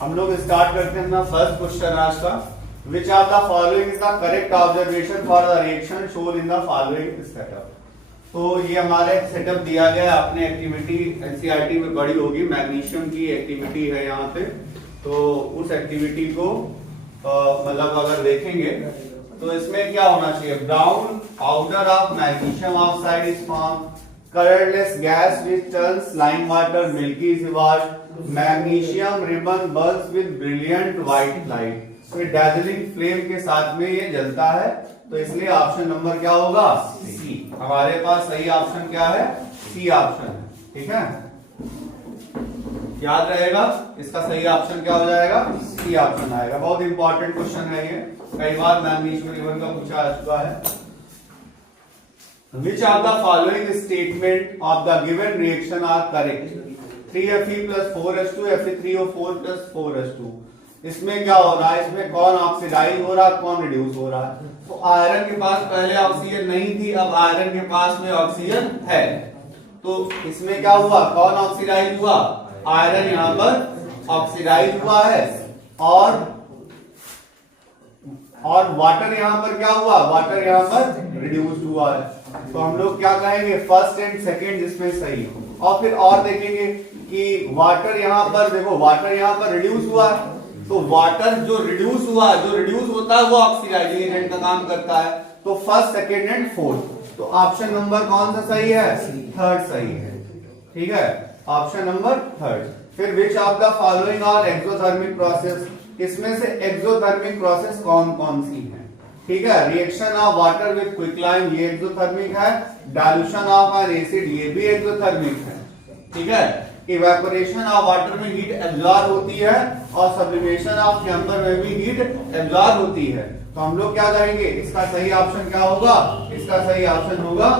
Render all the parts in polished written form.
हम लोग स्टार्ट करते हैं अपना फर्स्ट क्वेश्चन आज का। विच of the following is the correct observation for the reaction shown in the following setup. तो ये हमारे सेटअप दिया गया है, आपने एक्टिविटी एनसीईआरटी में पढ़ी होगी, मैग्नीशियम की एक्टिविटी है यहाँ पे। तो उस एक्टिविटी को मतलब अगर देखेंगे तो इसमें क्या होना चाहिए, brown powder of magnesium oxide is form, colorless gas which turns lime water milky is evolved, magnesium ribbon burns with brilliant white light। तो dazzling flame के साथ में ये जलता है, तो इसलिए ऑप्शन नंबर क्या होगा, सी। हमारे पास सही ऑप्शन क्या है, सी ऑप्शन है। ठीक है, याद रहेगा, इसका सही ऑप्शन क्या हो जाएगा, सी ऑप्शन आएगा। बहुत इंपॉर्टेंट क्वेश्चन है ये, कई बार मैग्नीशियम रिबन का पूछा जा चुका है। Which of the following statement of the given reaction are correct? 3Fe plus 4H2 Fe3O4 plus 4H2। इसमें क्या हो रहा है, इसमें कौन ऑक्सीडाइज हो रहा है, कौन रिड्यूस हो रहा है। तो आयरन के पास पहले ऑक्सीजन नहीं थी, अब आयरन के पास में ऑक्सीजन है, तो इसमें क्या हुआ, कौन ऑक्सीडाइज हुआ, आयरन यहाँ पर ऑक्सीडाइज हुआ है, और वाटर यहाँ पर क्या हुआ, वाटर यहाँ पर रिड्यूस्ड हुआ है। तो हम लोग क्या कहेंगे, फर्स्ट एंड सेकंड जिसमें सही। और फिर और देखेंगे कि वाटर यहाँ पर देखो, वाटर यहाँ पर रिड्यूस हुआ है, तो वाटर जो रिड्यूस हुआ, जो रिड्यूस होता है वो ऑक्सीडाइजिंग एजेंट का काम करता है। तो फर्स्ट सेकंड एंड फोर्थ, तो ऑप्शन नंबर कौन सा सही है, थर्ड सही है। ठीक है, ऑप्शन नंबर थर्ड। फिर which of the following are exothermic process, इसमें से एक्सोथर्मिक प्रोसेस कौन कौन सी है। ठीक है, reaction of water with quicklime ये एक्सोथर्मिक है, डाइल्यूशन ऑफ एन एसिड ये भी एक्सोथर्मिक है। ठीक है, इवेपोरेशन ऑफ वाटर में हीट एब्जॉर्ब होती है और सब्लिमेशन ऑफ चैम्बर में भी हीट एब्जॉर्ब होती है। तो हम लोग क्या करेंगे, इसका सही ऑप्शन क्या होगा, इसका सही ऑप्शन होगा,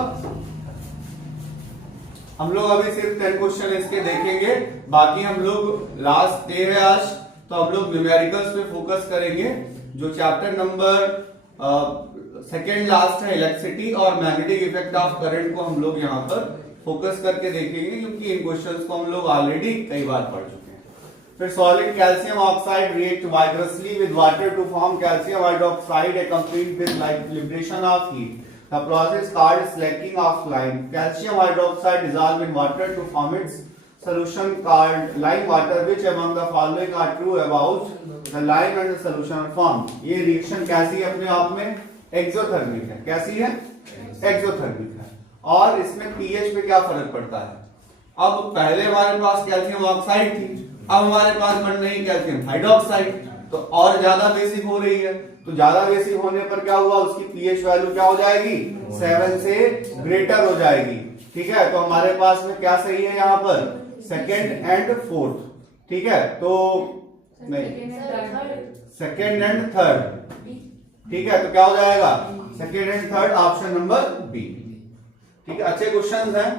हम लोग अभी सिर्फ 10 क्वेश्चन इसके देखेंगे, बाकी हम लोग लास्ट डे है आज, तो हम लोग न्यूमेरिकल्स पे फोकस करेंगे। जो चैप्टर नंबर सेकेंड लास्ट है, इलेक्ट्रिसिटी और मैग्नेटिक इफेक्ट ऑफ करंट को हम लोग यहाँ पर फोकस करके देखेंगे, क्योंकि इन क्वेश्चंस को हम लोग ऑलरेडी कई बार पढ़ चुके हैं। फिर solid calcium oxide react vigorously with water to form calcium hydroxide accompanied with liberation of heat. The process called slacking of lime. Calcium hydroxide dissolved in water to form its solution called lime water. Which among the following are true about the lime and the solution formed? ये reaction कैसी है, अपने आप में exothermic है। कैसी है, exothermic है। और इसमें पीएच पे क्या फर्क पड़ता है, अब पहले हमारे पास कैल्शियम ऑक्साइड थी, अब हमारे पास बन रही कैल्शियम हाइड्रोक्साइड, तो और ज्यादा बेसिक हो रही है। तो ज्यादा बेसिक होने पर क्या हुआ, उसकी पीएच वैल्यू क्या हो जाएगी, 7 से ग्रेटर हो जाएगी। ठीक है, तो हमारे पास में क्या सही है यहाँ पर, सेकेंड एंड फोर्थ। ठीक है, तो नहीं, सेकेंड एंड थर्ड। ठीक है, तो क्या हो जाएगा, second and third, option number B. ठीक है, अच्छे क्वेश्चन हैं।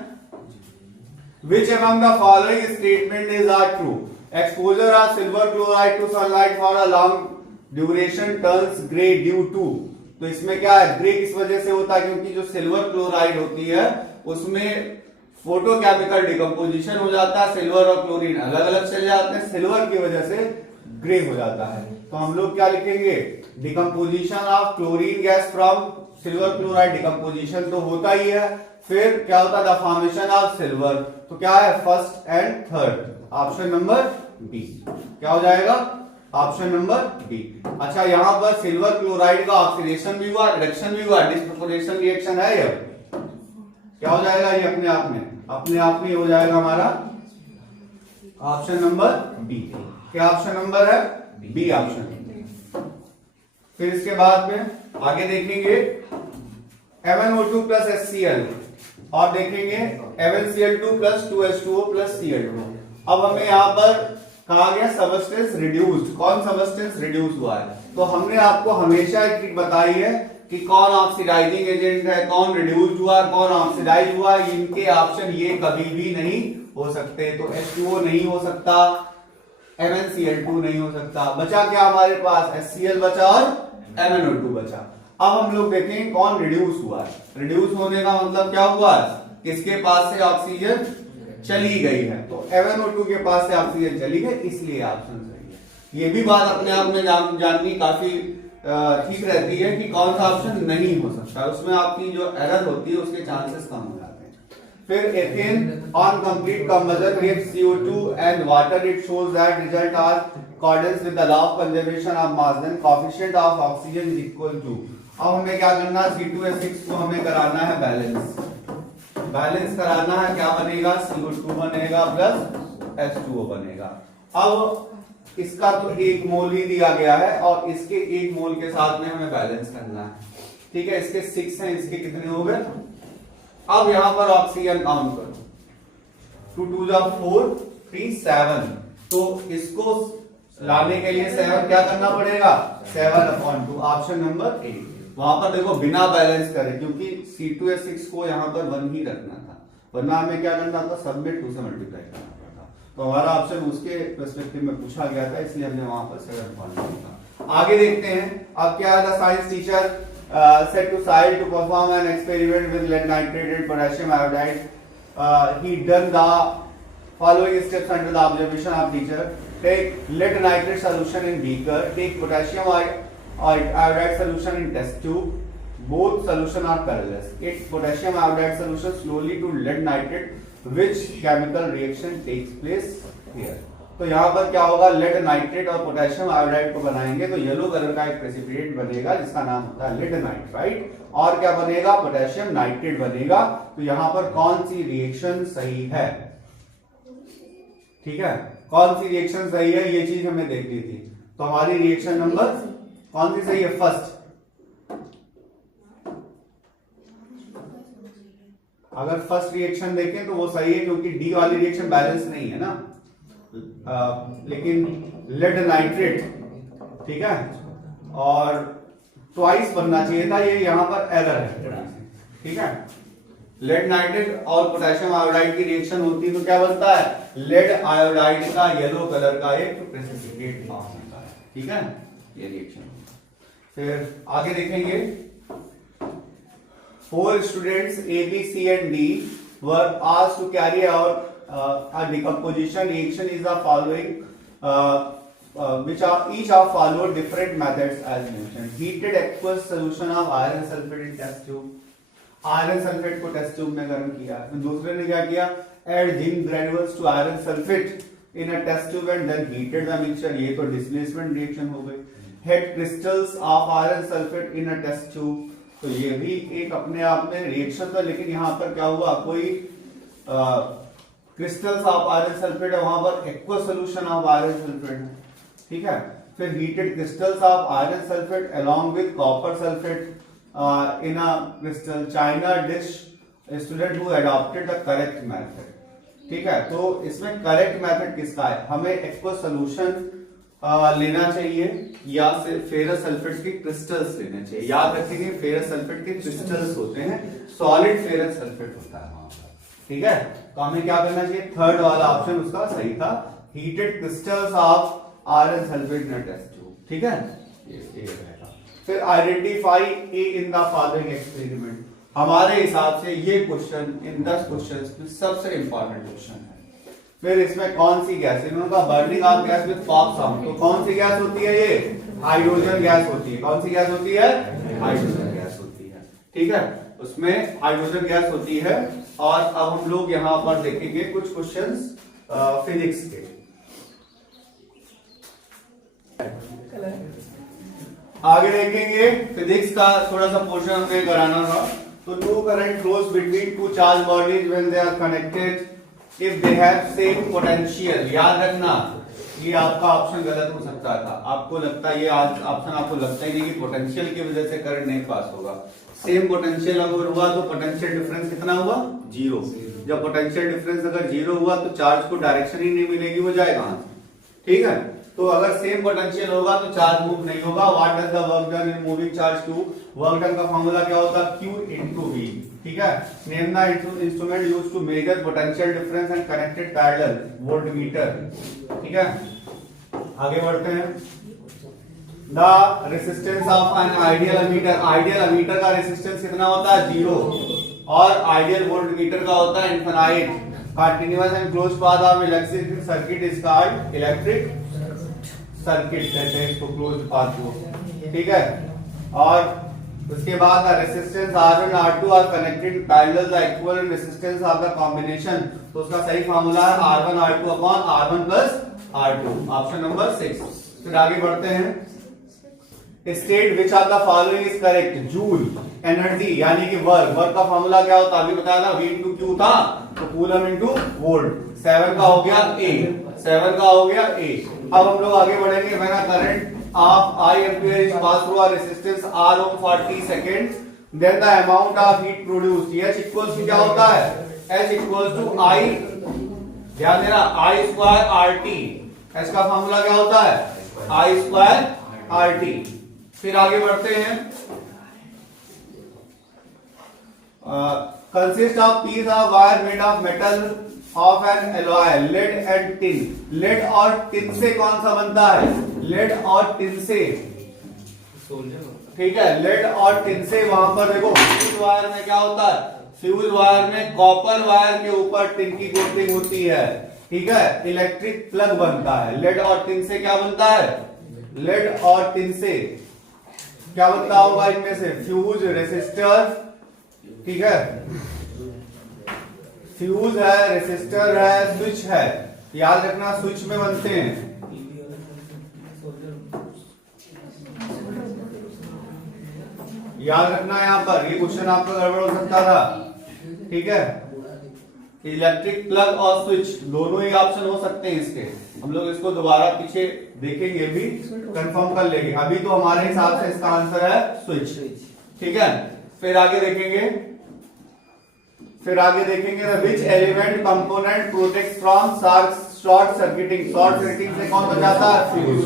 Which among the following statement is are true, exposure of silver chloride to sunlight for a long duration turns grey due to. तो इसमें क्या है, ग्रे किस वजह से होता है, क्योंकि जो सिल्वर क्लोराइड होती है उसमें फोटोकेमिकल डिकम्पोजिशन हो जाता है, सिल्वर और क्लोरीन अलग अलग चले जाते हैं, सिल्वर की वजह से ग्रे हो जाता है। तो हम लोग क्या लिखेंगे, decomposition of chlorine gas from silver chloride, decomposition तो होता ही है। फिर क्या होता है, द फॉर्मेशन ऑफ सिल्वर, तो क्या है, first and third, option number B. क्या हो जाएगा, ऑप्शन नंबर बी। अच्छा, यहां पर सिल्वर क्लोराइड का ऑक्सीडेशन भी हुआ, रिडक्शन भी हुआ, डिसप्रोपोर्शनल रिएक्शन है ये, क्या हो जाएगा, ये अपने आप में हो जाएगा हमारा ऑप्शन नंबर बी। क्या ऑप्शन नंबर है, बी ऑप्शन। फिर इसके बाद में आगे देखेंगे MnO2 प्लस HCl और देखेंगे MnCl2 plus 2H2O plus Cl2। अब हमें यहाँ पर कहा गया सबस्टेंस रिड्यूस्ड, कौन सबस्टेंस रिड्यूस हुआ है। तो हमने आपको हमेशा एक ट्रिक बताई है कि कौन ऑक्सीडाइजिंग एजेंट है, कौन रिड्यूस्ड हुआ, कौन ऑक्सीडाइज हुआ, इनके ऑप्शन ये कभी भी नहीं हो सकते। तो H2O नहीं हो सकता, MnCl2 नहीं हो सकता, बचा क्या हमारे पास, HCl बचा और MnO2 बचा। अब हम लोग देखेंगे कौन रिड्यूस हुआ है। रिड्यूस होने का मतलब क्या हुआ, किसके पास से ऑक्सीजन चली गई है, तो MnO2 के पास से ऑक्सीजन चली गई, इसलिए ऑप्शन सही है। ये भी बात अपने आप में जाननी काफी ठीक रहती है कि कौन सा ऑप्शन नहीं हो सकता, उसमें आपकी जो एरर होती है उसके चांसेस कम हो जाते हैं। फिर ethane on complete combustion react CO2 and water, it shows that result are accordance with the law of conservation of mass, then coefficient of oxygen is equal to. अब हमें क्या करना है, C2H6 को हमें कराना है बैलेंस कराना है। क्या बनेगा, CO2 बनेगा प्लस H2O बनेगा। अब इसका तो 1 मोल ही दिया गया है और इसके 1 मोल के साथ में हमें बैलेंस करना है, ठीक है। इसके 6 हैं, इसके कितने हो गए। अब यहां पर ऑक्सीजन काउंट करो, 2 2 4 3 7, तो इसको लाने के लिए 7 क्या करना पड़ेगा, 7/2, ऑप्शन नंबर ए। वहां पर देखो बिना बैलेंस करे, क्योंकि C2H6 को यहां पर 1 ही रखना था, वरना हमें क्या करना था, सब में 2 से मल्टीप्लाई करना पड़ता। तो हमारा ऑप्शन उसके पर्सपेक्टिव में पूछा गया था, इसलिए हमने वहां पर 7/2 लिखा। आगे देखते हैं अब क्या है। Science teacher said to Sahil to perform an experiment with lead nitrate and potassium iodide. He done the following steps under the observation of teacher. Take lead nitrate solution in beaker. Take potassium iodide solution in test tube. Both solution are colorless. It potassium iodide solution slowly to lead nitrate. Which chemical reaction takes place here? तो यहाँ पर क्या होगा, lead nitrate और potassium iodide को बनाएंगे तो yellow colour का एक प्रेसिपिटेट बनेगा जिसका नाम होता है लेड नाइट्राइट, और क्या बनेगा, पोटेशियम नाइट्रेट बनेगा। तो यहाँ पर कौन सी रिएक्शन सही है, ठीक है, कौन सी रिएक्शन सही है, ये चीज हमें देखनी थी। तो हमारी रिएक्शन नंबर कौन सी सही है, फर्स्ट। अगर फर्स्ट रिएक्शन देखें तो वो सही है, क्योंकि डी वाली रिएक्शन बैलेंस नहीं है ना। लेकिन लेड नाइट्रेट, ठीक है, और ट्वाइस बनना चाहिए था, ये यहां पर एरर है, ठीक है। लेड नाइट्रेट और पोटेशियम आयोडाइड की रिएक्शन होती है तो क्या बनता है, लेड आयोडाइड का येलो कलर का एक प्रेसिपिटेट फॉर्म होता है, ठीक है, ये रिएक्शन। फिर आगे देखेंगे, 4 students A, B, C and D were asked to carry out a decomposition reaction is the following, which are each are followed different methods as mentioned. Heated aqueous solution of iron sulfate in test tube. Iron sulphate को test tube में गर्म किया। फिर दूसरे ने क्या किया, add zinc granules to iron sulphate in a test tube and then heated the mixture. ये तो डिस्प्लेसमेंट रिएक्शन हो गई। Heated crystals of iron sulphate in a test tube, तो ये भी एक अपने आप में रिएक्शन था, लेकिन यहाँ पर क्या हुआ, कोई क्रिस्टल्स ऑफ आयरन सल्फेट है, वहां पर aqueous solution of iron sulphate है, ठीक है। फिर heated crystals of iron sulphate along with copper sulphate in a crystal China dish, student who adopted the correct method, ठीक है। तो इसमें करेक्ट मेथड किसका है, हमें एक्वस सोल्यूशन लेना चाहिए या फेरस सल्फेट के क्रिस्टल्स लेने चाहिए। याद रखेंगे फेरस सल्फेट के क्रिस्टल्स होते हैं, सॉलिड फेरस सल्फेट होता है वहां पर, ठीक है। तो हमें क्या करना चाहिए, थर्ड वाला ऑप्शन उसका सही था, heated crystals of iron sulphate in test tube, ठीक है, ये रहेगा। फिर identify A in the following experiment. हमारे हिसाब से ये क्वेश्चन इन 10 क्वेश्चंस में सबसे इंपॉर्टेंट क्वेश्चन है। फिर इसमें कौन सी गैस, इनका burning of gas with pop sound, तो कौन सी गैस होती है, ये हाइड्रोजन गैस होती है। कौन सी गैस होती है, हाइड्रोजन गैस होती है, ठीक है, उसमें हाइड्रोजन गैस होती है। और अब हम लोग यहां पर देखेंगे कुछ क्वेश्चंस फिजिक्स के। आगे देखेंगे फिजिक्स का थोड़ा सा पोर्शन हमें कराना था। तो to current flows between two charge bodies when they are connected if they have same potential. याद रखना, ये आपका ऑप्शन गलत हो सकता था, आपको लगता है ये ऑप्शन आपको लगता ही नहीं कि पोटेंशियल की वजह से करंट नहीं पास होगा। सेम पोटेंशियल अगर हुआ तो पोटेंशियल डिफरेंस कितना हुआ, 0। जब पोटेंशियल डिफरेंस अगर 0 हुआ तो चार्ज को डायरेक्शन ही नहीं मिलेगी, वो जाएगा कहां से, ठीक है। तो अगर सेम पोटेंशियल होगा तो चार्ज मूव नहीं होगा। What does the work done in moving charge q, work done का फार्मूला क्या होता है, q into v, ठीक है। Name the instrument used to measure potential difference and connected parallel, voltmeter, ठीक है। आगे बढ़ते हैं। The resistance of an ideal ammeter, ideal ammeter का रेजिस्टेंस कितना होता है, 0, और आइडियल वोल्टमीटर का होता है infinite. Continuous and closed path of electric circuit is called electric circuit कहते हैं इसको, क्लोज्ड पाथ को, ठीक है। और उसके बाद resistance R1 R2 are connected parallel, the equivalent resistance of the combination, तो उसका सही फार्मूला है R1 R2 upon R1 plus R2, option number 6। फिर आगे बढ़ते हैं, state which of the following is correct. Joule energy यानी कि वर्क का फार्मूला क्या होता है अभी बताया था, V इंटू Q था, तो कूलम इंटू वोल्ट। 7 का हो गया A, 7 का हो गया A। अब हम लोग आगे बढ़ेंगे, when a current of I ampere is passed through a resistance R of 40 seconds, then the amount of heat produced, H equals to क्या होता है, H equals to I, ध्यान देना, I square RT, H का formula क्या होता है, I square RT। फिर आगे बढ़ते हैं, consist of piece of wire made of metal of an alloy, lead and tin। lead और tin से कौन सा बनता है, lead और tin से, ठीक है, lead और tin से। वहां पर देखो फ्यूज वायर में क्या होता है, फ्यूज वायर में कॉपर वायर के ऊपर टिन की कोटिंग होती है, ठीक है, इलेक्ट्रिक प्लग बनता है। lead और tin से क्या बनता है, lead और tin से क्या बनता होगा, इनमें से फ्यूज, रेसिस्टर, ठीक है, फ्यूज है, रेसिस्टर है, स्विच है, याद रखना स्विच में बनते हैं। याद रखना यहाँ पर, ये क्वेश्चन आपका गड़बड़ हो सकता था, ठीक है। इलेक्ट्रिक प्लग और स्विच दोनों ही ऑप्शन हो सकते हैं इसके, हम लोग इसको दोबारा पीछे देखेंगे भी, कंफर्म कर लेंगे। अभी तो हमारे हिसाब से इसका आंसर है स्विच, ठीक है। फिर आगे देखेंगे, which element component protect from short circuiting, short circuiting से कौन बचाता है, फ्यूज।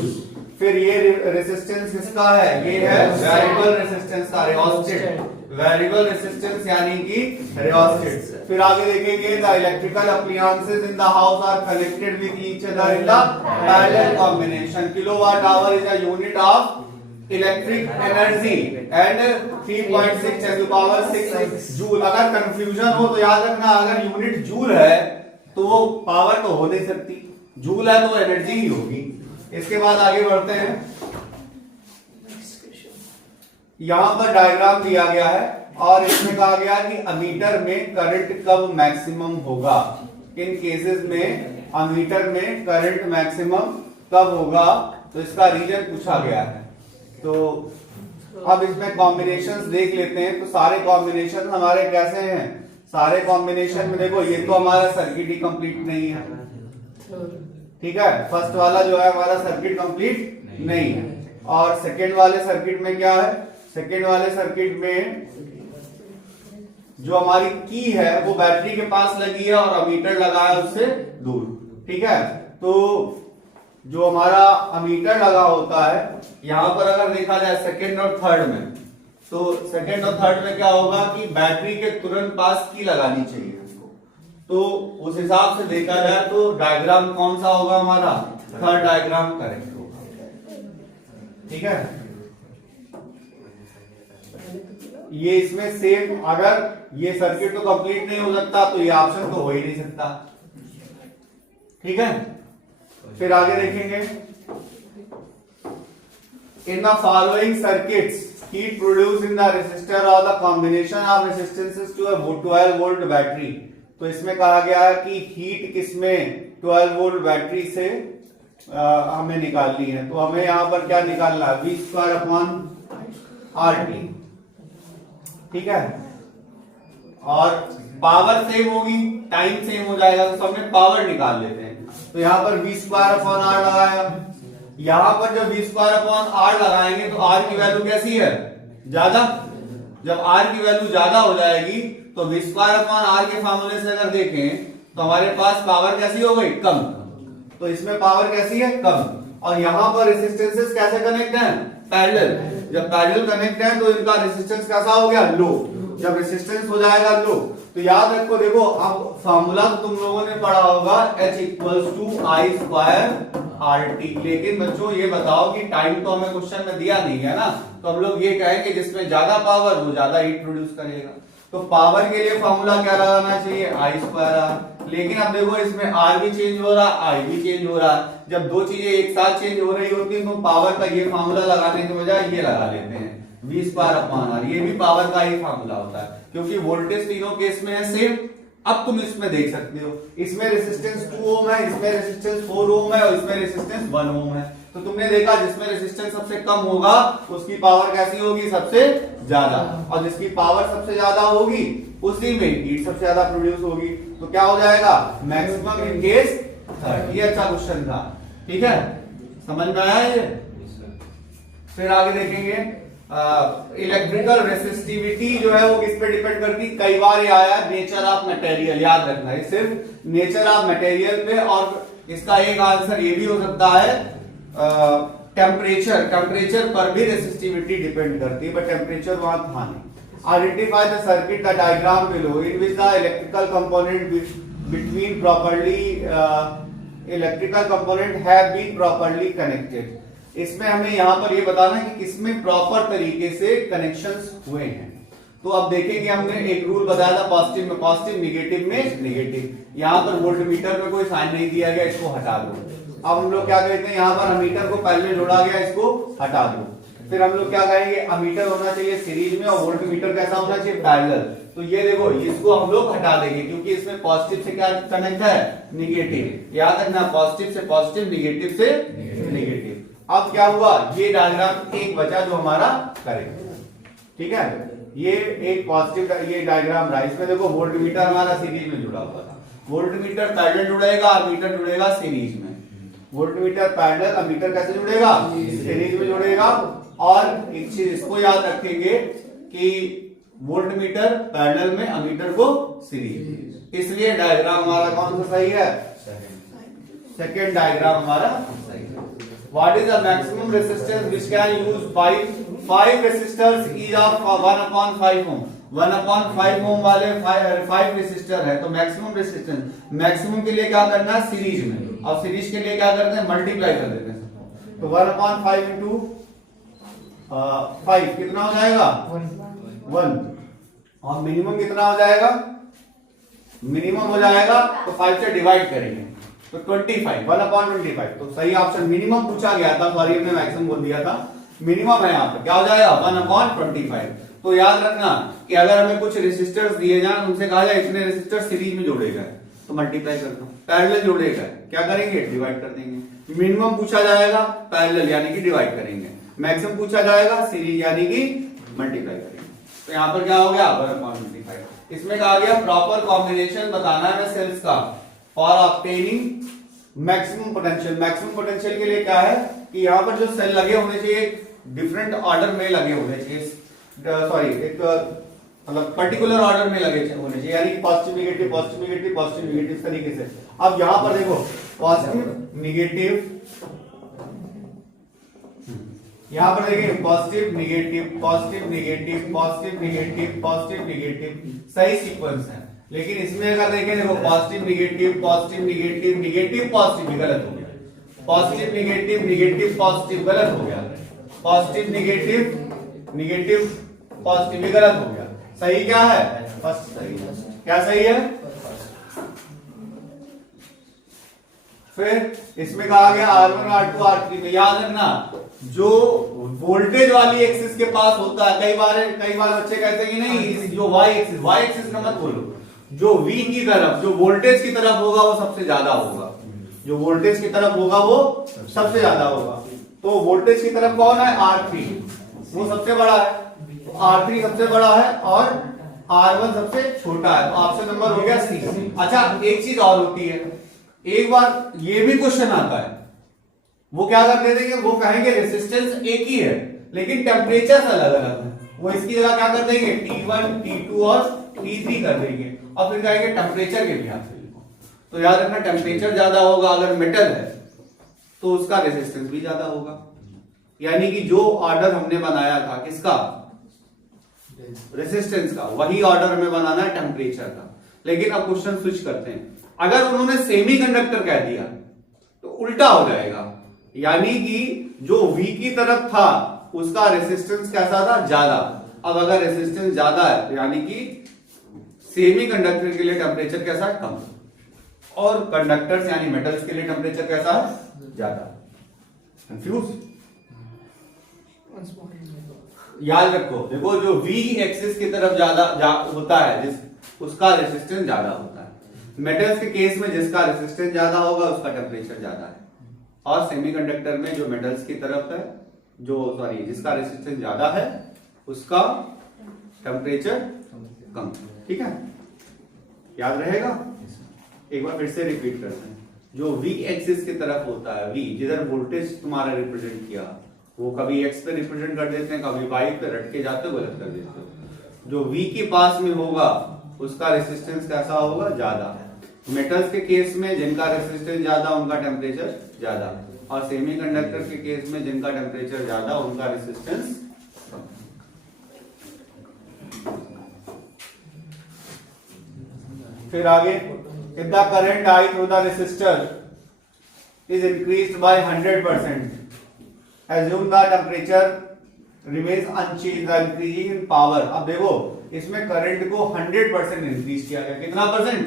फिर ये रेसिस्टेंस किसका है, ये है वेरिएबल रेसिस्टेंस का, रियोस्टेट, वेरिएबल रेसिस्टेंस यानी कि रियोस्टेट। फिर आगे देखेंगे, the electrical appliances in the house are connected with each other in the parallel combination. Kilowatt hour is a unit of electric energy and 3.6 10 to the power 6 joule. अगर confusion हो तो याद रखना, अगर यूनिट जूल है तो वो power तो हो नहीं सकती, जूल है तो एनर्जी ही होगी। इसके बाद आगे बढ़ते हैं, यहां पर डायग्राम दिया गया है और इसमें कहा गया कि अमीटर में करंट कब मैक्सिमम होगा। इन केसेस में अमीटर में करंट मैक्सिमम कब होगा, तो इसका रीजन पूछा गया है। तो अब इसमें कॉम्बिनेशंस देख लेते हैं। तो सारे कॉम्बिनेशन हमारे कैसे हैं, सारे कॉम्बिनेशन में देखो ये तो हमारा सर्किट ही कंप्लीट नहीं है, ठीक है, फर्स्ट वाला जो है हमारा सर्किट कंप्लीट नहीं है। और सेकेंड वाले सर्किट में क्या है, सेकेंड वाले सर्किट में जो हमारी की है वो बैटरी के पास लगी है और अमीटर लगा है उससे दूर, ठीक है। तो जो हमारा अमीटर लगा होता है, यहां पर अगर देखा जाए सेकेंड और थर्ड में, तो सेकेंड और थर्ड में क्या होगा कि बैटरी के तुरंत पास की लगानी चाहिए उसको। तो उस हिसाब से देखा जाए तो डायग्राम कौन सा होगा हमारा, थर्ड डायग्राम करेक्ट होगा, ठीक है। ये इसमें सेम, अगर ये सर्किट तो कंप्लीट नहीं हो सकता तो ये ऑप्शन तो हो ही नहीं सकता, ठीक है। फिर आगे देखेंगे, in the following circuits heat produce in the resistor और the combination of resistances to a 12 volt battery. तो इसमें कहा गया है कि हीट किसमें, 12 वोल्ट बैटरी से हमें निकालनी है। तो हमें यहां पर क्या निकालना है, V² अपॉन RT, ठीक है। और पावर सेम होगी, टाइम सेम हो जाएगा, तो सबने पावर निकाल लेते हैं। तो यहाँ पर V² अपॉन R लगाया, यहां पर जब V² अपॉन R लगाएंगे तो R की वैल्यू कैसी है, ज्यादा। जब R की वैल्यू ज्यादा हो जाएगी तो V² अपॉन R के फार्मूले से अगर देखें तो हमारे पास पावर कैसी हो गई, कम। तो इसमें पावर कैसी है, कम। और यहां पर रेसिस्टेंसेस कैसे कनेक्ट हैं, पैरेलल। जब पैरेलल कनेक्ट है तो इनका रेसिस्टेंस कैसा हो गया, लो। जब रेसिस्टेंस हो जाएगा लो तो याद रखो, देखो अब फार्मूला तो तुम लोगों ने पढ़ा होगा H equals to I² RT। लेकिन बच्चों ये बताओ कि टाइम तो हमें क्वेश्चन में दिया नहीं है ना, तो हम लोग ये कहेंगे जिसमें ज्यादा पावर वो ज्यादा हीट प्रोड्यूस करेगा। तो पावर के लिए फॉर्मूला क्या लगाना चाहिए, I²R। लेकिन अब देखो इसमें R भी चेंज हो रहा है, I भी चेंज हो रहा है। जब दो चीजें एक साथ चेंज हो रही होती है तो पावर का ये फॉर्मूला लगाने के बजाय ये लगा लेते हैं V²/R। ये भी पावर का ही फॉर्मूला होता है, क्योंकि वोल्टेज तीनों केस में है सेम। अब तुम इसमें देख सकते हो, इसमें रेजिस्टेंस 2 ओम है, इसमें रेजिस्टेंस 4 ओम है और इसमें रेजिस्टेंस 1 ओम है। तो तुमने देखा जिसमें रेजिस्टेंस सबसे कम होगा उसकी पावर कैसी होगी, सबसे ज्यादा, और जिसकी पावर सबसे ज्यादा होगी उसी में हीट सबसे ज्यादा प्रोड्यूस होगी। तो क्या हो जाएगा, मैक्सिमम इन केस थर्ड। ये अच्छा क्वेश्चन था, ठीक है, समझ में आया ये। फिर आगे देखेंगे इलेक्ट्रिकल रेसिस्टिविटी जो है वो किस पे डिपेंड करती है, कई बार ये आया नेचर ऑफ मटेरियल, याद रखना है सिर्फ नेचर ऑफ मटेरियल पे। और इसका एक आंसर ये भी हो सकता है टेम्परेचर पर भी रेसिस्टिविटी डिपेंड करती है, बट टेम्परेचर वहां था नहीं। Identify the circuit the diagram below in which the electrical component between properly electrical component have been properly connected. इसमें हमें यहां पर ये बताना है कि किसमें प्रॉपर तरीके से कनेक्शंस हुए हैं। तो अब देखेंगे, हमने एक रूल बताया था पॉजिटिव में पॉजिटिव, निगेटिव में निगेटिव। यहां पर वोल्टमीटर में कोई साइन नहीं दिया गया, इसको हटा दो। अब हम लोग क्या कहते हैं, यहाँ पर अमीटर को पहले जोड़ा गया, इसको हटा दो। फिर हम लोग क्या कहेंगे, अमीटर होना चाहिए सीरीज में और वोल्टमीटर कैसा होना चाहिए, पैरेलल। तो ये देखो इसको हम लोग हटा देंगे क्योंकि इसमें पॉजिटिव से क्या कनेक्ट है, निगेटिव। याद रखना, पॉजिटिव से पॉजिटिव, निगेटिव से निगेटिव। अब क्या हुआ, ये डायग्राम एक बचा जो हमारा करेक्ट, ठीक है। ये एक पॉजिटिव ये डायग्राम रहा, इसमें देखो वोल्टमीटर हमारा सीरीज में जुड़ा हुआ था। वोल्टमीटर पैरेलल जुड़ेगा, अमीटर जुड़ेगा सीरीज में। वोल्टमीटर पैरेलल, अमीटर कैसे जुड़ेगा, सीरीज में जुड़ेगा। और एक चीज इसको याद रखेंगे कि वोल्टमीटर पैरेलल में, अमीटर को सीरीज। इसलिए डायग्राम हमारा कौन सा सही है, सेकेंड डायग्राम हमारा सही है। What is the maximum resistance which can use 5 resistors each of 1/5 ohm? 1/5 ohm वाले 5 रेसिस्टर है, तो मैक्सिमम रेसिस्टेंस मैक्सिमम के लिए क्या करना है, सीरीज में, और सीरीज के लिए क्या करते हैं, मल्टीप्लाई कर देते हैं। तो 1/5 इंटू 5 कितना हो जाएगा, 1। और मिनिमम कितना हो जाएगा, मिनिमम हो जाएगा तो 5 से डिवाइड करेंगे तो 25, 1/25। तो सही ऑप्शन मिनिमम पूछा गया था, सॉरी हमने मैक्सिमम बोल दिया था, मिनिमम है यहाँ पे, क्या हो जाएगा 1/25। तो याद रखना कि अगर हमें कुछ रेसिस्टर्स दिए जाए, उनसे कहा जाए इतने रेसिस्टर सीरीज में जोड़े गए तो मल्टीप्लाई कर दो, पैरेलल जोड़े गए क्या करेंगे, डिवाइड कर देंगे। मिनिमम पूछा जाएगा पैरेलल यानी कि डिवाइड करेंगे, मैक्सिमम पूछा जाएगा सीरीज यानी कि मल्टीप्लाई करेंगे। तो यहाँ पर क्या हो गया 1/25। इसमें कहा गया प्रॉपर कॉम्बिनेशन बताना है सेल्स का for obtaining maximum potential. Maximum potential के लिए क्या है कि यहाँ पर जो सेल लगे होने चाहिए डिफरेंट ऑर्डर में लगे होने चाहिए, सॉरी एक मतलब पर्टिकुलर ऑर्डर में लगे होने चाहिए, यानी positive negative positive negative positive negative तरीके से। अब यहां पर देखो पॉजिटिव नेगेटिव, यहां पर देखिए positive negative positive negative positive negative positive negative, सही सीक्वेंस है। लेकिन इसमें अगर देखें देखो positive negative positive negative negative positive गलत हो गया, पॉजिटिव नेगेटिव नेगेटिव पॉजिटिव गलत हो गया, पॉजिटिव नेगेटिव नेगेटिव पॉजिटिव भी गलत हो गया। सही क्या है, फर्स्ट सही है। क्या सही है, फिर इसमें कहा गया R1 R2 R3 में याद रखना जो वोल्टेज वाली एक्सिस के पास होता है, कई बार बच्चे कहते हैं कि नहीं जो y एक्सिस का मत बोलो, जो V की तरफ जो वोल्टेज की तरफ होगा वो सबसे ज्यादा होगा, जो वोल्टेज की तरफ होगा वो सबसे ज्यादा होगा। तो वोल्टेज की तरफ कौन है, R3 वो सबसे बड़ा है, तो R3 सबसे बड़ा है और R1 सबसे छोटा है, तो ऑप्शन नंबर हो गया सी। अच्छा एक चीज और होती है, एक बार ये भी क्वेश्चन आता है, वो क्या कर देते हैं, वो कहेंगे रेजिस्टेंस एक ही है लेकिन टेम्परेचर अलग अलग है, वो इसकी जगह क्या कर देंगे T1 T2 और T3 कर देंगे और फिर कहेंगे टेम्परेचर के लिहाज से लिखो। तो याद रखना टेम्परेचर ज्यादा होगा अगर मेटल है तो उसका रेजिस्टेंस भी ज्यादा होगा, यानी कि जो ऑर्डर हमने बनाया था किसका, रेजिस्टेंस का, वही ऑर्डर हमें बनाना है टेम्परेचर का। लेकिन अब क्वेश्चन स्विच करते हैं, अगर उन्होंने सेमीकंडक्टर कह दिया तो उल्टा हो जाएगा, यानी कि जो V की तरफ था उसका रेजिस्टेंस कैसा था, ज्यादा। अब अगर रेजिस्टेंस ज्यादा है तो यानी कि सेमीकंडक्टर के लिए टेम्परेचर कैसा है? कम, और कंडक्टर्स यानी मेटल्स के लिए टेम्परेचर कैसा है? ज्यादा। कंफ्यूज? याद रखो, देखो जो V एक्सिस की तरफ ज्यादा होता है उसका रेसिस्टेंस ज्यादा होता है। मेटल्स के केस में जिसका रेसिस्टेंस ज्यादा होगा उसका टेम्परेचर ज्यादा है, और सेमीकंडक्टर में जो मेटल्स की तरफ है जिसका रेसिस्टेंस ज्यादा है उसका टेम्परेचर कम। ठीक है, याद रहेगा? एक बार फिर से रिपीट करते हैं। जो V एक्सिस की तरफ होता है, V जिधर वोल्टेज तुम्हारा रिप्रेजेंट किया, वो कभी एक्स पे रिप्रेजेंट कर देते हैं, कभी वाई पे, रट के जाते हो गलत कर देते हो। जो V के पास में होगा उसका रेसिस्टेंस कैसा होगा? ज्यादा। मेटल्स के केस में जिनका रेसिस्टेंस ज्यादा उनका टेम्परेचर ज्यादा, और सेमीकंडक्टर के केस में जिनका टेम्परेचर ज्यादा उनका रेसिस्टेंस कम। फिर आगे, if the current I through the resistor is increased by 100%, assume the temperature remains unchanged, the increasing in power। अब देखो इसमें करंट को 100% इंक्रीज किया गया। कितना परसेंट?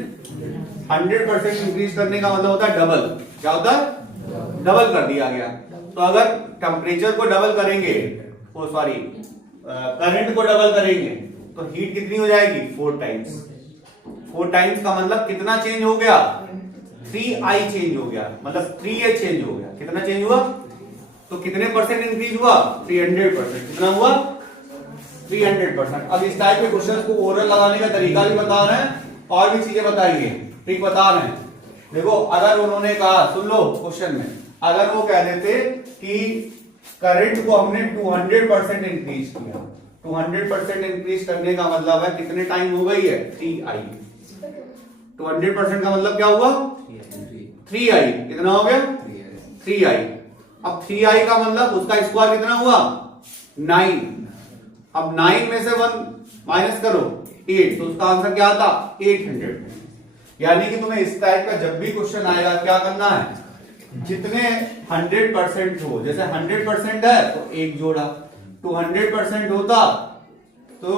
100% इंक्रीज करने का मतलब होता है डबल। क्या होता है? डबल कर दिया गया। तो अगर टेम्परेचर को डबल करेंगे, करंट को डबल करेंगे, तो हीट कितनी हो जाएगी? 4 टाइम्स। 4 टाइम्स का मतलब कितना चेंज हो गया? 3i चेंज हो गया, मतलब 3h चेंज हो गया। कितना चेंज हुआ? तो कितने परसेंट इंक्रीज हुआ? 300%। कितना हुआ? 300%। अब इस टाइप के क्वेश्चन को ओरल लगाने का तरीका भी बता रहे हैं और भी चीजें बताएंगे, ट्रिक बता रहे हैं। देखो अगर उन्होंने कहा, सुन लो क्वेश्चन में, अगर वो कह देते कि करंट को हमने 200% इंक्रीज किया, 200% इंक्रीज करने का मतलब है कितने टाइम हो गई है? 3i। 200% का मतलब क्या हुआ? 3i। कितना हो गया? 3i। अब 3i का मतलब उसका स्क्वायर कितना हुआ? 9। अब 9 में से 1 माइनस करो 8, तो उसका आंसर क्या आता? 800। यानी कि तुम्हें इस टाइप का जब भी क्वेश्चन आएगा क्या करना है? जितने 100% हो, जैसे 100% है तो 1 जोड़ा, 200% होता तो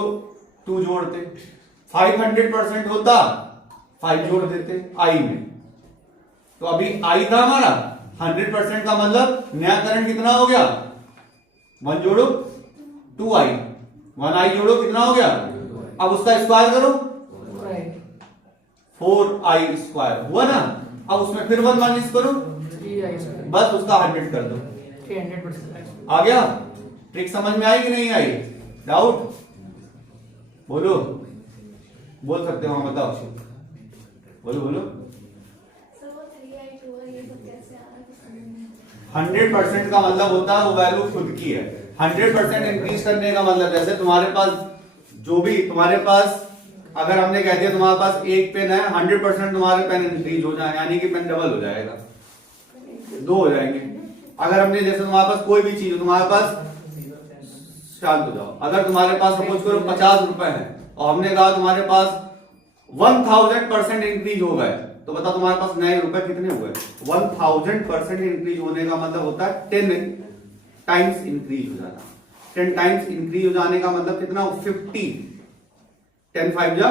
2 जोड़ते, 500% होता 5 जोड़ देते i में। तो अभी i था हमारा 100% का मतलब नया करंट कितना हो गया? 1 जोड़ो 2i, 1i जोड़ो कितना हो गया? अब उसका स्क्वायर करो 4i स्क्वायर हुआ ना। अब उसमें फिर 1 माइनस करो, बस उसका 100 कर दो, 300% आ गया। ट्रिक समझ में आई कि नहीं आई? डाउट? बोलो, बोल सकते हो, बताओ, बोलो बोलो। 100% का मतलब होता है वो वैल्यू खुद की है। 100% इंक्रीज करने का मतलब जैसे तुम्हारे पास जो भी तुम्हारे पास, अगर हमने कह दिया तुम्हारे पास एक पेन है, 100% तुम्हारे पेन इंक्रीज हो जाए, यानी कि पेन डबल हो जाएगा, 2 हो जाएंगे। अगर हमने जैसे तुम्हारे पास कोई भी चीज है, तुम्हारे पास, शांत हो जाओ, अगर तुम्हारे पास सपोज करो 50 रुपए है और हमने कहा तुम्हारे पास 1000% इंक्रीज हो गए, तो बता तुम्हारे पास नए रुपए कितने हुए? 1000% इंक्रीज होने का मतलब होता है 10 टाइम्स इंक्रीज हो जाना। 10 टाइम्स इंक्रीज हो जाने का मतलब कितना? 50। 10 5 जा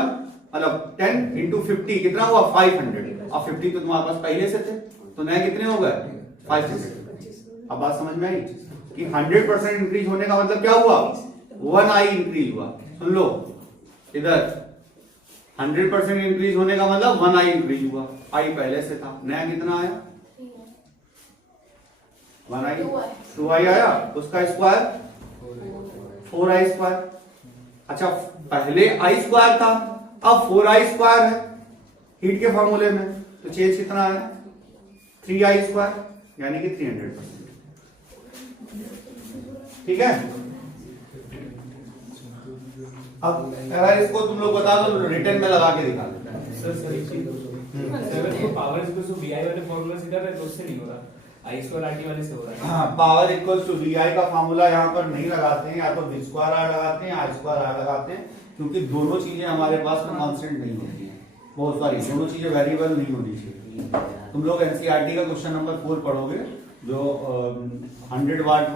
मतलब 10 इंटू 50 कितना हुआ? 500। और 50 तो तुम्हारे पास पहले से थे, तो नए कितने हो गए? 500। अब बात समझ में आई कि 100% इंक्रीज होने का मतलब क्या हुआ? 1i इंक्रीज हुआ। सुन लो इधर, 100% इंक्रीज होने का मतलब 1i इंक्रीज हुआ, i पहले से था, नया कितना आया? 1i, 2i आया, उसका स्क्वायर 4i स्क्वायर। अच्छा पहले i स्क्वायर था, अब 4i स्क्वायर है हीट के फॉर्मूले में, तो चेंज कितना आया? 3i स्क्वायर, यानी कि 300%। ठीक है। अब अगर इसको तुम लोग बता दो तो रिटर्न में लगा के दिखा देता है। Sir power equals to VI वाले फॉर्मूला से कर रहे हैं तो उससे नहीं हो रहा, I स्क्वायर RT वाले से हो रहा है। हाँ, पावर इक्वल्स टू VI का फार्मूला यहाँ पर नहीं लगाते हैं, या तो V स्क्वायर R लगाते हैं, I स्क्वायर R लगाते हैं, क्योंकि दोनों चीजें हमारे पास में कांस्टेंट नहीं होती हैं, बहुत सारी दोनों चीजें वेरिएबल नहीं होनी चाहिए। तुम लोग NCERT का क्वेश्चन नंबर 4 पढ़ोगे, जो 100 वाट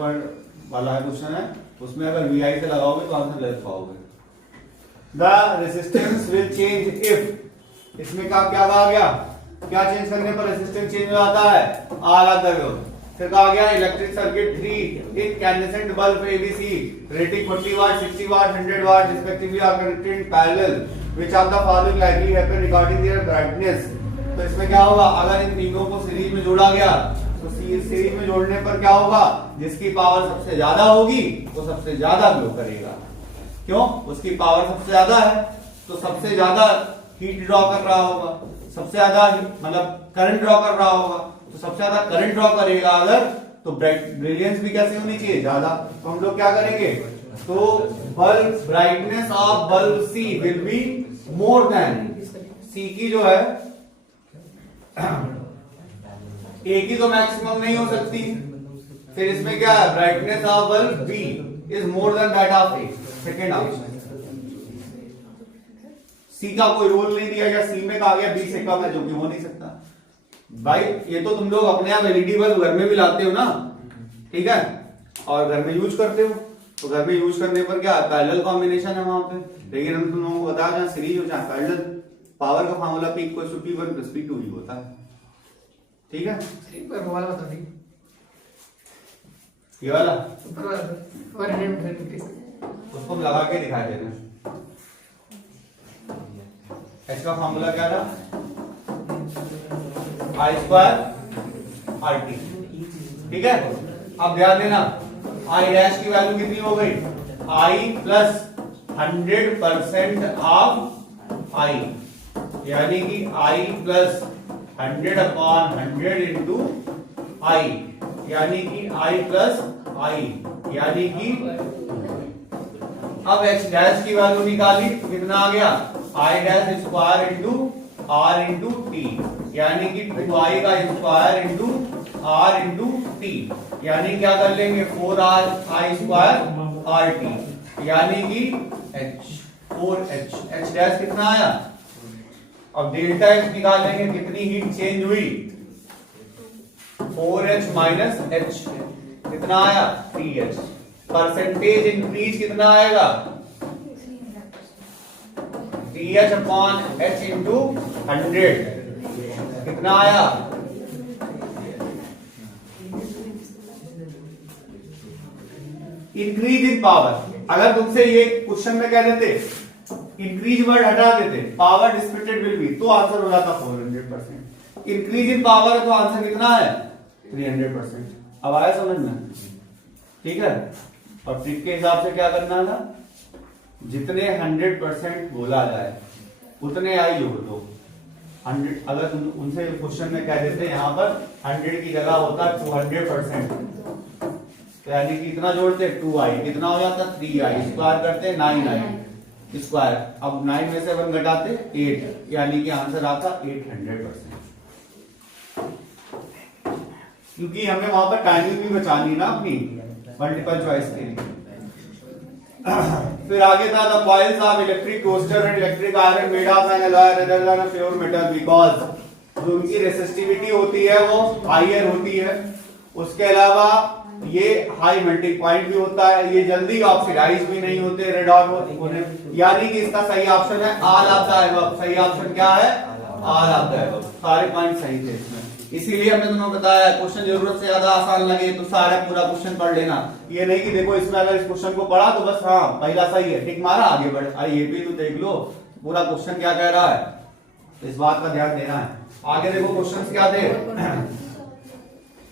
वाला है क्वेश्चन है, उसमें अगर VI से लगाओगे तो आंसर ले पाओगे। The resistance will change if, इसमें क्या क्या कहा गया, क्या चेंज करने पर रेजिस्टेंस चेंज हो जाता है, आर आता है। फिर कहा गया electric circuit 3 incandescent bulb ABC rating 40 watt 60 watt 100 watt respectively are connected in parallel which of the following likely happen regarding their brightness। तो इसमें क्या होगा, अगर इन तीनों को सीरीज में जोड़ा गया तो सीरीज में जोड़ने पर क्या होगा, जिसकी पावर सबसे ज्यादा होगी वो सबसे ज्यादा ग्लो करेगा। क्यों, उसकी पावर सबसे ज्यादा है तो सबसे ज्यादा हीट ड्रॉ कर रहा होगा, सबसे ज्यादा मतलब करंट ड्रॉ कर रहा होगा, तो सबसे ज्यादा करंट ड्रॉ करेगा अगर, तो ब्रिलियंस भी कैसे होनी चाहिए, ज्यादा। तो हम लोग क्या करेंगे, तो bulb brightness of bulb C will be more than C की जो है ए की तो मैक्सिमम नहीं हो सकती, फिर इसमें क्या है, brightness of bulb B is more than that of A, second option. C का कोई रोल नहीं दिया गया, सी में कहा गया बी से कम है, जो कि हो नहीं सकता। भाई ये तो तुम लोग अपने आप एलईडी बल्ब घर में भी लाते हो ना, ठीक है, और घर में यूज करते हो, तो घर में यूज करने पर क्या पैरेलल कॉम्बिनेशन है वहां पे, लेकिन हम तुम लोगों को बताया जहां सीरीज हो चाहे पैरेलल, पावर का formula P equal to P1 plus P2 ही होता है, ठीक है। वो वाला बता दी, ये वाला ऊपर वाला उसको हम लगा के दिखा देना। H का फार्मूला क्या था, I स्क्वायर RT, ठीक है। अब ध्यान देना I डैश की वैल्यू कितनी हो गई, I प्लस 100% ऑफ I, यानी कि I प्लस 100/100 इंटू I, यानी कि I प्लस I, यानी कि अब H डैश की वैल्यू निकाली, कितना आ गया, I dash square into R into T, यानी कि 2I का square into R into T, यानी क्या कर लेंगे 4I स्क्वायर RT, यानी कि H 4H, H डैश कितना आया, अब डेल्टा H निकालेंगे, कितनी हीट चेंज हुई, 4H माइनस H, कितना आया 3H, परसेंटेज इंक्रीज कितना आएगा, 3H अपॉन H इंटू 100, कितना आया, इंक्रीज इन पावर। अगर तुमसे ये क्वेश्चन में कह देते इंक्रीज वर्ड हटा देते, पावर डिसिपेटेड विल बी, तो आंसर हो जाता 400%। इंक्रीज इन पावर है तो आंसर कितना है 300%। अब आया समझ में, ठीक है। और ट्रिक के हिसाब से क्या करना था, जितने 100% बोला जाए उतने आई जोड़ दो। 100 अगर तुम उनसे क्वेश्चन में कह देते यहाँ पर 100 की जगह होता 200%, तो यानी कि कितना जोड़ते 2i, कितना हो जाता 3i, स्क्वायर करते 9i स्क्वायर, अब 9 में से 1 घटाते 8, यानी कि आंसर आता 800%। क्योंकि हमें वहां पर टाइमिंग भी बचानी ना अपनी मल्टीपल चॉइस के लिए। फिर आगे था the coils of electric toaster and electric iron made of N alloy rather than a pure metal, because जो उनकी रेसिस्टिविटी होती है वो हायर होती है, उसके अलावा ये हाई मेल्टिंग पॉइंट भी होता है, ये जल्दी ऑक्सीडाइज भी नहीं होते रेड हॉट होने, यानी कि इसका सही ऑप्शन है ऑल ऑफ द अबव। सही ऑप्शन क्या है, ऑल ऑफ द अबव। सारे पॉइंट सही थे इसमें, इसीलिए हमने तुम्हें बताया क्वेश्चन जरूरत से ज्यादा आसान लगे तो सारा पूरा क्वेश्चन पढ़ लेना। ये नहीं कि देखो इसमें अगर इस क्वेश्चन को पढ़ा तो बस हाँ पहला सही है टिक मारा आगे बढ़, ये भी तो देख लो पूरा क्वेश्चन क्या कह रहा है, इस बात का ध्यान देना है। आगे देखो क्वेश्चन क्या थे,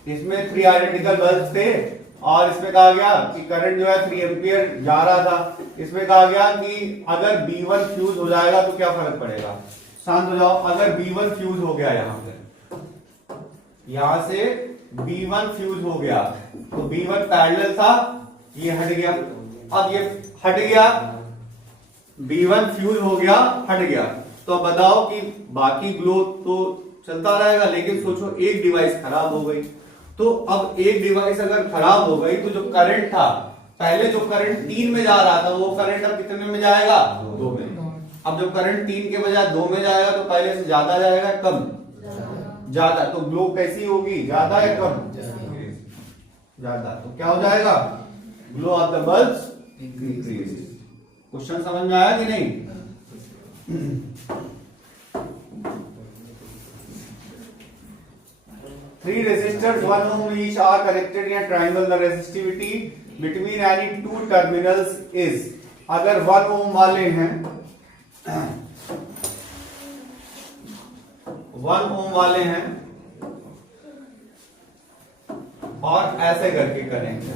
इसमें 3 आइडेंटिकल बल्ब थे और इसमें कहा गया कि करंट जो है 3 एम्पियर जा रहा था। इसमें कहा गया कि अगर B1 फ्यूज हो जाएगा तो क्या फर्क पड़ेगा, शांत हो जाओ। अगर B1 फ्यूज हो गया यहां से B1 फ्यूज हो गया तो B1 पैरेलल था, ये हट गया, अब ये हट गया, B1 फ्यूज हो गया हट गया, तो बताओ कि बाकी ग्लो तो चलता रहेगा, लेकिन सोचो एक डिवाइस खराब हो गई, तो अब एक डिवाइस अगर खराब हो गई तो जो करंट था पहले जो करंट 3 में जा रहा था वो करंट अब कितने में जाएगा 2 में। अब जब करंट 3 के बजाय 2 में जाएगा तो पहले से ज्यादा जाएगा कम, ज्यादा, तो ग्लो कैसी होगी, ज्यादा या कम, ज्यादा, तो क्या हो जाएगा glow of the bulbs increase. Question समझ में आया कि नहीं। Three resistors, 1 ohm each, are connected in a triangle. The resistivity between any two terminals is, अगर 1 ohm वाले हैं 1 ohm वाले हैं और ऐसे करके करेंगे।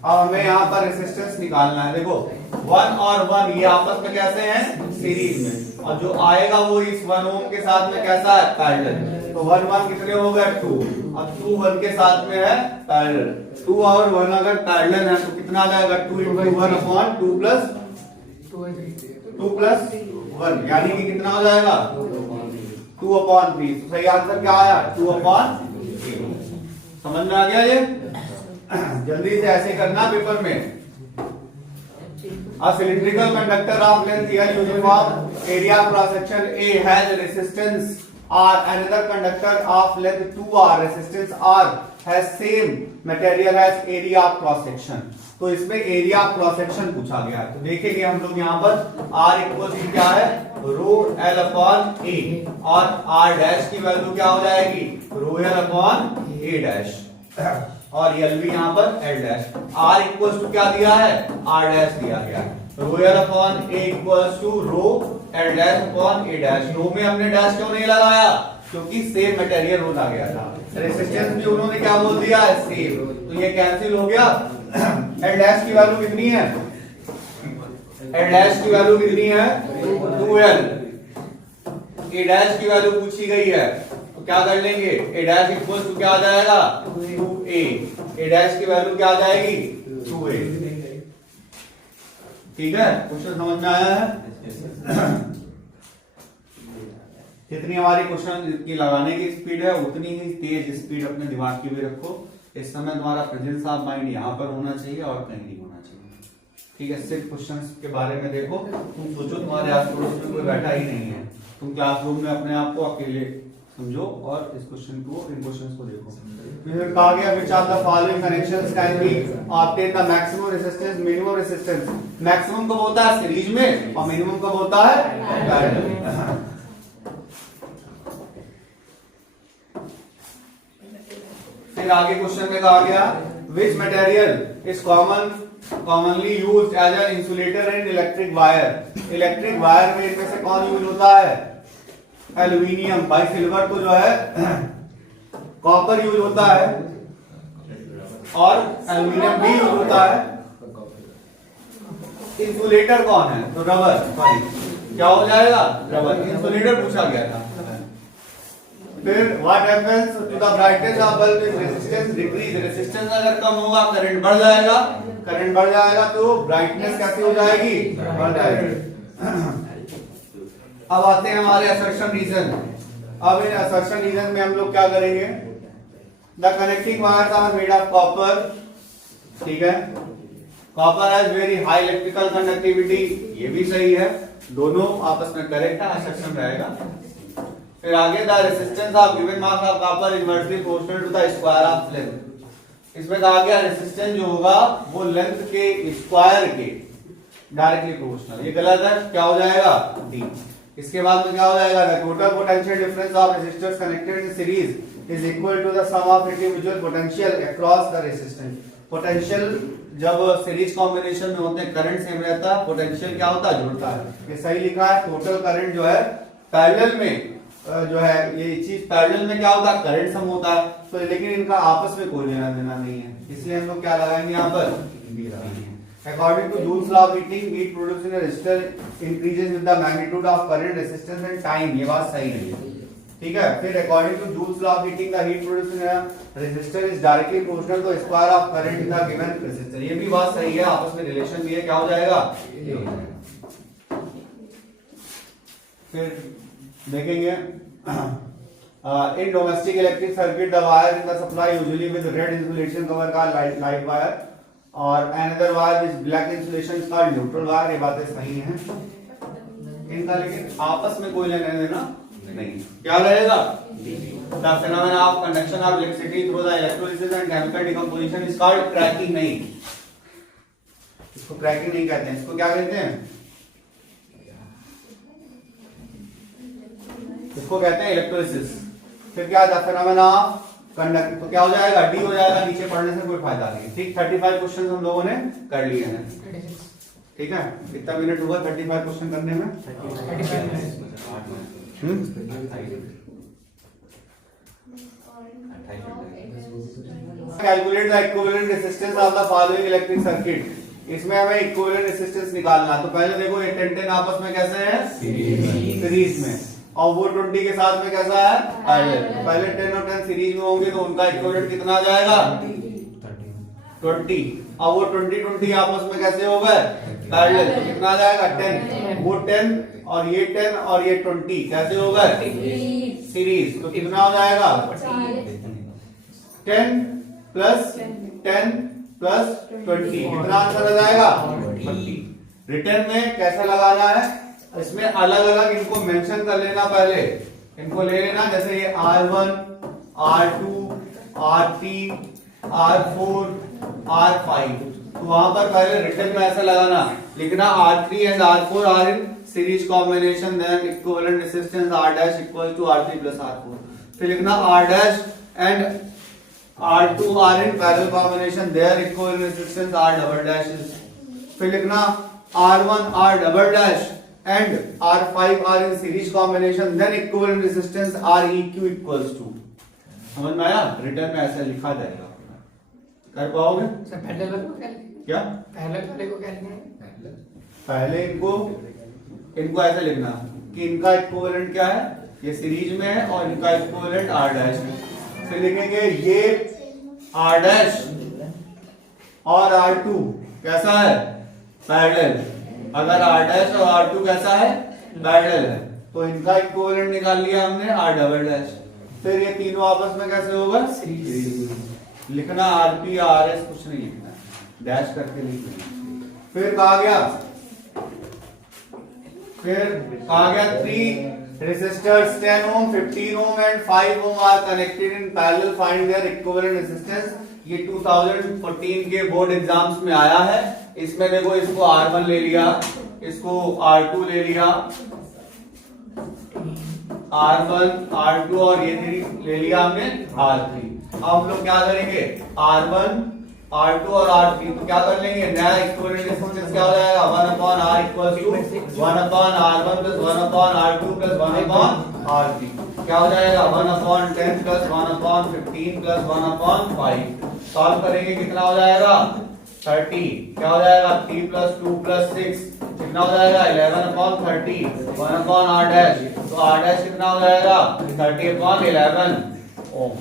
अब हमें यहाँ पर रेसिस्टेंस निकालना है। देखो 1 और 1 ये आपस में कैसे हैं, सीरीज में, और जो आएगा वो इस 1 ओम के साथ में कैसा है, पैरेलल। तो 1 1 कितने हो गए, 2, अब 2 1 के साथ में है पैरेलल। 2 और 1 अगर पैरेलल है तो कितना आ जाएगा, 2 × 1 अपॉन 2 प्लस 1, यानी कि कितना हो जाएगा, 2/3। तो सही आंसर क्या आया, 2/3। समझ में आ गया ये? जल्दी से ऐसे करना पेपर में। A cylindrical conductor of length L uniform area cross section A has resistance R. Another conductor of length 2R resistance R has same material as area of cross section. तो इसमें एरिया ऑफ क्रॉस सेक्शन पूछा गया है। तो देखेंगे हम लोग यहाँ पर R इक्वल टू क्या है, रो L अपॉन A, और R डैश की वैल्यू क्या हो जाएगी, rho L upon A dash, और L भी यहाँ पर L dash. R equal to क्या दिया है, R डैश दिया गया है। Rho L upon A equal to rho L dash upon A dash. Rho में हमने डैश क्यों नहीं लगाया, क्योंकि सेम मटेरियल रोल आ गया था। रेजिस्टेंस भी उन्होंने क्या बोल दिया है, सेम, तो ये कैंसिल हो गया। L डैश की वैल्यू कितनी है, L डैश की वैल्यू कितनी है, 2L। A डैश की वैल्यू पूछी गई है तो क्या कर लेंगे, A डैश इक्वल टू क्या आ जाएगा, 2A। A डैश की वैल्यू क्या आ जाएगी, 2A। ठीक है, क्वेश्चन समझ में आया है? जितनी हमारी क्वेश्चन की लगाने की स्पीड है उतनी ही तेज स्पीड अपने दिमाग की भी रखो। इस समय तुम्हारा प्रेजेंस ऑफ माइंड यहाँ पर होना चाहिए और कहीं नहीं होना चाहिए। ठीक है, सिर्फ क्वेश्चंस के बारे में देखो। तुम सोचो तुम्हारे आस पड़ोस में कोई बैठा ही नहीं है, तुम क्लासरूम में अपने आप को अकेले समझो और इस क्वेश्चन को, इन क्वेश्चंस को देखो। फिर कहा गया which of the following connections can be obtain the maximum resistance minimum resistance. Maximum कब होता है, सीरीज में, और मिनिमम कब होता है, पैरेलल। फिर आगे क्वेश्चन में कहा गया which material is commonly used as an insulator in electric wire। Electric wire में इनमें से कौन यूज होता है, एल्यूमिनियम। भाई सिल्वर तो जो है कॉपर यूज होता है और एल्यूमिनियम भी यूज होता है। इंसुलेटर कौन है, तो रबर, सॉरी क्या हो जाएगा, रबर। इंसुलेटर पूछा गया था। फिर what happens to the brightness of bulb if resistance decrease. Resistance अगर कम होगा करंट बढ़ जाएगा, करंट बढ़ जाएगा तो ब्राइटनेस कैसी हो जाएगी, बढ़ जाएगी। अब आते हैं हमारे असर्शन रीजन। अब इन असर्शन रीजन में हम लोग क्या करेंगे, the connecting wires are made of copper. ठीक है, copper has very high electrical conductivity, ये भी सही है, दोनों आपस में करेक्ट है, असर्शन रहेगा। फिर आगे the resistance of given mass of copper inversely proportional to the square of length. इसमें कहा गया रेजिस्टेंस जो होगा वो लेंथ के स्क्वायर के डायरेक्टली प्रोपोर्शनल। ये गलत है, क्या हो जाएगा, डी। इसके बाद में क्या हो जाएगा, the total potential difference of resistors connected in series is equal to the sum of individual potential across the resistance. Potential जब सीरीज कॉम्बिनेशन में होते हैं करंट सेम रहता है, पोटेंशियल क्या होता है, जुड़ता है। ये सही लिखा है। टोटल करंट जो है पैरेलल में जो है, ये चीज पैरेलल में क्या होता है, करंट सम होता है, तो लेकिन इनका आपस में कोई लेना देना नहीं है, इसलिए हम लोग क्या लगाएंगे यहाँ पर, बी लगाएंगे। According to Joule's law of heating, heat produced in a resistor increases with the magnitude of current, resistance and time. ये बात सही नहीं है। ठीक है, फिर according to Joule's law of heating the heat produced in a resistor is directly proportional to square of current in the given resistor. ये भी बात सही है, आपस में रिलेशन भी है, क्या हो जाएगा, फिर देखेंगे in domestic electric circuit the wire in the supply usually with red insulation cover called light wire और another wire with black insulation is called neutral wire। ये बातें सही हैं इनका, लेकिन आपस में कोई लेना देना नहीं। क्या रहेगा, the phenomenon of conduction of electricity through the electrolysis and chemical decomposition is called cracking। नहीं, इसको cracking नहीं कहते हैं, इसको क्या कहते हैं, इसको कहते हैं इलेक्ट्रोलिसिस। फिर क्या था फिनोमेना ऑफ कंडक्ट, तो क्या हो जाएगा डी हो जाएगा, नीचे पढ़ने से कोई फायदा नहीं। ठीक 35 क्वेश्चन हम लोगों ने कर लिए हैं। 36 ठीक है, कितना मिनट हुआ 35 क्वेश्चन करने में? 35 minute. Calculate the equivalent resistance of the following electric circuit. इसमें हमें इक्विवेलेंट रेजिस्टेंस निकालना है। तो पहले देखो ये 10-10 आपस में कैसे है? सीरीज में, और वो 20 के साथ में कैसा है? पैरेलल। पहले 10 और 10 सीरीज में होंगे तो उनका इक्विवेलेंट कितना आ जाएगा? 20। और वो 20-20 आपस में कैसे हो गए? पैरेलल। तो कितना आ जाएगा? 10। वो 10 और ये 10 और ये 20 कैसे हो गए? सीरीज। तो कितना हो जाएगा? 10 प्लस 10 प्लस 20, कितना आंसर आ जाएगा? 30। रिटर्न में कैसे लगाना है? इसमें अलग अलग इनको मेंशन कर लेना, पहले इनको ले लेना, जैसे ये R1, R2, R3, R4, R5। तो वहां पर पहले रिटर्न में ऐसा लगाना, लिखना R3 and R4 are in series combination, then equivalent resistance R dash equal to R3 plus R4। फिर लिखना R dash and R2 are in parallel combination, their equivalent resistance R double dash is. फिर लिखना R1 R double dash and R5 are in series combination, then equivalent resistance Req equals to। समझ में आया? Return में ऐसा लिखा जाएगा, कर पाओगे? सर पहले वाले को क्या लिखेंगे? क्या पहले वाले को क्या लिखेंगे? पहले इनको ऐसा लिखना कि इनका इक्विवेलेंट क्या है, ये सीरीज में है और इनका इक्विवेलेंट R डैश है। फिर लिखेंगे ये R डैश और R2 कैसा है? पैरेलल। अगर R डैश और R2 कैसा है? पैरेलल है, तो इनका इक्विवेलेंट निकाल लिया हमने R डबल डैश। फिर ये तीनों आपस में कैसे होगा? सीरीज। लिखना RP या RS कुछ नहीं लिखना, डैश करके लिखना। फिर कहा गया 3 resistors 10 ohm, 15 ohm and 5 ohm are connected in parallel, find their equivalent resistance। ये 2014 के बोर्ड एग्जाम्स में आया है। इसमें देखो इसको R1 ले लिया, इसको R2 ले लिया, R1 R2 और ये ले लिया हमने R3। अब हम लोग क्या करेंगे? R1 R2 और R3 तो क्या कर लेंगे? नया इक्विवेलेंट रेजिस्टेंस क्या हो जाएगा? 1/R equals to 1/R1 plus 1/R2 plus 1/R3। क्या हो जाएगा? 1/10 प्लस 1/15 प्लस 1/5। सॉल्व करेंगे कितना हो जाएगा? 30। क्या हो जाएगा? 3 प्लस 2 प्लस 6 कितना हो जाएगा? 11/30 1/R डैश। तो R डैश कितना हो जाएगा? 30/11 ओम।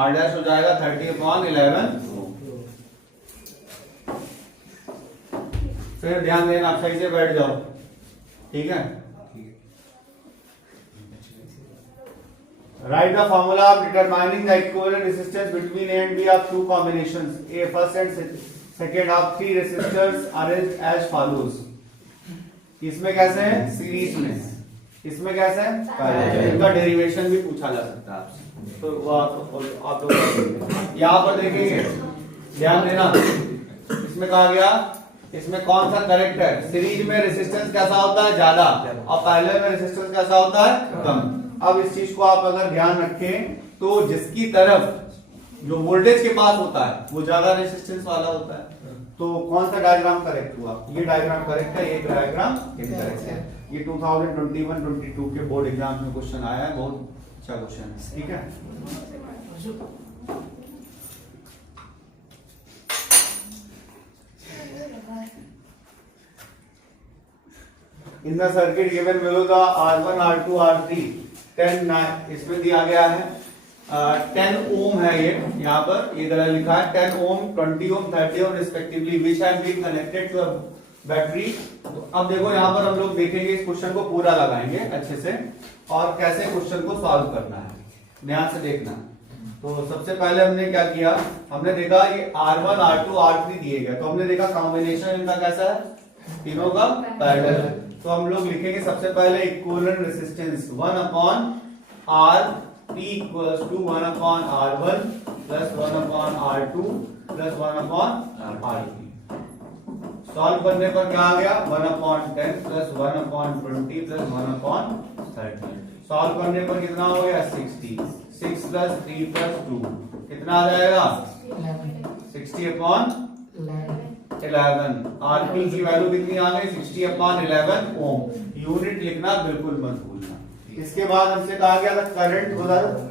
R डैश हो जाएगा 30/11। फिर ध्यान देना, आप सही से बैठ जाओ, ठीक है? Write the formula of determining the equivalent resistance between A and B of two combinations, A first and second of 3 resistors arranged as follows। इसमें कैसे है? सीरीज में। इसमें कैसे है? पैरेलल। इनका डेरिवेशन भी पूछा जा सकता है आपसे, तो वो आप लोग यहाँ पर देखेंगे, ध्यान देना। इसमें कहा गया, इसमें कौन सा करेक्ट है? सीरीज में रेजिस्टेंस कैसा होता है? ज्यादा, और पैरेलल में रेजिस्टेंस कैसा होता है? कम। अब इस चीज को आप अगर ध्यान रखें तो जिसकी तरफ जो वोल्टेज के पास होता है वो ज्यादा रेजिस्टेंस वाला होता है। तो कौन सा डायग्राम करेक्ट हुआ? ये डायग्राम करेक्ट है, ये डायग्राम इनकरेक्ट है। ये 2021-22 के बोर्ड एग्जाम में क्वेश्चन आया है, बहुत अच्छा क्वेश्चन है, ठीक है? In the circuit given below the R1 R2 R3 10 इसमें दिया गया है 10 ओम है, ये यहाँ पर ये गलत लिखा है। 10 ohm 20 ohm 30 ohm respectively which have been connected to a battery. तो अब देखो यहाँ पर हम लोग देखेंगे, इस क्वेश्चन को पूरा लगाएंगे अच्छे से और कैसे क्वेश्चन को सॉल्व करना है, ध्यान से देखना। तो सबसे पहले हमने क्या किया? हमने देखा ये R1 R2 R3 दिए गए, तो हमने देखा कॉम्बिनेशन इनका कैसा है? तीनों का पैरेलल। तो हम लोग लिखेंगे सबसे पहले equivalent resistance 1/R P equals to 1/R1 plus 1/R2 plus 1/R3। Solve करने पर क्या आ गया 1/10 प्लस 1/20 प्लस 1/30। सॉल्व करने पर कितना हो गया 60। 6 प्लस 3 प्लस 2 कितना आ जाएगा 60/11। आरपी की वैल्यू कितनी आ गई 60/11 ओम। यूनिट लिखना बिल्कुल मत भूलना। इसके बाद हमसे कहा गया था करंट उधर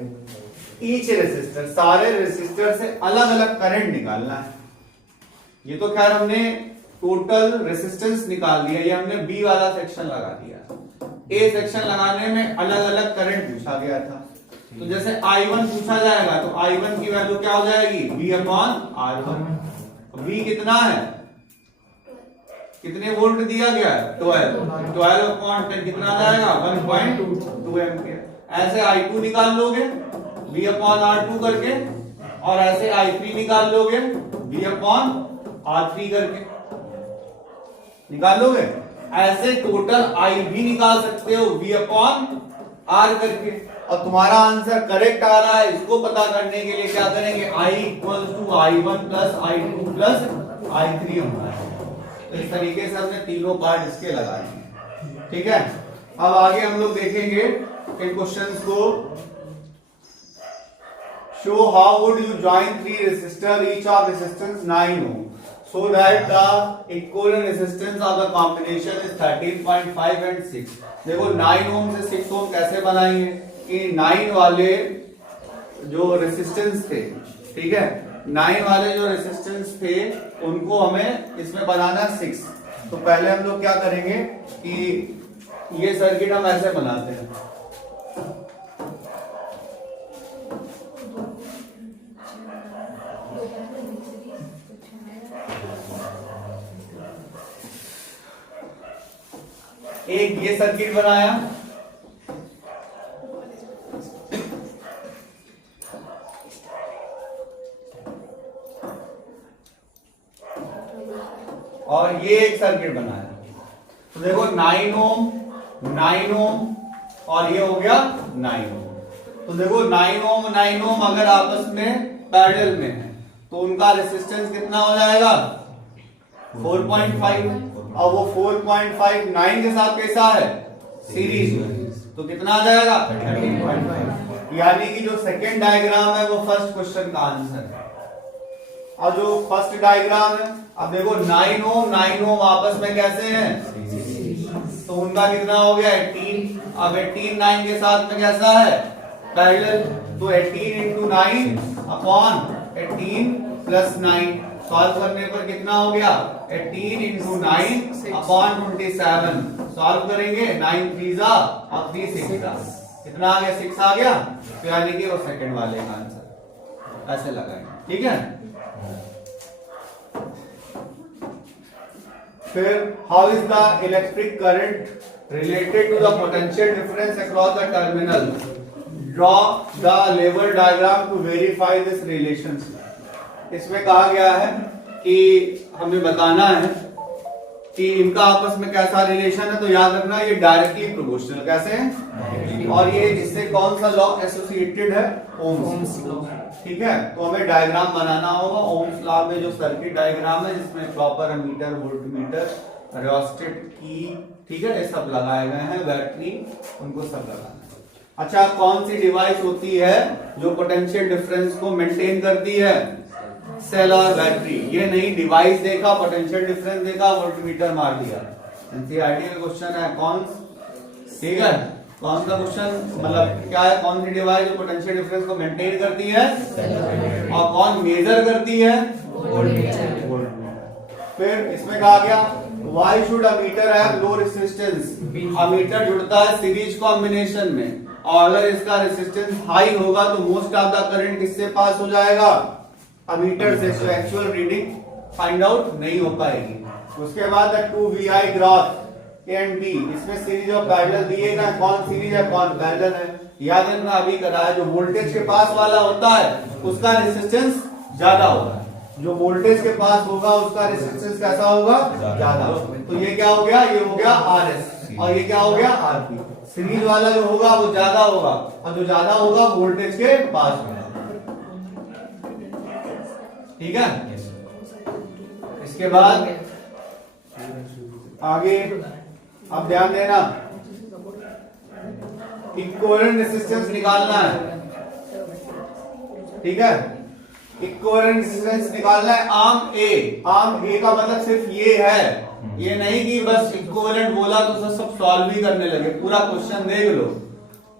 ईच रेसिस्टर, सारे रेसिस्टर से अलग अलग करंट निकालना है। ये तो खैर हमने टोटल रेसिस्टेंस निकाल दिया, ये हमने बी वाला सेक्शन लगा दिया। ए सेक्शन लगाने में अलग अलग करंट पूछा गया था। तो जैसे I1 पूछा जाएगा तो I1 की वैल्यू क्या हो जाएगी V/R1। V कितना है, कितने वोल्ट दिया गया है 12/10 कितना आ जाएगा 1.2 एम्पियर। ऐसे I2 निकाल लोगे V/R2 करके, और ऐसे I3 निकाल लोगे V/R3 करके निकाल लोगे। ऐसे टोटल I भी निकाल सकते हो V/R करके। और तुम्हारा आंसर करेक्ट आ रहा है, इसको पता करने के लिए क्या करेंगे I = I1 plus I2 plus I3 होना है। तो इस तरीके से हमने तीनों पार्ट इसके लगाए हैं। ठीक है, अब आगे हम लोग देखेंगे इन क्वेश्चंस को। Show how would you join 3 resistor each of resistance 9 ohm so that the equivalent resistance of the combination is 13.5 and 6। देखो 9 ohm से 6 ohm कैसे बनाएंगे कि 9 वाले जो रेसिस्टेंस थे, ठीक है, 9 वाले जो रेसिस्टेंस थे उनको हमें इसमें बनाना 6। तो पहले हम लोग क्या करेंगे कि ये सर्किट हम ऐसे बनाते हैं। एक ये सर्किट बनाया, और ये एक सर्किट बनाया। तो देखो 9 ओम 9 ओम और ये हो गया 9 ओम। तो देखो 9 ओम अगर आपस में पैरेलल में है तो उनका रेसिस्टेंस कितना हो जाएगा 4.5। अब वो 4.5 9 के साथ कैसा है सीरीज में, तो कितना आ जाएगा 13.5। यानी कि जो सेकेंड डायग्राम है वो फर्स्ट क्वेश्चन का आंसर है। और जो फर्स्ट डायग्राम है, अब देखो 9 ओम आपस में कैसे हैं, तो उनका कितना हो गया 18। अब 18 9 के साथ में कैसा है पैरेलल, तो 18 × 9/18 प्लस 9। सॉल्व करने पर कितना हो गया 18 × 9/27। सॉल्व करेंगे 9 3 और 3 6 कितना आ गया 6 आ गया। तो यानी कि वो सेकंड वाले का आंसर ऐसे लगाएंगे। ठीक है, फिर how is the electric current related to the potential difference across the terminal, draw the level diagram to verify this relationship. इसमें कहा गया है कि हमें बताना है कि इनका आपस में कैसा रिलेशन है। तो याद रखना ये डायरेक्टली प्रोपोर्शनल कैसे है, और ये इससे कौन सा लॉ एसोसिएटेड है ओम्स लॉ। ठीक है, तो हमें डायग्राम बनाना होगा ओम्स लॉ में जो सर्किट डायग्राम है जिसमें प्रॉपर मीटर वोल्टमीटर रियोस्टेट की, ठीक है, ये सब लगाए गए हैं, बैटरी उनको सब लगाना है। अच्छा, कौन सी डिवाइस होती है जो पोटेंशियल डिफरेंस को मेंटेन करती है, सेल और बैटरी। ये नहीं डिवाइस देखा पोटेंशियल डिफरेंस देखा वोल्टमीटर मार दिया। एनसीईआरटी का क्वेश्चन है कौन, ठीक है, कौन सा क्वेश्चन मतलब क्या है, कौन सी डिवाइस जो पोटेंशियल डिफरेंस को मेंटेन करती है और कौन मेजर करती है वोल्टमीटर। फिर इसमें कहा गया why should a meter have low resistance. Meter जुड़ता है सीरीज कॉम्बिनेशन में, और अगर इसका रेजिस्टेंस हाई होगा तो मोस्ट ऑफ द करंट किससे पास हो जाएगा अमीटर से, तो एक्चुअल रीडिंग फाइंड आउट नहीं हो पाएगी। उसके बाद 2VI graph A and B, इसमें सीरीज और पैरेलल दिएगा, कौन सीरीज है कौन पैरेलल है। याद रखना अभी कराया जो वोल्टेज के पास वाला होता है उसका रेजिस्टेंस ज्यादा होगा, जो वोल्टेज के पास होगा उसका रेजिस्टेंस कैसा होगा ज्यादा। तो ये क्या हो गया, ये हो गया RS और ये क्या हो गया RP। सीरीज वाला जो होगा वो ज्यादा होगा और जो ज्यादा होगा वोल्टेज के पास होगा। ठीक है, इसके बाद आगे अब ध्यान देना, इक्विवेलेंट रेजिस्टेंस निकालना है, ठीक है। इक्विवेलेंट रेजिस्टेंस निकालना है आर्म ए का मतलब सिर्फ ये है, ये नहीं कि बस इक्विवेलेंट बोला तो सब सॉल्व ही करने लगे, पूरा क्वेश्चन देख लो।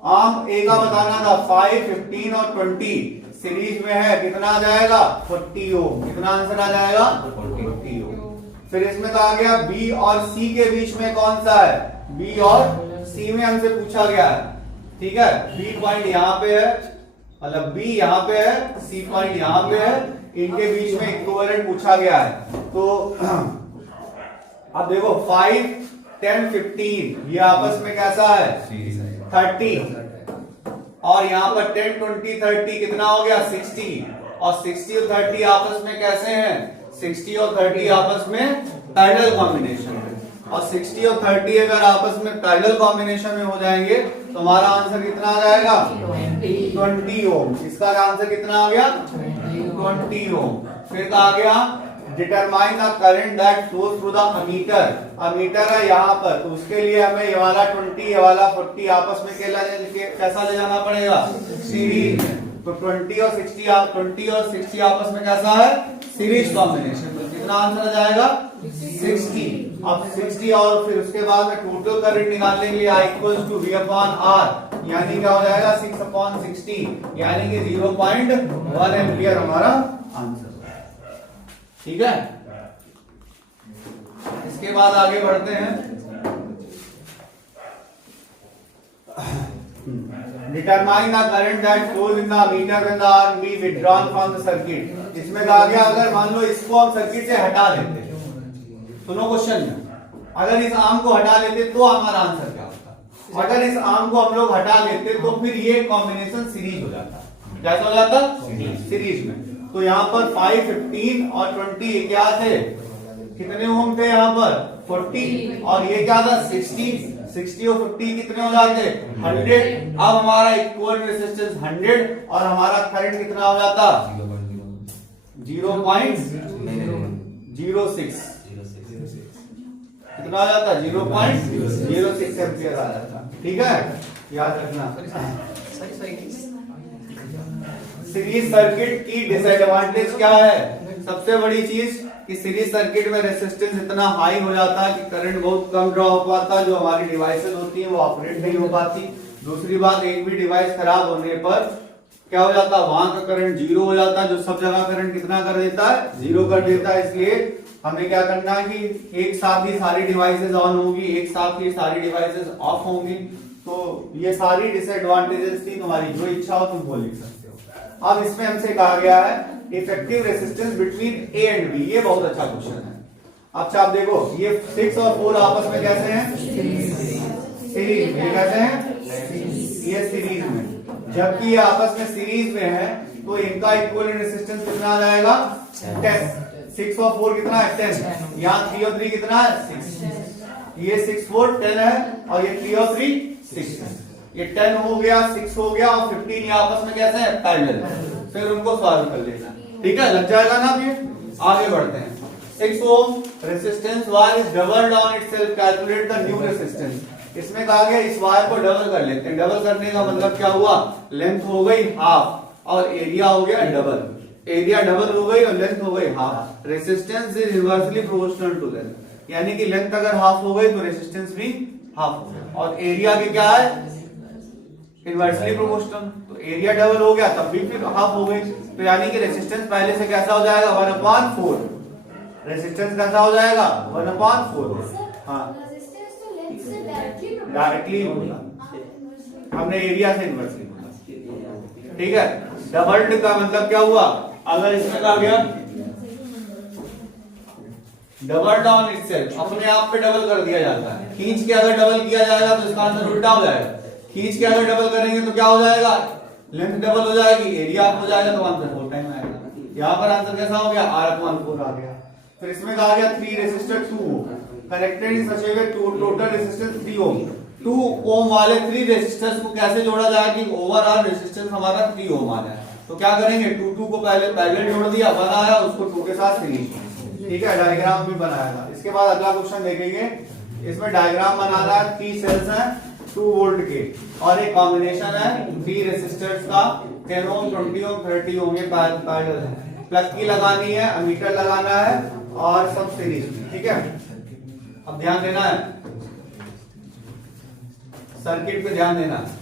आर्म ए का बताना था 5, 15 और 20 सीरीज में है, कितना आ जाएगा 40 ओम, कितना आंसर आ जाएगा 40 ओम। फिर इसमें कहा गया बी और सी के बीच में कौन सा है, बी और सी में हमसे पूछा गया है, ठीक है। बी पॉइंट यहाँ पे है, मतलब बी यहाँ पे है, सी पॉइंट यहाँ पे है, इनके बीच में इक्विवेलेंट पूछा गया है। तो अब देखो 5, 10, 15 ये आपस में कैसा है 30, और यहाँ पर 10, 20, 30 कितना हो गया 60, और 60 और 30 आपस में कैसे हैं, 60 और 30 आपस में पैरेलल कॉम्बिनेशन में, और 60 और 30 अगर आपस में पैरेलल कॉम्बिनेशन में हो जाएंगे तो हमारा आंसर कितना आ जाएगा 20 ओम। इसका आंसर कितना आ गया 20 ओम। फिर कहा गया determine the current that flows through the ammeter, ammeter है यहाँ पर, तो उसके लिए हमें ये वाला 20 ये वाला 40 आपस में कैसा ले जाना पड़ेगा सीरीज में। तो 20 और 60 आपस में कैसा है सीरीज कॉम्बिनेशन, तो कितना आंसर आ जाएगा 60। अब 60 और फिर उसके बाद में टोटल करंट निकालने के लिए I equals to V upon R, यानी क्या हो जाएगा 6 अपॉन 60, यानी कि 0.1 एम्पियर हमारा आंसर, ठीक है। इसके बाद आगे बढ़ते हैं, determine the current that flows in the ammeter when the arm be withdrawn from the circuit. इसमें कहा गया अगर मान लो इसको हम सर्किट से हटा लेते, सुनो क्वेश्चन में, अगर इस आर्म को हटा लेते तो हमारा आंसर क्या होता, अगर इस आर्म को हम लोग हटा लेते तो फिर ये कॉम्बिनेशन सीरीज हो जाता, कैसा हो जाता सीरीज में। तो यहाँ पर 5, 15 और 20 क्या थे, कितने ओम थे यहाँ पर 40, और ये क्या था 60 और 50 कितने हो जाते 100। अब हमारा इक्वल रेजिस्टेंस 100 और हमारा करंट कितना हो जाता 0.06, कितना आ जाता 0.06 एम्पियर आ जाता, ठीक है, याद रखना। सीरीज सर्किट की डिसएडवांटेज क्या है, सबसे बड़ी चीज कि सीरीज सर्किट में रेजिस्टेंस इतना हाई हो जाता है कि करंट बहुत कम ड्रॉ हो पाता, जो हमारी डिवाइसेस होती हैं वो ऑपरेट नहीं हो पाती। दूसरी बात, एक भी डिवाइस खराब होने पर क्या हो जाता है, वहां का करंट जीरो हो जाता है, जो सब जगह करंट कितना कर देता है जीरो कर देता है। इसलिए हमें क्या करना है कि एक साथ ही सारी डिवाइसेस ऑन होगी, एक साथ ही सारी डिवाइसेस ऑफ होंगी। तो ये सारी डिसएडवांटेजेस थी तुम्हारी, जो इच्छा हो तुम वो लिख सकते हो। अब इसमें हमसे कहा गया है effective resistance between A and B, ये बहुत अच्छा क्वेश्चन है। अच्छा आप देखो ये 6 और 4 आपस में कैसे हैं सीरीज में, कैसे हैं ये सीरीज में, जबकि ये आपस में सीरीज में है तो इनका इक्विवेलेंट रेजिस्टेंस कितना आ जाएगा 10। 6 और 4 कितना है 10, यहाँ 3 और 3 कितना है 6, ये 6, 4 10 है, और ये 3 और 3 6 है, ये 10 हो गया 6 हो गया, और 15 ये आपस में कैसे है पैरेलल, फिर उनको सॉल्व कर लेना, ठीक है, लग जाएगा ना। फिर आगे बढ़ते हैं। 6 ohm resistance wire is doubled on itself, calculate the new resistance. इसमें कहा गया इस वायर को डबल कर लेते हैं। डबल करने का मतलब क्या हुआ, लेंथ हो गई हाफ और एरिया हो गया डबल, एरिया डबल हो गई और लेंथ हो गई half. Resistance is inversely proportional to length, यानी कि लेंथ अगर हाफ हो गई तो रेजिस्टेंस भी हाफ हो गया, और एरिया भी क्या है इनवर्सली प्रोपोर्शनल, तो एरिया डबल हो गया तब भी फिर हाफ हो गई, तो यानी कि रेजिस्टेंस पहले से कैसा हो जाएगा 1/4, रेजिस्टेंस कैसा हो जाएगा 1/4। हाँ डायरेक्टली बोला हमने, एरिया से इनवर्सली बोला, ठीक है। डबल्ड का मतलब क्या हुआ, अगर इसमें कहा गया डबल डाउन इटसेल्फ, अपने आप पे डबल कर दिया जाता है, खींच के अगर डबल किया जाएगा तो इसका आंसर उल्टा हो जाएगा, खींच के अगर डबल करेंगे तो क्या हो जाएगा लेंथ डबल हो जाएगी, एरिया अप हो जाएगा, तो आंसर 4 टाइम आएगा। यहाँ पर आंसर कैसा हो गया R/4 आ गया। फिर इसमें कहा गया 3 resistor 2 ohm connected in such a way total resistance 3 ohm. 2 ohm वाले 3 रेजिस्टर्स को कैसे जोड़ा जाए कि ओवरऑल रेजिस्टेंस हमारा 3 ओम आ जाए। तो क्या करेंगे 2 को पहले जोड़ दिया, 1 आया, उसको 2 के साथ सीरीज ठीक है, डायग्राम भी बनाया था। इसके बाद अगला क्वेश्चन देखेंगे, इसमें डायग्राम बनाना है, 3 सेल्स हैं 2 वोल्ट के और एक कॉम्बिनेशन है 3 रेसिस्टर्स का 10 ओम 20 ओम 30 ओम, ये पैरेलल है। प्लग की लगानी है, अमीटर लगाना है और सब सीरीज में, ठीक है। अब ध्यान देना है, सर्किट पे ध्यान देना है।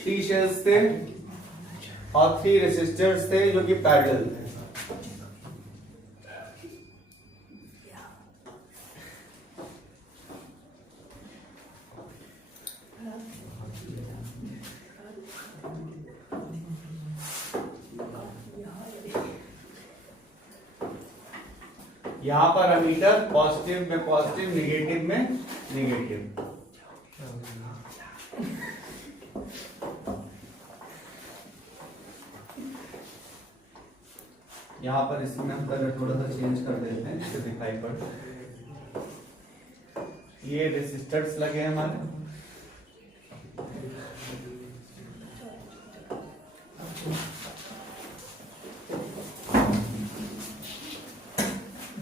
थ्री शेल्स थे और 3 रेसिस्टर्स थे जो कि पैरेलल थे। यहां पर अमीटर पॉजिटिव में पॉजिटिव, निगेटिव में निगेटिव। यहाँ पर इसमें हम कलर थोड़ा सा चेंज कर देते हैं जिससे दिखाई पड़े। ये रेसिस्टर्स लगे हैं हमारे,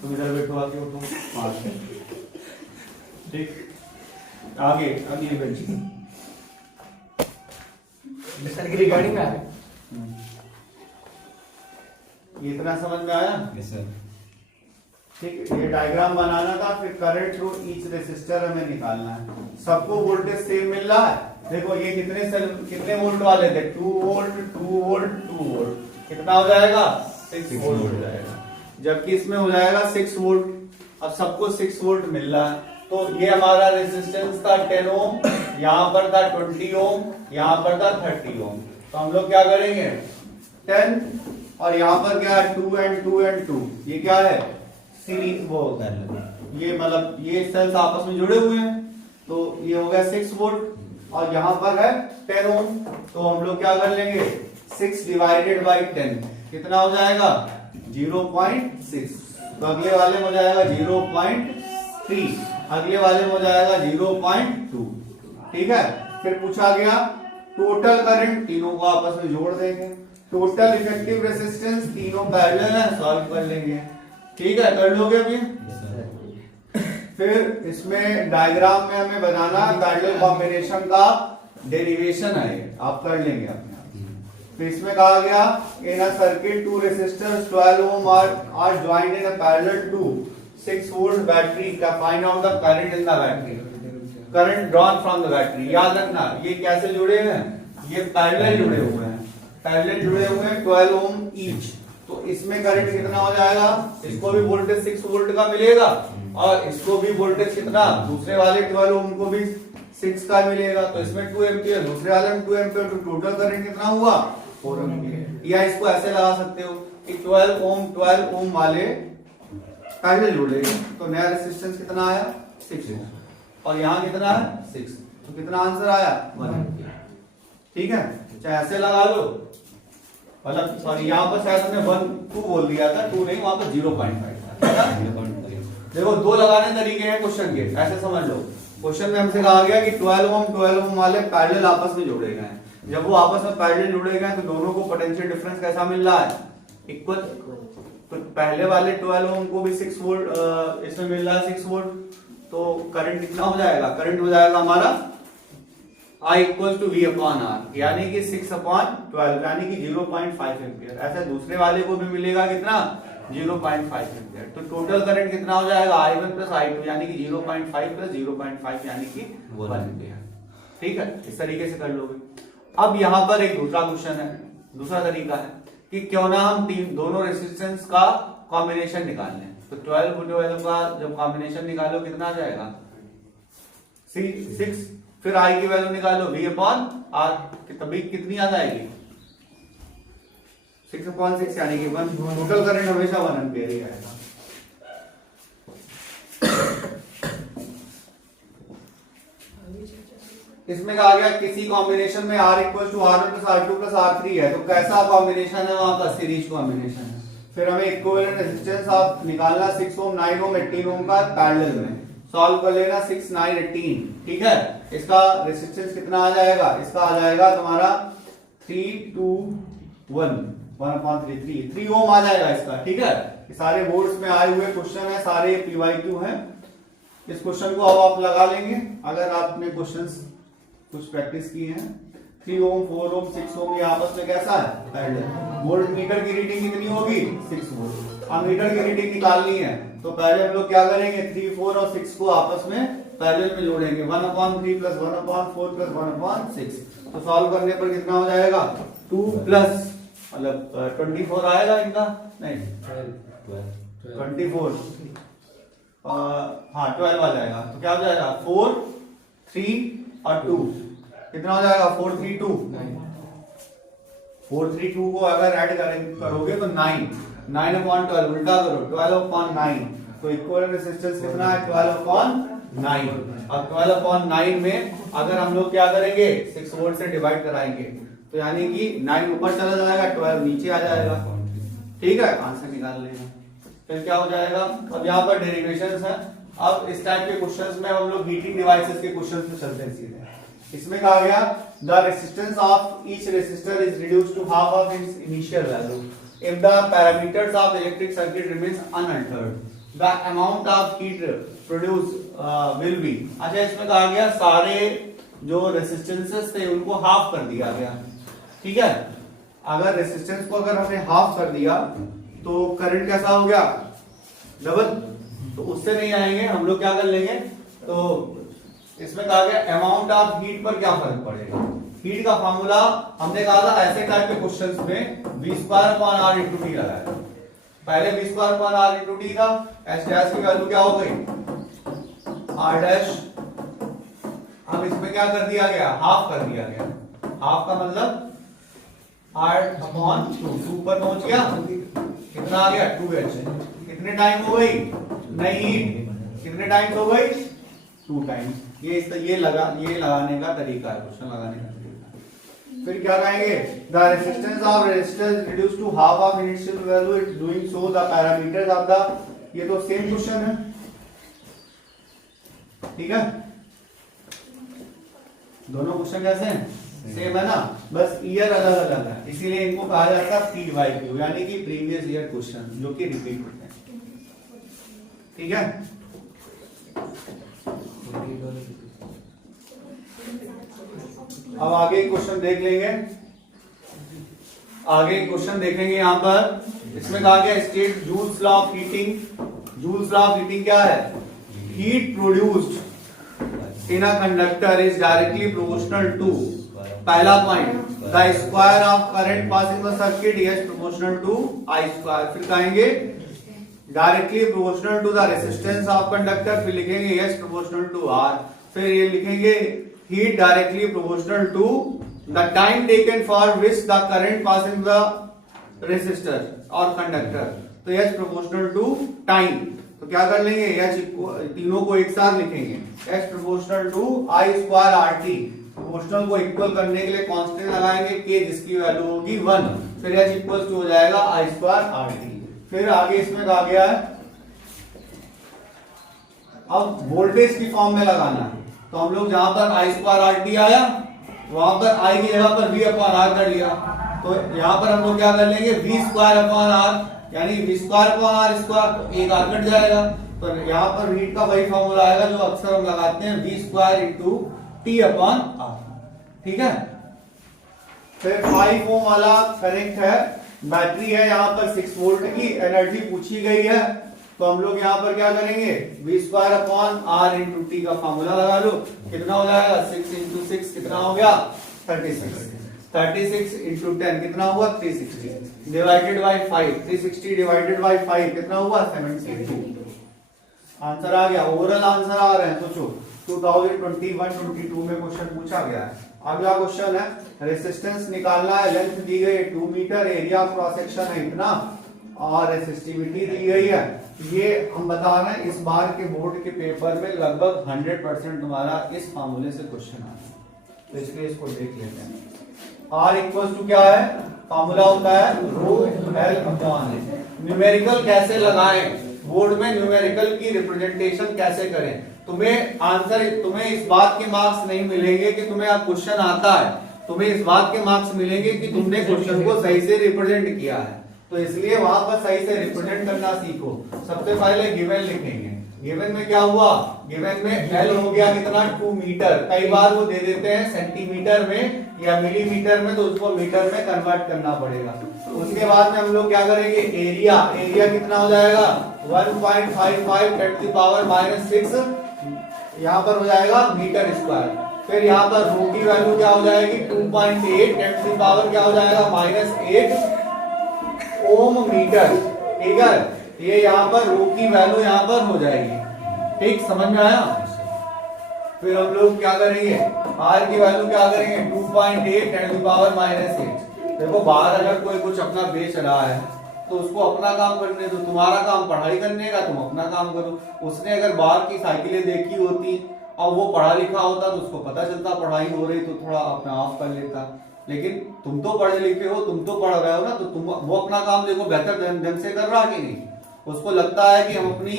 तुम इधर बैठो, आके उठो, ठीक। आगे अगली बेंच सर की रिगार्डिंग आ रहा है। ये इतना समझ में आया? Yes sir. ठीक, ये डायग्राम बनाना था, फिर करंट थ्रू ईच रेसिस्टर हमें निकालना है। सबको वोल्टेज सेम मिल रहा है। देखो ये कितने वोल्ट वाले थे, 2 वोल्ट 2 वोल्ट 2 वोल्ट, कितना हो जाएगा 6 वोल्ट हो जाएगा, जबकि इसमें हो जाएगा 6 वोल्ट। अब सबको 6 वोल्ट मिल रहा है, तो ये हमारा रेजिस्टेंस था 10 ओम, यहाँ पर था 20 ओम, यहाँ पर था 30 ओम। तो हम लोग क्या करेंगे, 10 और यहाँ पर क्या है 2 and 2 and 2, ये क्या है सीरीज, वो ये मतलब ये सेल्स आपस में जुड़े हुए हैं, तो ये हो गया 6 वोल्ट और यहाँ पर है 10 ओम। तो हम लोग क्या कर लेंगे, 6 डिवाइडेड बाई 10 कितना हो जाएगा 0.6। तो अगले वाले में हो जाएगा 0.3, अगले वाले में हो जाएगा 0.2, ठीक है। फिर पूछा गया टोटल करंट, तीनों को आपस में जोड़ देंगे, टोटल इफेक्टिव रेजिस्टेंस, तीनों पैरेलल है, सॉल्व कर लेंगे, ठीक है। कर लोगे अभी? फिर इसमें डायग्राम में हमें बनाना पैरेलल कॉम्बिनेशन का डेरिवेशन है, आप कर लेंगे अपने आप। फिर इसमें कहा गया in a circuit 2 resistors 12 ohm are joined in a parallel to 6 volt battery, find out the current in the battery, current drawn from the battery. याद रखना ये कैसे जुड़े हैं, ये पैरेलल जुड़े हुए हैं, पैरेलल जुड़े हुए हैं 12 ओम ईच। तो इसमें करंट कितना हो जाएगा, इसको भी वोल्टेज 6 वोल्ट का मिलेगा और इसको भी वोल्टेज कितना, दूसरे वाले 12 ओम को भी 6 का मिलेगा, तो इसमें 2 एम्पियर, दूसरे वाले में 2 एम्पियर, तो टोटल करंट कितना हुआ 4 एम्पियर। या इसको ऐसे लगा सकते हो कि 12 ओम वाले पैरेलल जुड़े, तो नया रेजिस्टेंस कितना आया 6 ओम और यहाँ कितना है 6, तो कितना आंसर आया 1 एम्पियर, ठीक है। चाहे ऐसे लगा लो, मतलब सॉरी यहाँ पर शायद हमने 2 बोल दिया था, 2 नहीं, वहां पर 0.5 था। देखो 2 लगाने तरीके हैं क्वेश्चन के, ऐसे समझ लो। क्वेश्चन में हमसे कहा गया कि 12 ओम वाले पैरेलल आपस में जुड़े गए हैं, जब वो आपस में पैरेलल जुड़े गए तो दोनों को पोटेंशियल डिफरेंस कैसा मिल रहा है, इक्वल। तो पहले वाले 12 ओम को भी 6 वोल्ट इसमें मिल रहा है 6 वोल्ट, तो करंट कितना हो जाएगा, करंट हो जाएगा हमारा I equals to V upon R, यानी कि 6/12 यानी कि 0.5 एम्पियर। ऐसे दूसरे वाले को भी मिलेगा कितना 0.5 एम्पियर। तो टोटल करंट कितना हो जाएगा I1 प्लस I2 यानी कि 0.5 प्लस 0.5 यानी कि 1 एम्पियर, ठीक है। इस तरीके से कर लोगे। अब यहाँ पर एक दूसरा क्वेश्चन है, दूसरा तरीका है कि क्यों ना हम दोनों रेसिस्टेंस का कॉम्बिनेशन निकाल लें। तो 12 का जब कॉम्बिनेशन निकालो कितना आ जाएगा 6, फिर आई की वैल्यू निकालो V अपॉन R, तभी कितनी आ जाएगी 6/6 यानी कि 1। टोटल करंट हमेशा 1 एम्पियर ही आएगा। इसमें कहा गया किसी कॉम्बिनेशन में R equal to R1 plus R2 plus R3 है, तो कैसा कॉम्बिनेशन है वहां का? सीरीज कॉम्बिनेशन है। फिर हमें इक्विवेलेंट रेजिस्टेंस आप निकालना 6 ओम 9 ओम 18 ओम का पैरेलल में सॉल्व कर लेना 6 9 18, ठीक है। इसका रेजिस्टेंस कितना आ जाएगा? इसका आ जाएगा तुम्हारा 3 2 1 1/3 3 ओम आ जाएगा इसका, ठीक है। ये सारे बोर्ड्स में आए हुए क्वेश्चन है, सारे PYQ हैं। इस क्वेश्चन को अब आप लगा लेंगे अगर आपने क्वेश्चंस कुछ प्रैक्टिस की है। 3 ओम 4 ओम 6 ओम ये आपस में कैसा है? पैरेलल। वोल्ट मीटर की रीडिंग कितनी होगी? 6 वोल्ट। अब मीटर की रीडिंग निकालनी है तो पहले हम लोग क्या करेंगे? 3 4 और 6 को आपस में पैरेलल में जोड़ेंगे। 1/3 प्लस 1/4 प्लस 1/6, तो सॉल्व करने पर कितना हो जाएगा? 2 प्लस मतलब 24 आएगा इनका, नहीं 24 हाँ 12 आ जाएगा। तो क्या हो जाएगा? 4 3 और 2 कितना हो जाएगा? 4 3 2 4 3 2 को अगर ऐड करोगे तो 9/12 उल्टा करो 12/9, तो इक्विवेलेंट रेजिस्टेंस कितना है? 12/9। अब 12/9 में अगर हम लोग क्या करेंगे? 6 वोल्ट से डिवाइड कराएंगे तो यानी कि 9 ऊपर चला जाएगा, 12 नीचे आ जाएगा, ठीक है। आंसर निकाल लेना। फिर क्या हो जाएगा? अब यहाँ पर डेरिवेशंस है। अब इस टाइप के क्वेश्चंस में हम लोग हीटिंग डिवाइसेस के क्वेश्चंस पे चलते हैं सीधे। इसमें कहा गया the resistance of each resistor is reduced to half of its initial value if the parameters of electric circuit remains unaltered the amount of heat produce will be. अच्छा, इसमें कहा गया सारे जो रेजिस्टेंसेस थे उनको हाफ कर दिया गया, ठीक है। अगर रेजिस्टेंस को अगर हमने हाफ कर दिया तो करंट कैसा हो गया? डबल। तो उससे नहीं आएंगे, हम लोग क्या कर लेंगे? तो इसमें कहा गया अमाउंट ऑफ हीट पर क्या फर्क पड़ेगा? हीट का फार्मूला हमने कहा था ऐसे टाइप के क्वेश्चंस में v²/r × t लगाया। पहले v²/r × t था, h डैश की वैल्यू क्या हो गई? r dash. अब इसमें क्या कर दिया गया? हाफ कर दिया गया। हाफ का मतलब r/2 पर पहुंच गया, कितना आ गया? 2h। कितने टाइम हो गई? नहीं, कितने टाइम्स हो गई? 2 टाइम्स। ये लगाने का तरीका है, क्वेश्चन लगाने का तरीका। फिर क्या कहेंगे? The resistance of resistor reduce to half of initial value it doing so the parameters of the, ये तो सेम क्वेश्चन है, ठीक है। दोनों क्वेश्चन कैसे हैं? सेम है ना, बस ईयर अलग अलग है, इसीलिए इनको कहा जाता है PYQ यानी कि प्रीवियस ईयर क्वेश्चन, जो कि रिपीट होते हैं, ठीक है। अब आगे क्वेश्चन देख लेंगे। आगे क्वेश्चन देखेंगे यहाँ पर। इसमें कहा गया state Joule's law of heating. Joule's law of heating क्या है? Heat produced in a conductor is directly proportional to, पहला point, the square of current passing the circuit is proportional to I square. फिर कहेंगे directly proportional to the resistance of conductor, फिर लिखेंगे as proportional to R, फिर ये लिखेंगे heat directly proportional to the time taken for which the current passing the resistor और conductor, तो H proportional to time. तो क्या कर लेंगे? एच तीनों को एक साथ लिखेंगे, H proportional to I square R T. Proportional को इक्वल करने के लिए कांस्टेंट लगाएंगे के, जिसकी वैल्यू होगी 1, फिर एच इक्वल टू हो जाएगा आई स्क्वायर आर टी। फिर आगे इसमें कहा गया है अब वोल्टेज की फॉर्म में लगाना है, तो हम लोग जहां पर आई स्क्वायर आर टी आया वहां पर आई की जगह पर v/r कर लिया, तो यहां पर हम लोग क्या कर लेंगे? v²/r यानी v²/r स्क्वायर, तो एक आर कट जाएगा, तो यहां पर हीट का वही फॉर्मूला आएगा जो अक्सर हम लगाते हैं, v² × t/r, ठीक है। फिर 5 ओम वाला करेक्ट है, बैटरी है यहाँ पर 6 वोल्ट की, एनर्जी पूछी गई है, तो हम लोग यहाँ पर क्या करेंगे? v²/r × t का फार्मूला लगा लो, कितना हो जाएगा? 6 × 6 कितना हो गया? 36। 36 × 10 कितना हुआ? 360 डिवाइडेड बाय 5, 360 डिवाइडेड बाय 5 कितना हुआ? 72। आंसर आ गया, ओवरऑल आंसर आ रहे हैं। सोचो 2021-22 में क्वेश्चन पूछा गया है। अगला क्वेश्चन है, रेजिस्टेंस निकालना है, लेंथ दी गई है 2 meter, area of cross section है इतना और रेसिस्टिविटी दी गई है। ये हम बता रहे हैं इस बार के बोर्ड के पेपर में लगभग 100% तुम्हारा इस फार्मूले से क्वेश्चन आ रहा है, तो इसलिए इसको देख लेते हैं। R इक्वल टू क्या है, फॉर्मूला होता है रो एल अपॉन ए। न्यूमेरिकल कैसे लगाएं, बोर्ड में न्यूमेरिकल की रिप्रेजेंटेशन कैसे करें। तुम्हें इस बात के मार्क्स नहीं मिलेंगे कि तुम्हें अब क्वेश्चन आता है, तुम्हें इस बात के मार्क्स मिलेंगे कि तुमने क्वेश्चन को सही से रिप्रेजेंट किया है। तो इसलिए वहां पर सही से रिप्रेजेंट करना सीखो। सबसे पहले गिवन लिखेंगे। गिवन में क्या हुआ, गिवन में एल हो गया कितना 2 मीटर, कई बार वो दे देते हैं सेंटीमीटर में या मिलीमीटर में, तो उसको मीटर में कन्वर्ट करना पड़ेगा। उसके बाद में हम लोग क्या करेंगे, एरिया, एरिया कितना हो जाएगा 1.55 10 की पावर -6, यहाँ पर हो जाएगा मीटर स्क्वायर। फिर यहाँ पर रो की वैल्यू क्या हो जाएगी 2.8 10 की पावर क्या हो जाएगा -8 ओम मीटर। ठीक है, ये यहाँ पर रो की वैल्यू यहाँ पर हो जाएगी। ठीक, समझ में आया। फिर हम लोग क्या करेंगे, आर की वैल्यू क्या करेंगे 2.8 10 की पावर -8। देखो बाहर अगर कोई कुछ अपना बेच रहा है तो उसको अपना काम करने दो, तुम्हारा काम पढ़ाई करने का, तुम अपना काम करो। उसने अगर बाहर की साइकिलें देखी होती और वो पढ़ा लिखा होता तो उसको पता चलता पढ़ाई हो रही, तो थोड़ा अपना ऑफ कर लेता। लेकिन तुम तो पढ़े लिखे हो, तुम तो पढ़ रहे हो ना, तो तुम वो अपना काम देखो बेहतर ढंग से कर रहा कि नहीं। उसको लगता है कि हम अपनी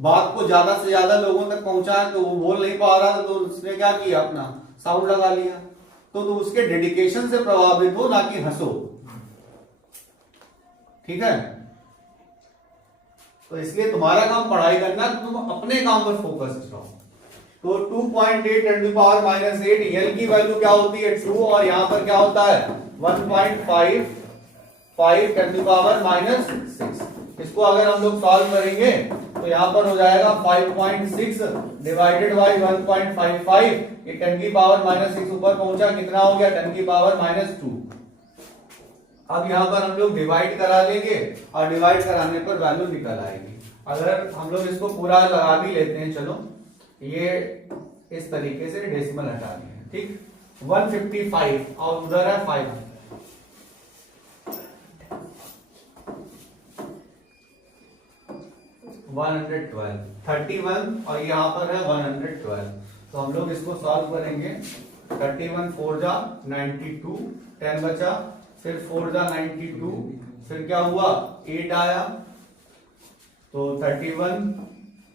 बात को ज्यादा से ज्यादा लोगों तक पहुंचाएं, तो वो बोल नहीं पा रहा था तो उसने क्या किया, अपना साउंड लगा लिया। तो उसके डेडिकेशन से प्रभावित हो, ना कि हंसो। ठीक है, तो इसलिए तुम्हारा काम पढ़ाई करना, तो तुम अपने काम पर फोकस रहो। तो 2.8 10 की पावर -8, एल की वैल्यू क्या होती है 2, और यहां पर क्या होता है 1.55 10 की पावर -6। इसको अगर हम लोग सॉल्व करेंगे तो यहां पर हो जाएगा 5.6 डिवाइडेड बाय 1.55, ये 10 की पावर -6 ऊपर पहुंचा, कितना हो गया 10 की पावर -2। अब यहां पर हम लोग डिवाइड करा लेंगे और डिवाइड कराने पर वैल्यू निकल आएगी। अगर हम लोग इसको पूरा लगा भी लेते हैं, चलो ये इस तरीके से डेसिमल हटा दिए। ठीक, 155 और उधर है 5, 112, 31 और यहाँ पर है 112। तो हम लोग इसको सॉल्व करेंगे। 31 4 जा 92, 10 बचा, फिर 4 जा 92, फिर क्या हुआ 8 आया, तो 31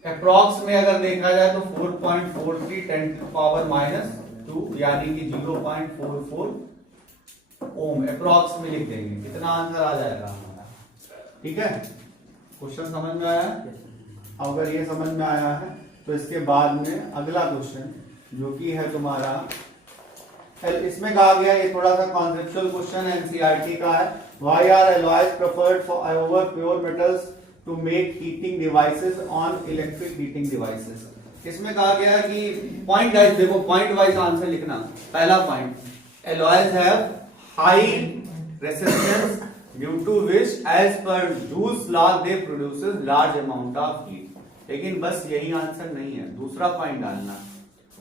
अप्रॉक्स में अगर देखा जाए तो 4.43 10 की पावर -2, यानी कि 0.44 ओम अप्रॉक्स में लिख देंगे, कितना आंसर आ जाएगा हमारा। ठीक है, क्वेश्चन समझ में आया। अगर ये समझ में आया है तो इसके बाद में अगला क्वेश्चन जो कि है तुम्हारा, इसमें कहा गया, ये थोड़ा सा कॉन्सेप्चुअल क्वेश्चन है, एनसीईआरटी का है। Why are alloys preferred for over pure metals to make heating devices on electric heating devices. इसमें कहा गया कि पॉइंट वाइज, देखो पॉइंट वाइज आंसर लिखना। पहला point, alloys have high resistance due to which as पर Joule's law they produces large amount of heat. लेकिन बस यही आंसर नहीं है, दूसरा पॉइंट डालना,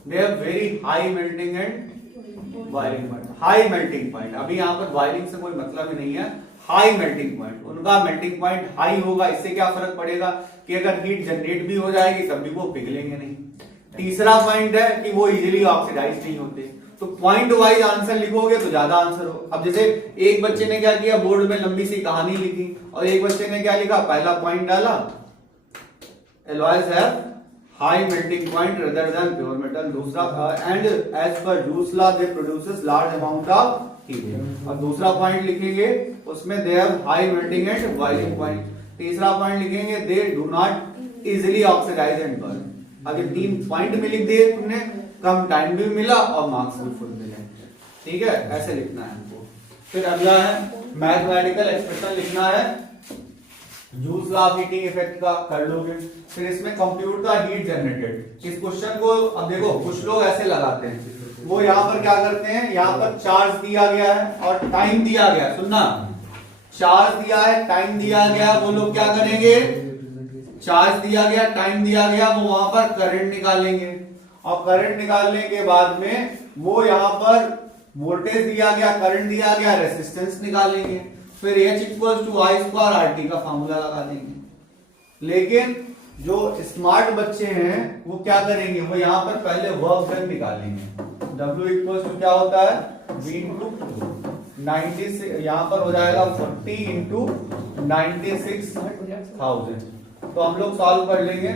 they have very high melting and boiling point. High melting point, अभी यहाँ पर बॉइलिंग से कोई मतलब ही नहीं है, हाई मेल्टिंग पॉइंट, उनका मेल्टिंग पॉइंट हाई होगा। इससे क्या फर्क पड़ेगा कि अगर हीट जनरेट भी हो जाएगी तब भी वो पिघलेंगे नहीं। तीसरा पॉइंट है कि वो इजीली ऑक्सीडाइज नहीं होते। तो पॉइंट वाइज आंसर लिखोगे तो ज्यादा आंसर हो। अब जैसे एक बच्चे ने क्या किया, बोर्ड में लंबी सी कहानी लिखी, और एक बच्चे ने क्या लिखा, पहला पॉइंट डाला alloys have high melting point rather than pure metal, दूसरा एंड एज पर Joule's law they produces large amount of heat. अब दूसरा पॉइंट लिखेंगे उसमें they have high melting and boiling point. तीसरा पॉइंट लिखेंगे they do not easily oxidize and burn. अगर 3 point में लिख दिए तुमने, कम टाइम भी मिला और मार्क्स भी फुल मिले। ठीक है, ऐसे लिखना है हमको। फिर अगला है मैथमेटिकल एक्सप्रेशन लिखना है, joules law of heating effect का कर लोगे। फिर इसमें कंप्यूट द हीट जनरेटेड। इस क्वेश्चन को अब देखो, कुछ लोग ऐसे लगाते हैं, वो यहाँ पर क्या करते हैं, यहाँ पर चार्ज दिया गया है और टाइम दिया गया है, सुनना, चार्ज दिया है टाइम दिया गया, वो लोग क्या करेंगे, चार्ज दिया गया टाइम दिया गया, वो वहां पर करंट निकालेंगे, और करंट निकालने के बाद में वो यहाँ पर वोल्टेज दिया गया, करंट दिया गया, रेसिस्टेंस निकालेंगे, फिर H equal to I square RT का फॉर्मूला लगा देंगे। लेकिन जो स्मार्ट बच्चे हैं वो क्या करेंगे, वो यहाँ पर पहले वर्क डन निकालेंगे। W इक्वल टू क्या होता है V इंटू 96, यहाँ पर हो जाएगा 40 इंटू 96,000। तो हम लोग सॉल्व कर लेंगे।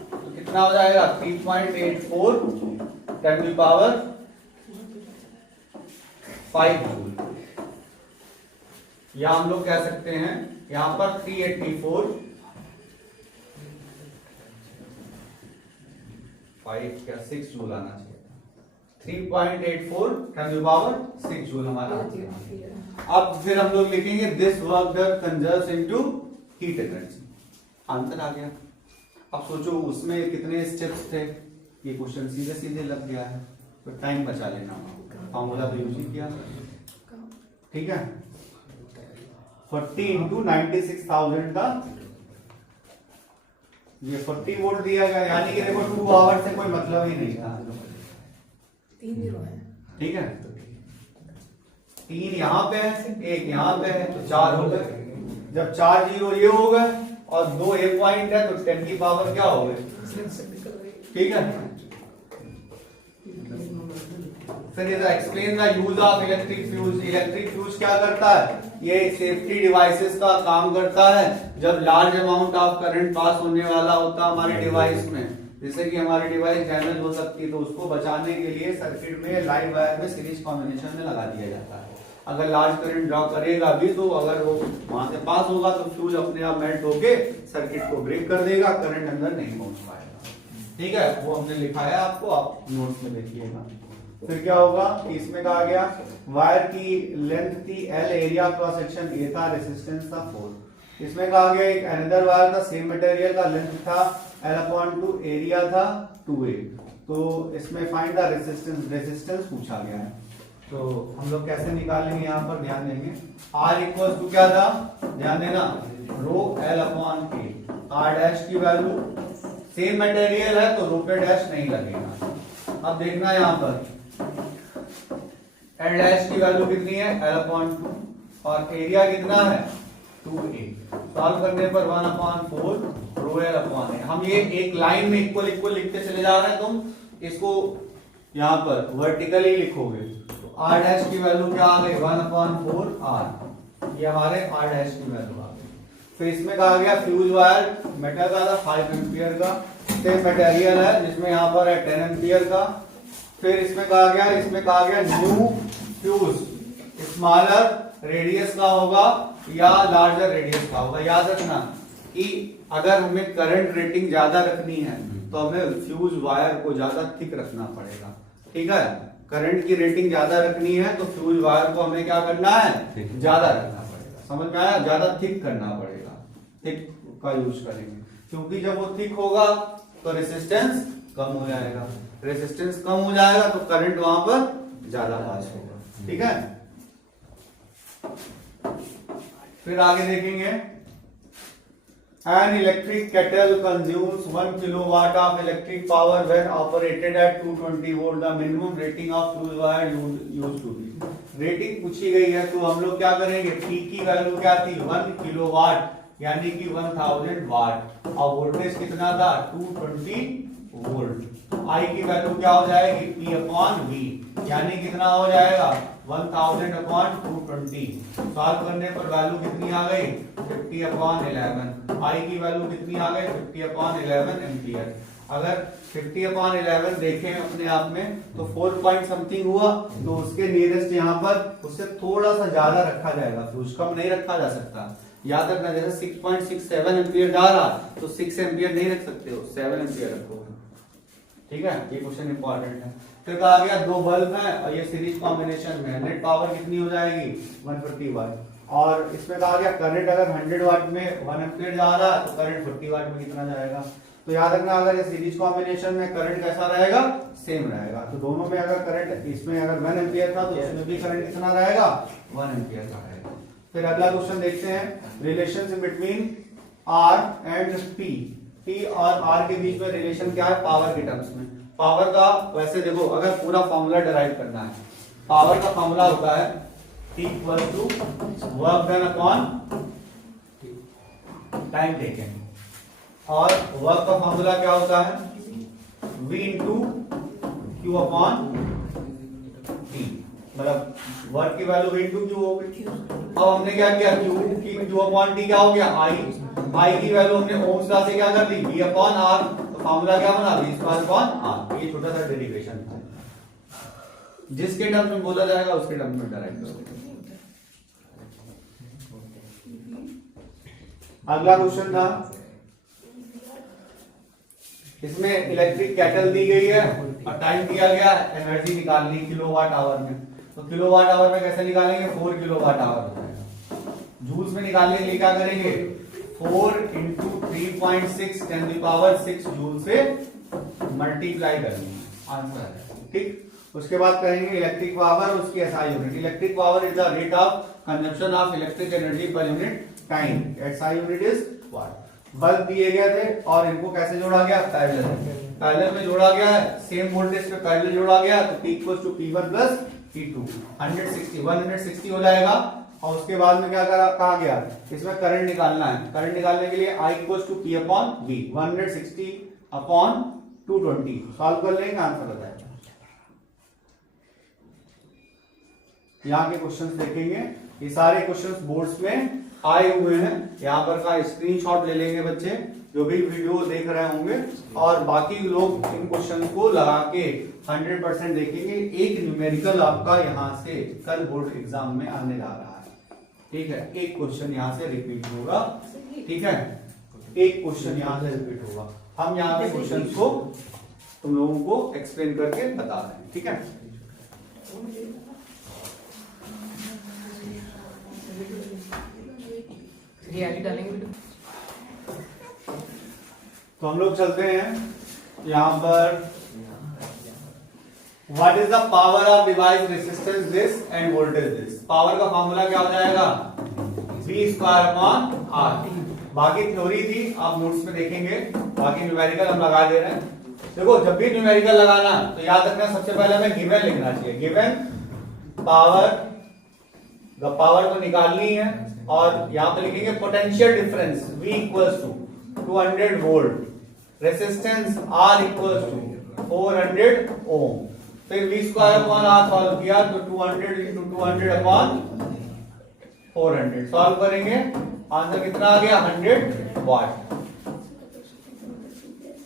तो कितना हो जाएगा 3.84 10 की पावर 5 जूल, या हम लोग कह सकते हैं यहां पर 384 5 क्या 6 जूल आना चाहिए, 3.84 10 की पावर 6 जूल हमारा। अब फिर हम लोग लिखेंगे this work done conserves into heat energy. Answer आ गया। अब सोचो उसमें कितने स्टेप्स थे, ये क्वेश्चन सीधे सीधे लग गया है, तो टाइम बचा लेना, फॉर्मूला तो यूज ही किया। ठीक है, 40 इंटू 96,000 का ये 40 वोल्ट दिया गया, यानी कि देखो 2 आवर से कोई मतलब ही नहीं था। 3 जीरो है। ठीक है, 3 यहाँ पे है, 1 यहाँ पे है, तो 4 हो गए। जब 4 जीरो ये हो गए और 2 एक पॉइंट है, तो 10 की पावर क्या हो गई। ठीक है, फिर explain the use of electric fuse. Electric fuse क्या करता है, ये सेफ्टी डिवाइसेस का काम करता है। जब large amount of current pass होने वाला होता है हमारे डिवाइस में, जैसे कि हमारी डिवाइस डैमेज हो सकती है, तो उसको बचाने के लिए सर्किट में लाइव वायर में सीरीज कॉम्बिनेशन में लगा दिया जाता है। अगर लार्ज करंट ड्रॉ करेगा भी, तो अगर वो वहां से पास होगा तो फ्यूज अपने आप मेल्ट होके सर्किट को ब्रेक कर देगा, करंट अंदर नहीं पहुंच पाएगा। ठीक है, वो हमने लिखाया आपको, आप नोट्स में देखिएगा। फिर क्या होगा कि इसमें कहा गया वायर की लेंथ थी L, area cross section A था, रेजिस्टेंस था 4। इसमें कहा गया एक अनदर वायर था, सेम मटेरियल का, लेंथ था L/2, एरिया था 2A। तो इसमें फाइंड द रेजिस्टेंस, रेजिस्टेंस पूछा गया है। तो हम लोग कैसे निकालेंगे, यहाँ पर ध्यान देंगे। R इक्वल टू क्या था, ध्यान देना, रो L/A। R डैश की वैल्यू, सेम मटेरियल है तो रो पे डैश नहीं लगेगा। अब देखना यहाँ पर L डैश की वैल्यू कितनी है L/2 और एरिया कितना है 2A। सॉल्व करने पर 1/4 रो L/A। हम ये एक लाइन में इक्वल इक्वल लिखते चले जा रहे हैं, तुम इसको यहाँ पर वर्टिकली लिखोगे तो R डैश की वैल्यू क्या आ गई 1/4 R, ये हमारे R डैश की वैल्यू आ गई। फिर इसमें कहा गया फ्यूज वायर मेटल का था 5 एम्पियर का, सेम मटेरियल है जिसमें यहाँ पर है 10 एम्पियर का। फिर इसमें कहा गया न्यू फ्यूज स्मॉलर रेडियस का होगा या लार्जर रेडियस का होगा। याद रखना कि अगर हमें करंट रेटिंग ज्यादा रखनी है तो हमें फ्यूज वायर को ज्यादा थिक रखना पड़ेगा। ठीक है, करंट की रेटिंग ज्यादा रखनी है तो फ्यूज वायर को हमें क्या करना है, ज्यादा रखना पड़ेगा। समझ में आया, ज्यादा थिक करना पड़ेगा, थिक का यूज करेंगे, क्योंकि जब वो थिक होगा तो रेजिस्टेंस कम हो जाएगा, रेजिस्टेंस कम हो जाएगा तो करंट वहां पर ज्यादा पास होगा। ठीक है, फिर आगे देखेंगे an electric kettle consumes 1 kilowatt of electric power when operated at 220 volt. The minimum rating of fuse wire used to be. Rating पूछी गई है तो हम लोग क्या करेंगे, P की वैल्यू क्या थी 1 किलोवाट यानी कि 1000 वाट, और वोल्टेज कितना था 220 वोल्ट। I की वैल्यू क्या हो जाएगी P/V, यानी कितना हो जाएगा 1000/220। सॉल्व करने पर वैल्यू कितनी आ गई 50/11। I की वैल्यू कितनी आ गई 50/11 एम्पियर। अगर 50/11 देखें अपने आप में तो 4 पॉइंट समथिंग हुआ, तो उसके नियरेस्ट यहाँ पर उससे थोड़ा सा ज्यादा रखा जाएगा, फ्यूज कम नहीं रखा जा सकता। याद रखना, जैसे 6.67 एम्पियर जा रहा तो 6 एम्पियर नहीं रख सकते हो, 7 एम्पियर रखोगे। ठीक है, ये क्वेश्चन इंपॉर्टेंट है। फिर कहा गया 2 बल्ब है और ये सीरीज कॉम्बिनेशन में, नेट पावर कितनी हो जाएगी 150 वाट। और इसमें कहा गया करंट अगर 100 वाट में 1 एम्पियर जा रहा है तो करंट 40 वाट में कितना जाएगा। तो याद रखना, अगर ये सीरीज कॉम्बिनेशन में करंट कैसा रहेगा, सेम रहेगा। तो दोनों में अगर करंट, इसमें अगर 1 एम्पियर था तो इसमें भी करंट कितना रहेगा 1 एम्पियर का रहेगा। फिर अगला क्वेश्चन देखते हैं, relation between R and P। P और R के बीच में रिलेशन क्या है पावर के टर्म्स में। पावर का वैसे देखो, अगर पूरा फॉर्मूला डिराइव करना है, पावर का फॉर्मूला होता है P equal to work done upon time taken. और वर्क का फॉर्मूला क्या होता है, V into Q upon T, मतलब वर्क की वैल्यू V इंटू क्यू हो गई। अब हमने क्या किया, क्यू अपॉन टी क्या हो गया, आई की वैल्यू हमने ओम्स लॉ से क्या कर दी, V अपॉन आर, तो फॉर्मूला क्या बना, V स्क्वायर अपॉन आर। ये छोटा सा डेरिवेशन था, जिसके टर्म्स में बोला जाएगा उसके टर्म्स में डायरेक्ट करोगे। अगला क्वेश्चन था, इसमें इलेक्ट्रिक कैटल दी गई है और टाइम दिया गया, एनर्जी निकालनी किलोवाट आवर में। तो किलोवाट आवर में कैसे निकालेंगे, 4 किलोवाट आवर हो जाएगा। जूल्स में निकालने के लिए क्या करेंगे, 4 इंटू 3.6 10 की पावर 6 जूल से मल्टीप्लाई करेंगे, आंसर है। ठीक, उसके बाद करेंगे इलेक्ट्रिक पावर, उसकी SI unit. Electric power is the rate of consumption of electric energy per unit time, SI unit is what. Bulb दिए गए थे और इनको कैसे जोड़ा गया, पैरेलल में जोड़ा गया है, सेम वोल्टेज पे पैरेलल जोड़ा गया, तो P equals to P1 plus P2 160 हो जाएगा। और उसके बाद में क्या कहा गया, इसमें करंट निकालना है। करंट निकालने के लिए I equals to P upon V, 160 upon 220 solve कर लेंगे, आंसर हो जाएगा। यहाँ के क्वेश्चंस देखेंगे, ये सारे क्वेश्चंस बोर्ड्स में आए हुए हैं, यहाँ पर का स्क्रीनशॉट ले लेंगे बच्चे जो भी वीडियो देख रहे होंगे, और बाकी लोग इन क्वेश्चन को लगा के 100% देखेंगे। एक न्यूमेरिकल आपका यहाँ से कल बोर्ड एग्जाम में आने जा रहा है, ठीक है। एक क्वेश्चन यहाँ से रिपीट होगा, ठीक है, एक क्वेश्चन यहाँ से रिपीट होगा। हम यहाँ के क्वेश्चन को तुम लोगों को एक्सप्लेन करके बता रहे हैं, ठीक है। तो हम लोग चलते हैं यहां पर, what is the power of device, resistance this end voltage this. Power का फॉर्मूला क्या हो जाएगा, V स्क्वायर अपॉन आर। बाकी थ्योरी थी, आप नोट्स में देखेंगे, बाकी न्यूमेरिकल हम लगा दे रहे हैं। देखो जब भी न्यूमेरिकल लगाना तो याद रखना, सबसे पहले हमें गिवन लिखना चाहिए। गिवन पावर, द पावर तो निकालनी है, और यहां पे लिखेंगे potential difference V equals to 200 volt, resistance R equals to 400 ohm. फिर V square upon R solve किया तो 200 इंटू 200 अपॉन 400 सॉल्व करेंगे, आंसर कितना आ गया, 100 वाट।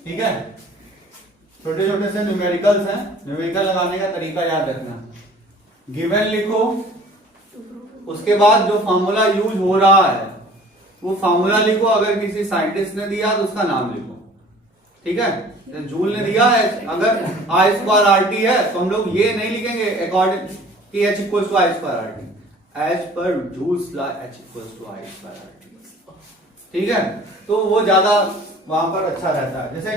ठीक है, छोटे छोटे से न्यूमेरिकल्स हैं, न्यूमेरिकल लगाने का तरीका याद रखना। गिवन लिखो, उसके बाद जो फॉर्मूला यूज हो रहा है वो फॉर्मूला लिखो, अगर किसी साइंटिस्ट ने दिया तो उसका नाम लिखो, ठीक है। जूल ने दिया है, अगर आई स्क्वायर आर टी है तो हम लोग ये नहीं लिखेंगे अकॉर्डिंग कि H equals to I square R T, as पर Joule's law H equals to I square R T, ठीक है। तो वो ज्यादा वहां पर अच्छा रहता है। जैसे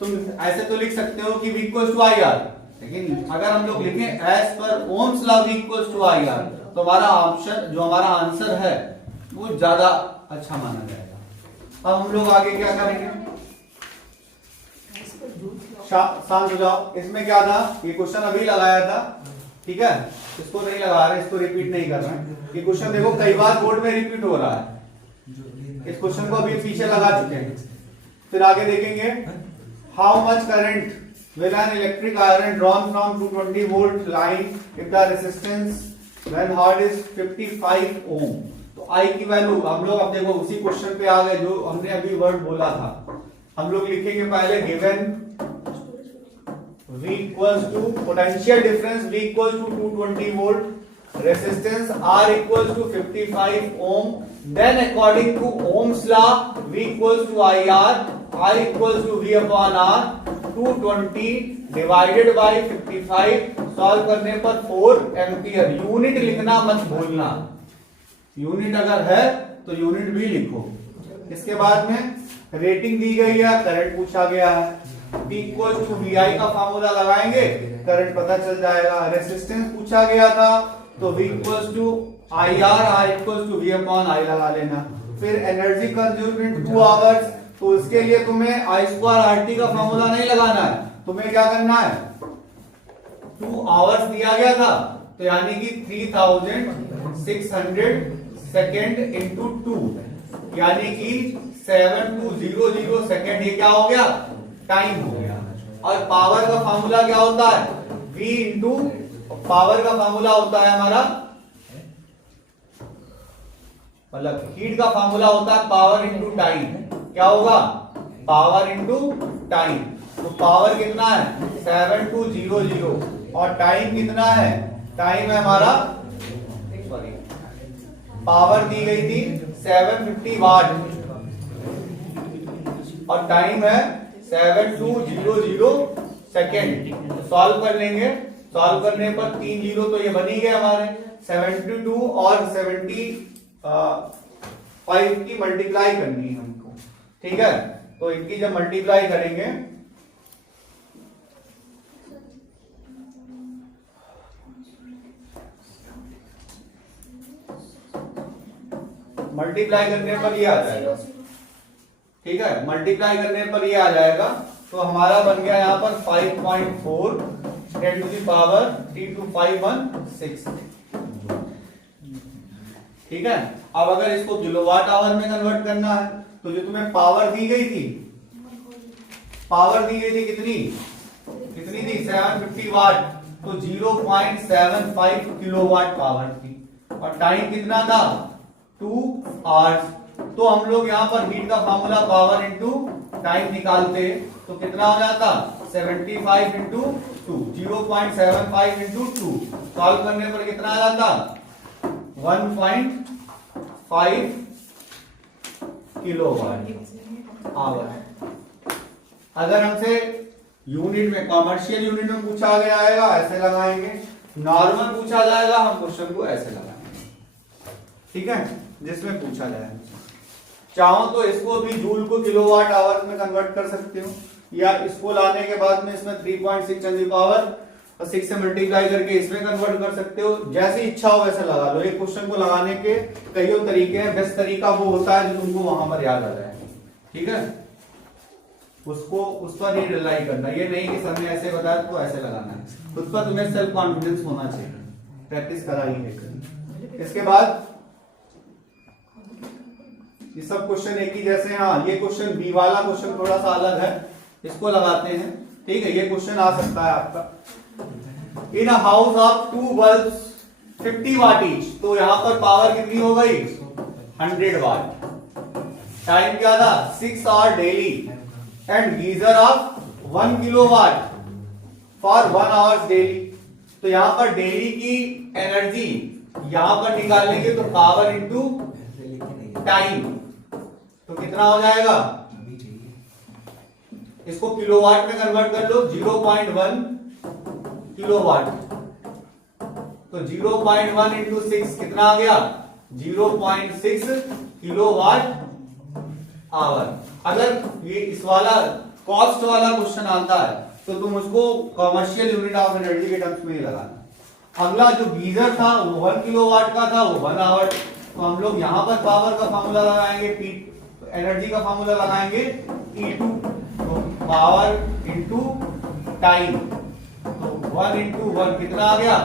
तुम ऐसे तो लिख सकते हो कि V equals to I R, लेकिन अगर हम लोग लिखें as per Ohm's law V equals to I R, तो हमारा ऑप्शन जो हमारा आंसर है वो ज्यादा अच्छा माना जाएगा। अब हम लोग आगे क्या करेंगे, शांत हो जाओ। इसमें क्या था, ये क्वेश्चन अभी लगाया था, ठीक है, इसको नहीं लगा रहे, इसको रिपीट नहीं कर रहे। ये क्वेश्चन देखो कई बार बोर्ड में रिपीट हो रहा है, इस क्वेश्चन को अभी पीछे लगा चुके हैं। फिर आगे देखेंगे, how much current will an electric iron drawn from 220 volt line if the resistance when hot is 55 ohm। तो I की वैल्यू हम लोग अब देखो उसी क्वेश्चन पे आ गए जो हमने अभी वर्ड बोला था। हम लोग लिखेंगे पहले given V equals to potential difference V equals to 220 volt, resistance R equals to 55 ohm, then according to Ohm's law V equals to IR, I equals to V upon R, 220 divided by 55 solve करने पर 4 ampere. Unit लिखना मत भूलना, unit अगर है तो unit भी लिखो। इसके बाद में रेटिंग दी गई है, करंट पूछा गया है, P इक्वल टू VI का फार्मूला लगाएंगे, करंट पता चल जाएगा। रेजिस्टेंस पूछा गया था तो V equal to IR, I equal to V upon I लगा लेना। फिर एनर्जी कंज्यूम्ड इन 2 आवर्स, तो इसके लिए तुम्हें I स्क्वायर RT का फार्मूला नहीं लगाना है, तुम्हें क्या करना है, 2 आवर्स दिया गया था तो यानी कि 3600 सेकेंड इंटू 2 यानी कि 7200 सेकेंड, ये क्या हो गया, टाइम हो गया। और पावर का फार्मूला क्या होता है, V इंटू, पावर का फार्मूला होता है हमारा, मतलब हीट का फार्मूला होता है पावर इंटू टाइम। क्या होगा, पावर इंटू टाइम। तो पावर कितना है 7200 और टाइम कितना है, टाइम है हमारा, सॉरी, पावर दी गई थी 750 वाट और टाइम है 7200 सेकेंड। सॉल्व कर लेंगे, सॉल्व करने पर 3 जीरो तो ये बन ही गए हमारे, 72 और 75 की मल्टीप्लाई करनी है हमको, ठीक है। तो इनकी जब मल्टीप्लाई करेंगे मल्टीप्लाई करने पर ये आ जाएगा, ठीक है, मल्टीप्लाई करने पर ये आ जाएगा। तो हमारा बन गया यहाँ पर 5.4 10 टू द पावर 32516, ठीक है। अब अगर इसको किलोवाट आवर में कन्वर्ट करना है तो जो तुम्हें पावर दी गई थी, पावर दी गई थी कितनी कितनी थी 750 वाट, तो 0.75 किलोवाट पावर थी और टाइम कितना था 2 आवर्स। तो हम लोग यहाँ पर हीट का फार्मूला पावर इंटू टाइम निकालते तो कितना हो जाता 75 इंटू 2, 0.75 इंटू 2, सॉल्व करने पर कितना आ जाता 1.5 किलोवाट आवर। अगर हमसे यूनिट में, कॉमर्शियल यूनिट में पूछा गया आएगा ऐसे लगाएंगे, नॉर्मल पूछा जाएगा हम क्वेश्चन को ऐसे लगाएंगे, ठीक है, जिसमें पूछा जाए। चाहो तो इसको भी जूल को किलोवाट आवर में कन्वर्ट कर सकते हो, या इसको लाने के बाद में इसमें 3.6 टन की पावर और 6 से मल्टीप्लाई करके इसमें कन्वर्ट कर सकते हो, जैसी इच्छा हो वैसे लगा लो। एक क्वेश्चन को लगाने के कई तरीके हैं, बेस्ट तरीका वो होता है जो तुमको वहां पर याद आ जाए, ठीक है, उसको उस पर ही रिलाई करना, ये नहीं कि समय ऐसे बताया तो ऐसे लगाना है, खुद पर तुम्हें सेल्फ कॉन्फिडेंस होना चाहिए, प्रैक्टिस करा ही है। इसके बाद ये सब क्वेश्चन एक ही जैसे हैं। हाँ, ये क्वेश्चन बी वाला क्वेश्चन थोड़ा सा अलग है, इसको लगाते हैं, ठीक है। ये क्वेश्चन आ सकता है आपका, in a house of 2 bulbs 50 watt each, तो यहां पर पावर कितनी हो गई 100 वाट, टाइम क्या था 6 hour daily, and geyser of 1 kilowatt for 1 hour daily. तो यहां पर डेली की एनर्जी यहां पर निकालेंगे तो पावर इंटू टाइम, तो कितना हो जाएगा, इसको किलोवाट में कन्वर्ट कर लो 0.1 किलोवाट, तो 0.1 इंटू 6 कितना आ गया 0.6 किलोवाट आवर। अगर ये इस वाला कॉस्ट वाला क्वेश्चन आता है तो तुम उसको कॉमर्शियल यूनिट ऑफ एनर्जी के टर्म्स में ही लगाना। अगला जो गीजर था वो 1 किलोवाट का था, वो 1 आवर, तो हम लोग यहां पर पावर का फार्मूला लगाएंगे, एनर्जी का फार्मूला लगाएंगे E2, तो पावर इंटू टाइम, तो 1 इंटू 1 कितना आ गया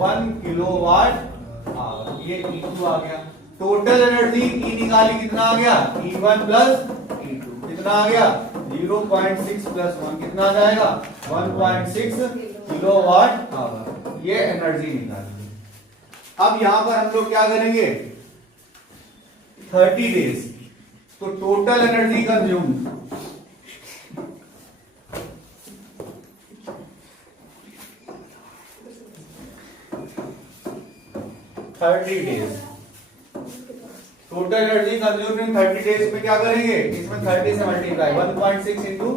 1 किलोवाट आवर, ये E2 आ गया। टोटल एनर्जी E निकाली कितना आ गया E1 प्लस E2 कितना आ गया 0.6 प्लस 1 कितना आ जाएगा 1.6 किलोवाट आवर, ये एनर्जी निकाली। अब यहां पर हम लोग क्या करेंगे 30 डेज, तो total energy consume 30 days, total energy consume in 30 days में क्या करेंगे, इसमें 30 से मल्टीप्लाई 1.6 इंटू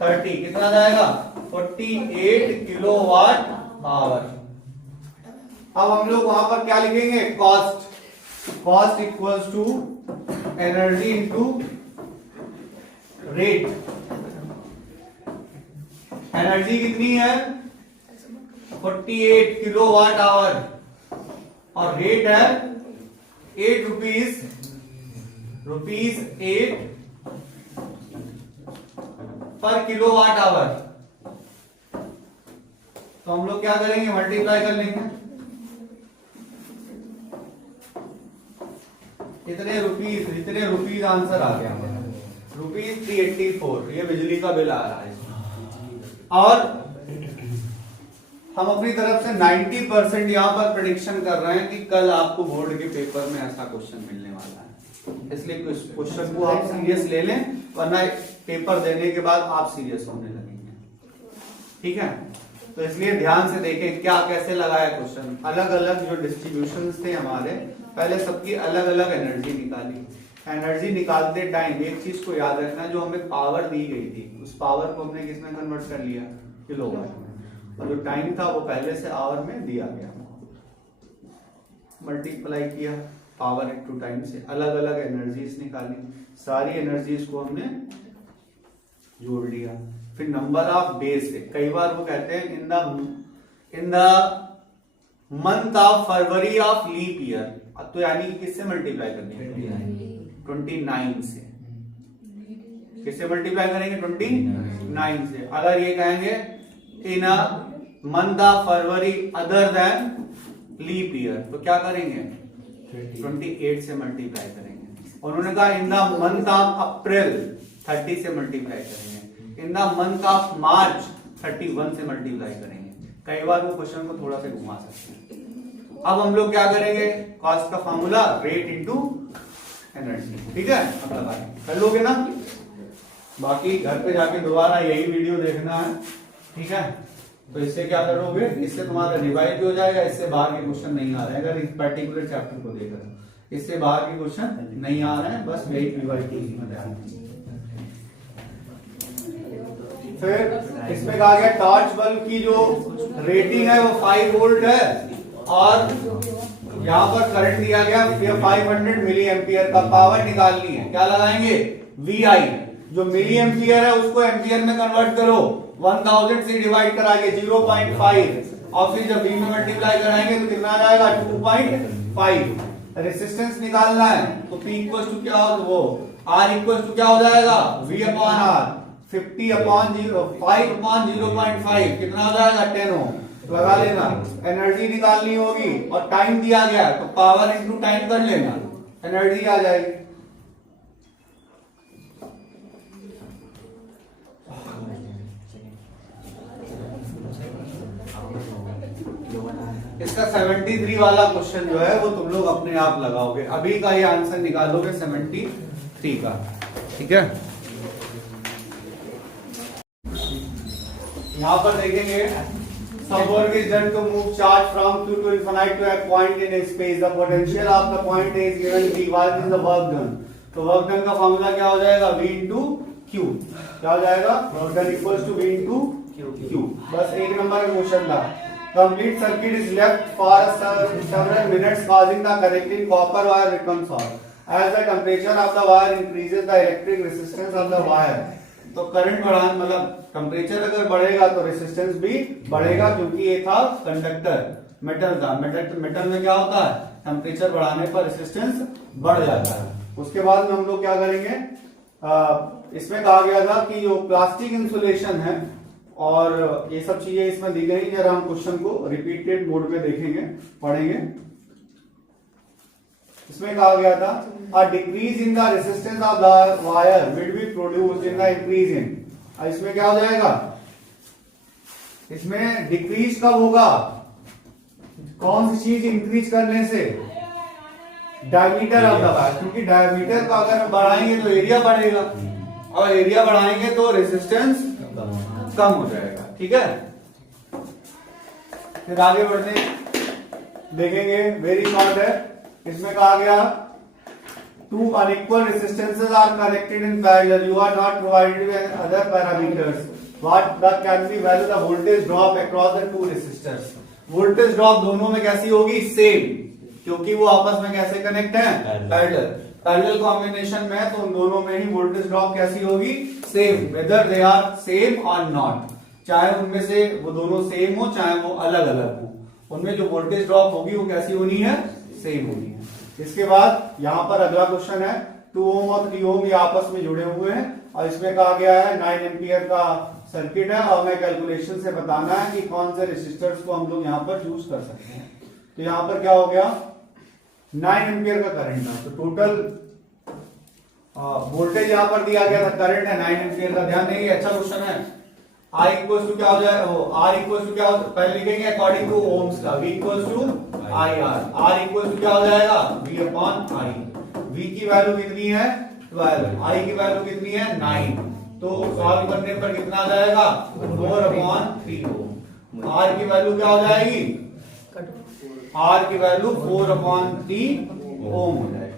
30 कितना जाएगा 48 किलोवाट आवर। अब हम लोग वहां पर क्या लिखेंगे cost, cost equals to energy into rate. Energy कितनी है 48 किलोवाट आवर और रेट है 8 रुपीज 8 पर किलोवाट आवर। तो हम लोग क्या करेंगे मल्टीप्लाई कर लेंगे, इतने रुपीज आंसर आ गया हमारा। ₹384 ये बिजली का बिल आ रहा है। और हम अपनी तरफ से 90% यहाँ पर प्रेडिक्शन कर रहे हैं कि कल आपको बोर्ड के पेपर में ऐसा क्वेश्चन मिलने वाला है, इसलिए क्वेश्चन को आप सीरियस ले लें, वरना पेपर देने के बाद आप सीरियस होने लगेंगे। ठीक है, तो इसलिए ध्यान से देखें क्या कैसे लगाया क्वेश्चन। अलग अलग जो डिस्ट्रीब्यूशंस थे हमारे, पहले सबकी अलग अलग एनर्जी निकाली। एनर्जी निकालते टाइम एक चीज को याद रखना, जो हमें पावर दी गई थी उस पावर को हमने किसमें कन्वर्ट कर लिया, किलोवाट में, और जो टाइम था वो पहले से आवर में दिया गया, मल्टीप्लाई किया पावर इनटू टाइम से, अलग अलग एनर्जीज निकाली, सारी एनर्जीज को हमने जोड़ लिया। फिर नंबर ऑफ डेज से, कई बार वो कहते हैं in the month of February of leap year, तो यानी कि किससे मल्टीप्लाई करनी है, 29 से। किससे मल्टीप्लाई करेंगे, 29 से। अगर ये कहेंगे in a month of February other than leap year, तो क्या करेंगे, 28 से मल्टीप्लाई करेंगे। उन्होंने कहा in the month of April 30 से मल्टीप्लाई करेंगे, in the month of March 31 से मल्टीप्लाई करेंगे। कई बार वो क्वेश्चन को थोड़ा सा घुमा सकते हैं। अब हम लोग क्या करेंगे, कॉस्ट का फॉर्मूला रेट इनटू एनर्जी। ठीक है, अब लगाएंगे, कर लोगे ना। बाकी घर पे जाके दोबारा यही वीडियो देखना है। ठीक है, तो इससे क्या करोगे, इससे तुम्हारा रिवाइज हो जाएगा, इससे बाहर के क्वेश्चन नहीं आ रहे हैं। अगर इस पर्टिकुलर चैप्टर को देख रहे हो, इससे बाहर के क्वेश्चन नहीं आ रहे हैं, बस यही रिवाइज की फिर इसमें कहा गया टॉर्च बल्ब की जो रेटिंग है वो 5 वोल्ट है, और यहाँ पर करंट दिया गया 500 मिली एम्पियर का, पावर निकालनी है। क्या लगाएंगे, VI, जो मिली एम्पियर है उसको एम्पियर में कन्वर्ट करो, 1000 से डिवाइड कराएंगे 0.5, और फिर जब V में मल्टीप्लाई कराएंगे तो कितना आ जाएगा, 2.5। रेसिस्टेंस निकालना है तो P इक्वल टू क्या हो, वो R इक्वल टू क्या हो जाएगा, V upon R, 50 upon 5 upon 0.5 कितना हो जाएगा, 10 ओम। लगा लेना। एनर्जी निकालनी होगी और टाइम दिया गया तो पावर इनटू टाइम कर लेना, एनर्जी आ जाएगी। इसका 73 वाला क्वेश्चन जो है वो तुम लोग अपने आप लगाओगे, अभी का ये आंसर निकालोगे 73 का। ठीक है, यहां पर देखेंगे some work is done to move charge from Q to infinite to a point in space. The potential of the point is given V. What is the work done? तो वर्क डन का formula क्या हो जाएगा, V into Q। क्या हो जाएगा, work done equals to V into Q। बस एक नंबर का क्वेश्चन था। Complete circuit is left for several minutes, causing the connecting copper wire becomes hot. As the temperature of the wire increases, the electric resistance of the wire. तो current बढ़ाना मतलब temperature अगर बढ़ेगा तो resistance भी बढ़ेगा, क्योंकि ये था कंडक्टर, मेटल था। मेटल में क्या होता है, टेम्परेचर बढ़ाने पर रेसिस्टेंस बढ़ जाता है। उसके बाद में हम लोग क्या करेंगे, इसमें कहा गया था कि जो प्लास्टिक इंसुलेशन है और ये सब चीजें इसमें दी गई। जरा हम क्वेश्चन को रिपीटेड मोड में देखेंगे, पढ़ेंगे। इसमें कहा गया था a decrease in the resistance of the wire will be produced in the increase in। इसमें क्या हो जाएगा, इसमें डिक्रीज कब होगा, कौन सी चीज इंक्रीज करने से, डायमीटर ऑफ द वायर, क्योंकि डायमीटर का अगर बढ़ाएंगे तो एरिया बढ़ेगा, और एरिया बढ़ाएंगे तो रेजिस्टेंस कम हो जाएगा। ठीक है, फिर आगे बढ़ते देखेंगे, वेरी शॉर्ट है। इसमें कहा गया two unequal resistances are connected in parallel, you are not provided with other parameters, what that can be value the voltage drop across the two resistors। Voltage drop दोनों में कैसी होगी, सेम, क्योंकि वो आपस में कैसे कनेक्ट हैं, पैरेलल। पैरेलल कॉम्बिनेशन में तो उन दोनों में ही वोल्टेज ड्रॉप कैसी होगी, same, whether they are same और नॉट, चाहे उनमें से वो दोनों सेम हो चाहे वो अलग अलग हो, उनमें जो वोल्टेज ड्रॉप होगी वो कैसी होनी है, सेम होनी है। इसके बाद यहां पर अगला क्वेश्चन है, 2 ओम और 3 ओम ये आपस में जुड़े हुए हैं, और इसमें कहा गया है 9 एम्पियर का सर्किट है, और मैं कैलकुलेशन से बताना है कि कौन से रेसिस्टर्स को हम लोग यहां पर चूज कर सकते हैं। तो यहां पर क्या हो गया, 9 एम्पियर का करंट था, तो टोटल वोल्टेज यहाँ पर दिया गया था, करंट है 9 एम्पियर का, ध्यान देंगे, अच्छा क्वेश्चन है। I इक्वल टू क्या हो जाए, R इक्वल टू क्या हो, पहले लिखेंगे according to Ohm's law, V equal to IR, R equal to क्या हो जाएगा, V अपॉन I। V की वैल्यू कितनी है 12, I की वैल्यू कितनी है 9, तो सॉल्व करने पर कितना आ जाएगा 4 अपॉन 3 ओम। R की वैल्यू क्या हो जाएगी, R की वैल्यू 4 अपॉन 3 ओम हो जाएगी।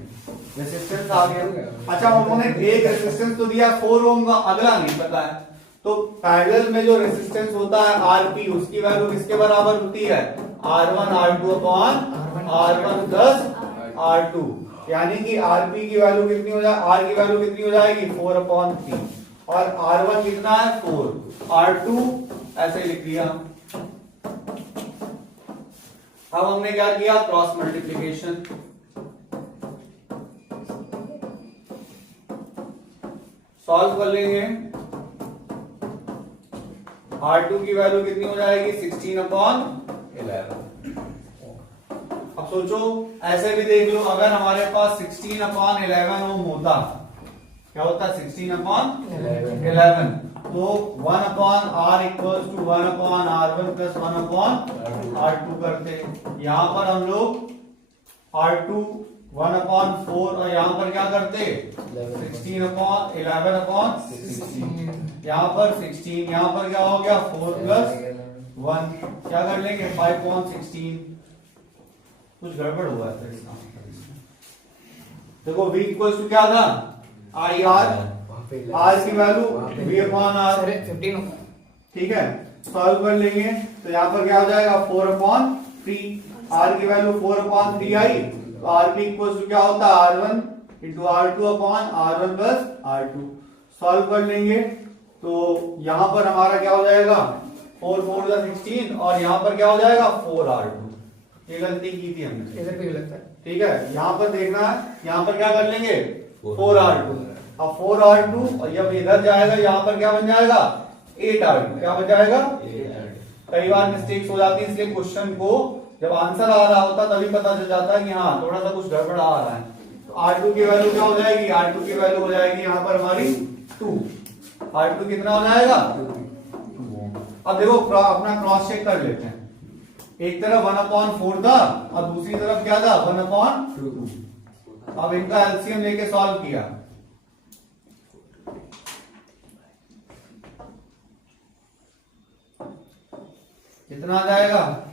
रेसिस्टेंस आ गया। अच्छा उन्होंने एक रेसिस्टेंस तो दिया 4 ओम का, अगला नहीं पता है, तो पैरेलल में जो रेसिस्टेंस होता है आरपी, उसकी वैल्यू किसके बराबर होती है, R1 R2 upon R1 plus R2, यानी कि आरपी की वैल्यू कितनी हो जाए, आर की वैल्यू कितनी हो जाएगी 4 अपॉन 3, और R1 कितना है 4, R2 ऐसे ही लिख दिया। अब हमने क्या किया, क्रॉस मल्टीप्लीकेशन, सॉल्व कर लेंगे। R2 की वैल्यू कितनी हो जाएगी 16 अपॉन 11। अब सोचो ऐसे भी देख लो, अगर हमारे पास 16 अपॉन 11 ओम होता, क्या होता 16 अपॉन 11, तो 1 upon R equals to 1 upon R1 plus 1 upon R2 करते। यहां पर हम लोग R2 1 अपॉन 4, और यहां पर क्या करते 16 अपॉन 11 अपॉन 16, यहां पर 16, यहां पर क्या हो गया 4 प्लस 1, क्या कर लेंगे 5 अपॉन 16। कुछ गड़बड़ हुआ है इसका, देखो V इक्वल टू क्या था IR, R की वैल्यू V अपॉन R 15 होगा। ठीक है, सॉल्व कर लेंगे तो यहाँ पर क्या हो जाएगा 4 अपॉन 3, R की वैल्यू 4 अपॉन 3 आई, तो RP इक्वल टू क्या होता है R1 into R2 upon R1 plus R2। Solve कर लेंगे तो यहाँ पर हमारा क्या हो जाएगा 4 4 16, और यहाँ पर क्या हो जाएगा 4R2। ये गलती की थी हमने, इधर भी लगता है। ठीक है, यहाँ पर देखना है, यहाँ पर क्या कर लेंगे 4R2, अब 4R2 और जब इधर जाएगा यहाँ पर क्या बन जाएगा 8R2, क्या बन जाएगा 8R2। कई बार मिस्टेक्स हो जाती है, इसलिए क्वेश्चन को जब आंसर आ रहा होता तभी पता चल जाता है कि हाँ थोड़ा सा कुछ गड़बड़ आ रहा है। तो R2 की वैल्यू क्या हो जाएगी, R2 की वैल्यू हो जाएगी यहाँ पर हमारी 2, R2 कितना हो जाएगा 2। अब देखो अपना क्रॉस चेक कर लेते हैं, एक तरफ 1 अपॉन 4 था और दूसरी तरफ क्या था 1 अपॉन 2। अब इनका एलसीएम लेके सॉल्व किया, कितना आ जाएगा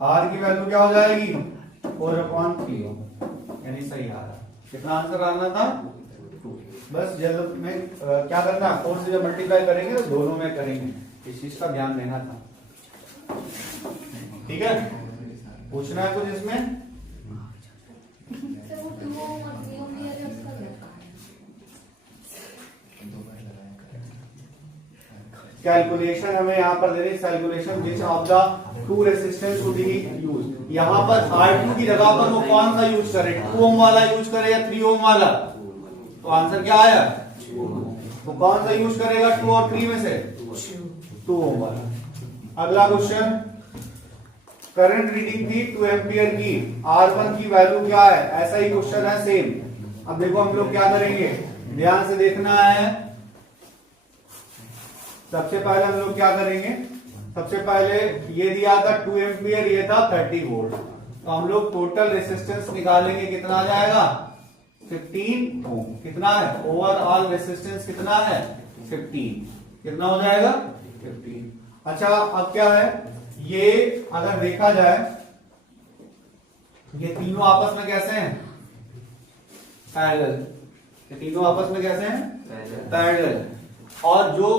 R की वैल्यू क्या हो जाएगी 4 अपॉन 3, यानी सही आ रहा है। कितना आंसर आना था 2। बस जब में क्या करना, 4 से जब मल्टीप्लाई करेंगे तो दोनों में करेंगे, इस चीज का ध्यान देना था। ठीक है, पूछना है कुछ इसमें, कैलकुलेशन हमें यहाँ पर दे रही, calculation which of the two resistance to be use. यहाँ पर R2 की जगह पर वो कौन सा यूज करे, 2 ओम वाला यूज करे या 3 ओम वाला, तो आंसर क्या आया, तो कौन सा यूज करेगा 2 और 3 में से 2 ओम वाला। अगला क्वेश्चन, करंट रीडिंग थी 2 एम्पियर की, R1 की वैल्यू क्या है, ऐसा ही क्वेश्चन है सेम। अब देखो हम लोग क्या करेंगे, ध्यान से देखना है। सबसे पहले हम लोग क्या करेंगे, सबसे पहले ये दिया था 2 एम्पियर, ये था 30 वोल्ट, तो हम लोग टोटल रेसिस्टेंस निकालेंगे, कितना आ जाएगा 15 ओम। कितना है ओवरऑल रेसिस्टेंस, कितना है 15, कितना हो जाएगा 15। अच्छा अब क्या है, ये अगर देखा जाए ये तीनों आपस में कैसे हैं पैरेलल, ये तीनों आपस में कैसे हैं पैरेलल, और जो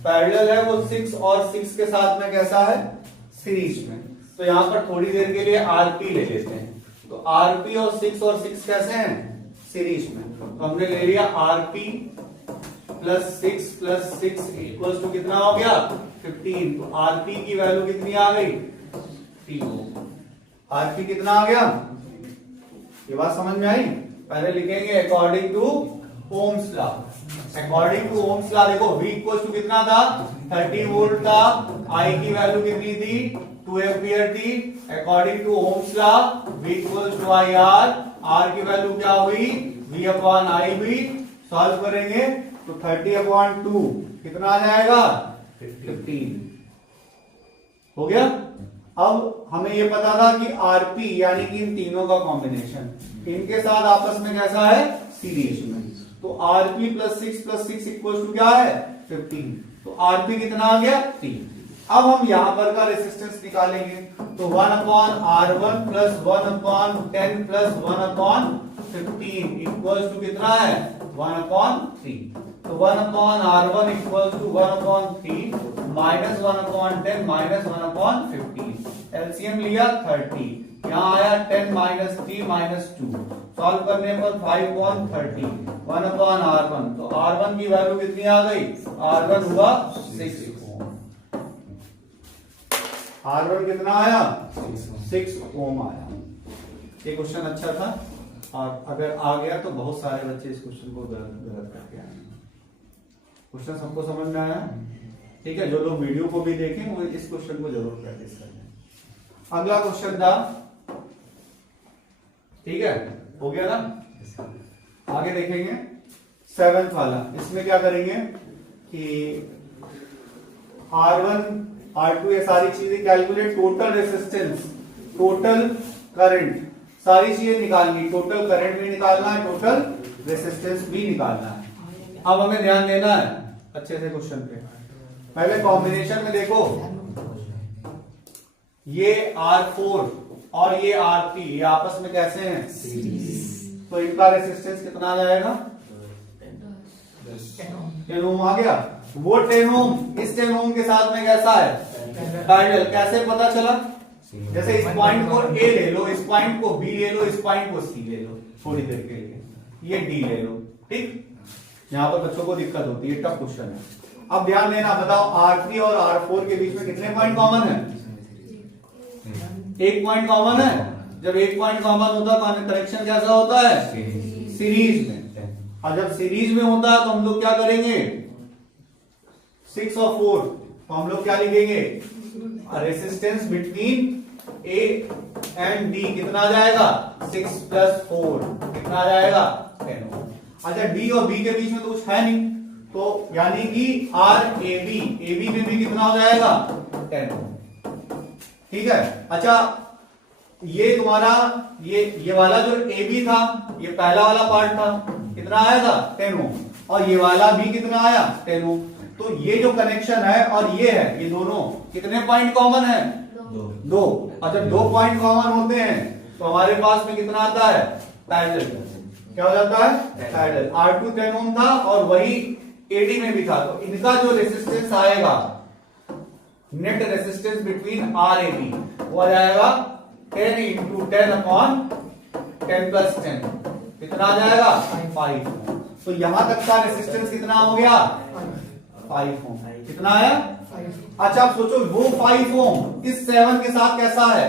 पैरेलल है वो 6 और 6 के साथ में कैसा है सीरीज में। तो यहां पर थोड़ी देर के लिए आरपी ले लेते हैं, तो आरपी और 6 कैसे हैं सीरीज में, तो हमने ले लिया आरपी प्लस 6 इक्वल्स टू कितना हो गया 15। तो आरपी की वैल्यू कितनी आ गई 3 ओम। आरपी कितना आ गया, ये बात समझ में आई। पहले लिखेंगे according to Ohm's law, according to Ohm's law देखो V इक्वल टू कितना था 30 वोल्ट था, I की वैल्यू कितनी थी 2 एम्पियर थी, according to Ohm's law V equals to I R, R की वैल्यू क्या हुई V अपॉन आई हुई। सॉल्व करेंगे तो 30/2 कितना आ जाएगा 15 हो गया। अब हमें ये पता था कि आरपी यानी कि इन तीनों का कॉम्बिनेशन इनके साथ आपस में कैसा है सीरीज में, तो आरपी प्लस 6 इक्वल टू क्या है 15, तो आरपी कितना आ गया 3। अब हम यहां पर का रेसिस्टेंस निकालेंगे, तो 1/R1 plus 1/10 plus 1/15 equal to कितना है 1/3, तो 1/R1 equal to 1/3 minus 1/10 minus 1/15, LCM लिया 30, यहाँ आया 10 माइनस 3 माइनस 2, सॉल्व करने पर 5/30 1/R1, तो R1 की वैल्यू कितनी आ गई, R1 हुआ 6 ओम, R1 कितना आया 6 ओम आया। ये क्वेश्चन अच्छा था, और अगर आ गया तो बहुत सारे बच्चे इस क्वेश्चन को गलत करके आएंगे। क्वेश्चन सबको समझ में आया, ठीक है। जो लोग वीडियो को भी देखें वो इस क्वेश्चन को जरूर प्रैक्टिस कर लें। अगला क्वेश्चन था, ठीक है, हो गया ना। आगे देखेंगे 7th वाला, इसमें क्या करेंगे कि R1 R2 ये सारी चीजें calculate, total resistance total current सारी चीजें निकालनी, टोटल करंट भी निकालना है, टोटल रेसिस्टेंस भी निकालना है। अब हमें ध्यान देना है अच्छे से क्वेश्चन पे। पहले कॉम्बिनेशन में देखो, ये R4 और ये R3 ये आपस में कैसे हैं तो इनका रेसिस्टेंस कितना आ जाएगा 10 ओम आ गया। वो 10 ओम इस 10 ओम के साथ में कैसा है पैरेलल, कैसे पता चला, जैसे इस पॉइंट को A ले लो, इस पॉइंट को B ले लो, इस पॉइंट को C ले लो थोड़ी देर के लिए, ये D ले लो, ठीक। यहां पर बच्चों को दिक्कत होती है, टफ क्वेश्चन है। अब ध्यान देना, बताओ R3 और R4 के बीच में कितने पॉइंट कॉमन है, एक पॉइंट कॉमन है। जब एक पॉइंट कॉमन होता है कनेक्शन कैसा होता है सीरीज में, और जब सीरीज में होता है तो हम लोग क्या करेंगे 6 और 4, तो हम लोग क्या लिखेंगे resistance between A and D कितना आ जाएगा 6 प्लस 4 कितना आ जाएगा 10 ओम। अच्छा D और B के बीच में तो कुछ है नहीं, तो यानी कि AB में भी कितना हो जाएगा 10 ओम, ठीक है। अच्छा ये तुम्हारा ये वाला जो AB था, ये पहला वाला पार्ट था, कितना आया था 10 ओम, और ये वाला भी कितना आया 10 ओम। तो ये जो कनेक्शन है और ये है, ये दोनों कितने पॉइंट कॉमन है दो। और जब 2 पॉइंट कॉमन होते हैं तो हमारे पास में कितना आता है पैरेलल, क्या हो जाता है पैरेलल। R2 10 ओम था और वही AD में भी था, तो इनका जो रेसिस्टेंस आएगा नेट रेसिस्टेंस बिटवीन RAB वो आ जाएगा 10 इंटू 10 अपॉन 10 प्लस 10 कितना आ जाएगा 5 ओम। तो यहां तक का रेसिस्टेंस कितना हो गया 5 ओम, कितना आया 5। अच्छा आप सोचो वो 5 ओम इस 7 के साथ कैसा है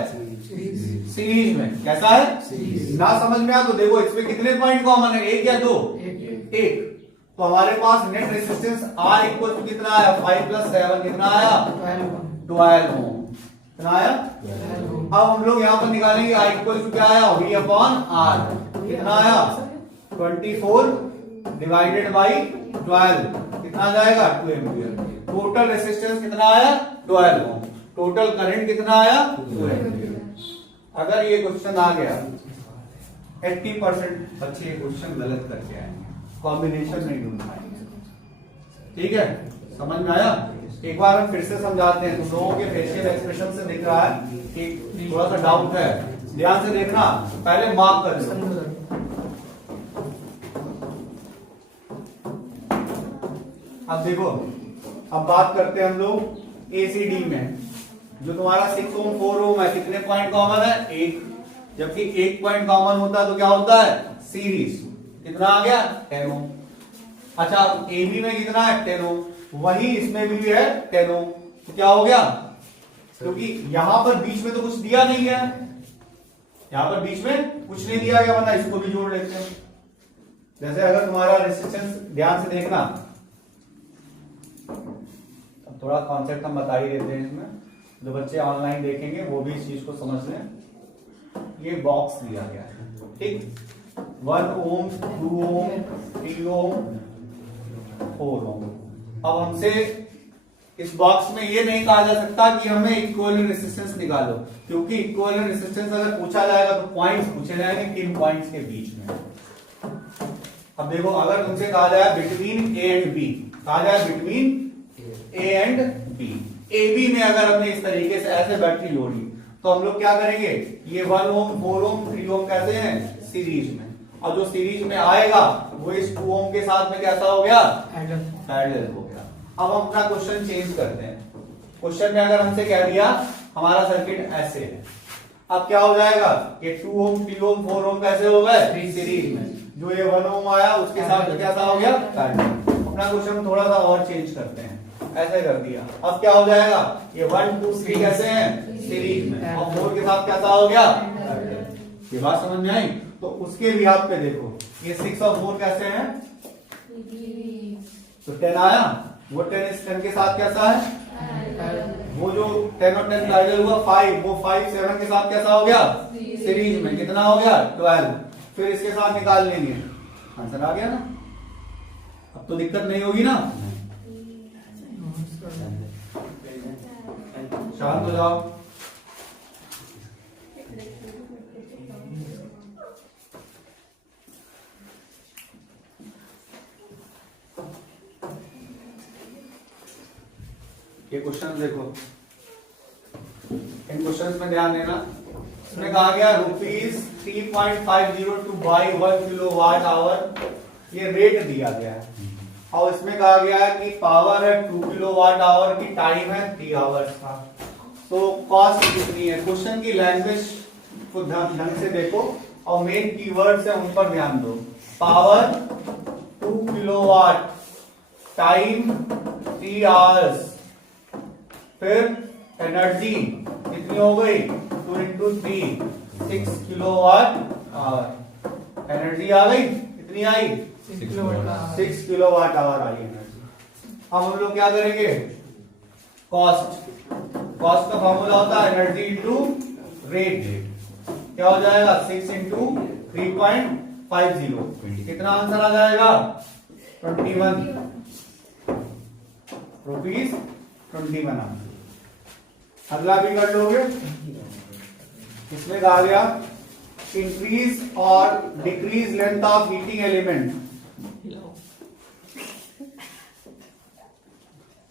सीरीज में, कैसा है ना समझ में आया तो देखो इसमें कितने पॉइंट कॉमन है, एक या दो, एक। तो हमारे पास net resistance R equal to कितना आया 5 प्लस 7 कितना आया 12 ओम, कितना आया। अब हम लोग यहां पर निकालेंगे I इक्वल टू क्या आया V अपॉन R, कितना आया 24 डिवाइडेड बाई 12 कितना आ जाएगा 2 एम्पियर। टोटल रेसिस्टेंस कितना आया 12 ओम, टोटल करंट कितना आया 2 एम्पियर। अगर ये क्वेश्चन आ गया 80% बच्चे ये क्वेश्चन गलत करके आएंगे, कॉम्बिनेशन नहीं ढूंढ पाएंगे, ठीक है। समझ में आया, एक बार हम फिर से समझाते हैं। तुम लोगों के फेशियल एक्सप्रेशन से दिख रहा है कि थोड़ा सा डाउट है, ध्यान से देखना, पहले मार्क कर लो। अब देखो, अब बात करते हैं हम लोग ACD में, जो तुम्हारा 6 ओम 4 ओम है, कितने पॉइंट कॉमन है 1, जबकि 1 पॉइंट कॉमन होता है तो क्या होता है सीरीज, कितना आ गया 10 ओम। अच्छा AB में कितना है 10 ओम, वही इसमें भी है 10 ओम, तो क्या हो गया, क्योंकि यहां पर बीच में तो कुछ दिया नहीं है, यहां पर बीच में कुछ नहीं दिया गया, वरना इसको भी जोड़ लेते हैं। जैसे अगर तुम्हारा रेसिस्टेंस, ध्यान से देखना, अब थोड़ा कॉन्सेप्ट हम बता ही देते हैं इसमें। जो बच्चे ऑनलाइन देखेंगे वो भी इस चीज को समझ लें। ये बॉक्स दिया गया है, ठीक, 1 ओम, 2 ओम, 3 ओम, 4 ओम। अब हमसे इस बॉक्स में ये नहीं कहा जा सकता कि हमें इक्विवेलेंट रेजिस्टेंस निकालो, क्योंकि इक्विवेलेंट रेजिस्टेंस अगर पूछा जाएगा तो पॉइंट्स पूछे जाएंगे, किन पॉइंट्स के बीच में। अब देखो, अगर तुमसे कहा जाए बिटवीन ए एंड बी, कहा जाए between A and B, A B में अगर हमने इस तरीके से ऐसे बैटरी जोड़ी तो हम लोग क्या करेंगे, ये 1 ओम, 4 ओम, 3 ओम कैसे हैं, सीरीज में, और जो सीरीज में आएगा वो इस 2 ओम के साथ में कैसा हो गया, पैरेलल हो गया। अब हम अपना क्वेश्चन चेंज करते हैं। क्वेश्चन में अगर हमसे कह दिया हमारा सर्किट ऐसे है, अब क्या हो जाएगा, ये 2 ओम, 3 ओम, 4 ओम कैसे हो गए, सीरीज में, जो ये 1 ओम आया उसके साथ कैसा हो गया, पैरेलल। अपना क्वेश्चन थोड़ा सा और चेंज करते हैं, ऐसे कर दिया, अब क्या हो जाएगा, ये 1, 2, 3 कैसे हैं, सीरीज में, और 4 के साथ कैसा हो गया, पैरेलल। ये बात समझ में आई? तो उसके भी आप पे देखो, ये 6 और 4 कैसे हैं, तो 10 आया, वो 10 इस 10 के साथ कैसा है, वो जो 10 और 10 पैरेलल हुआ 5, वो 5 7 के साथ कैसा हो गया, सीरीज में, कितना हो गया, 12। फिर इसके साथ निकाल लेंगे, आंसर आ गया ना। अब तो दिक्कत नहीं होगी ना, शांत हो जाओ। ये क्वेश्चन देखो, इन क्वेश्चंस में ध्यान देना। इसमें कहा गया ₹3.50 टू बाई 1 किलोवाट आवर, ये रेट दिया गया है, और इसमें कहा गया है कि पावर है 2 किलोवाट आवर की, टाइम है 3 आवर्स का, तो कॉस्ट कितनी है। क्वेश्चन की लैंग्वेज को ढंग से देखो और मेन कीवर्ड्स है उन पर ध्यान दो। पावर 2 किलोवाट, टाइम 3 आवर्स, फिर एनर्जी कितनी हो गई, 2 into 3 6 किलोवाट आवर। एनर्जी आ गई, कितनी आई, 6 किलोवाट आवर आई एनर्जी। अब हम लोग क्या करेंगे, कॉस्ट, कॉस्ट का फॉर्मूला होता है एनर्जी इंटू रेट, क्या हो जाएगा 6 into 3.50, कितना आंसर आ जाएगा, 21 रुपीज 21 आंसर। अगला भी कर लोगे, इसमें कहा गया इंक्रीज और decrease length of heating element.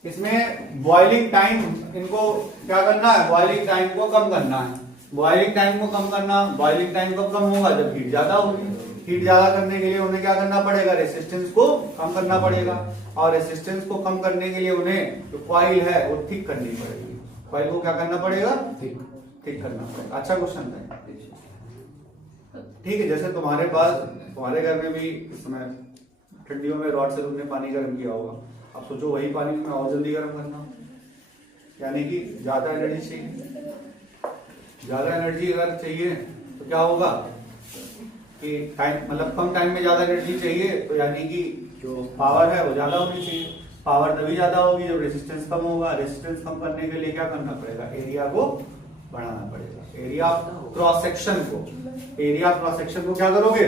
इसमें बॉइलिंग टाइम, इनको क्या करना है, बॉइलिंग टाइम को कम करना है। बॉइलिंग टाइम को कम करना, बॉइलिंग टाइम कब कम होगा, जब हीट ज्यादा होगी। हीट ज्यादा करने के लिए उन्हें क्या करना पड़ेगा, रेसिस्टेंस को कम करना पड़ेगा, और रेसिस्टेंस को कम करने के लिए उन्हें जो कॉइल है वो थिक करनी पड़ेगी। कॉइल को क्या करना पड़ेगा, थिक करना पड़ेगा। अच्छा क्वेश्चन था, ठीक है। जैसे तुम्हारे पास, तुम्हारे घर में भी इस समय ठंडियों में रॉड से तुमने पानी गर्म किया होगा, अब सोचो वही पानी में और जल्दी गर्म करना, यानी कि ज्यादा एनर्जी चाहिए। ज्यादा एनर्जी अगर चाहिए तो क्या होगा कि टाइम, मतलब कम टाइम में ज्यादा एनर्जी चाहिए, तो यानी कि जो पावर है वो ज्यादा होनी चाहिए। पावर तभी ज्यादा होगी जब रेजिस्टेंस कम होगा। रेजिस्टेंस कम करने के लिए क्या करना पड़ेगा, एरिया को बढ़ाना पड़ेगा। एरिया क्रॉस सेक्शन को, एरिया क्रॉस सेक्शन को क्या करोगे,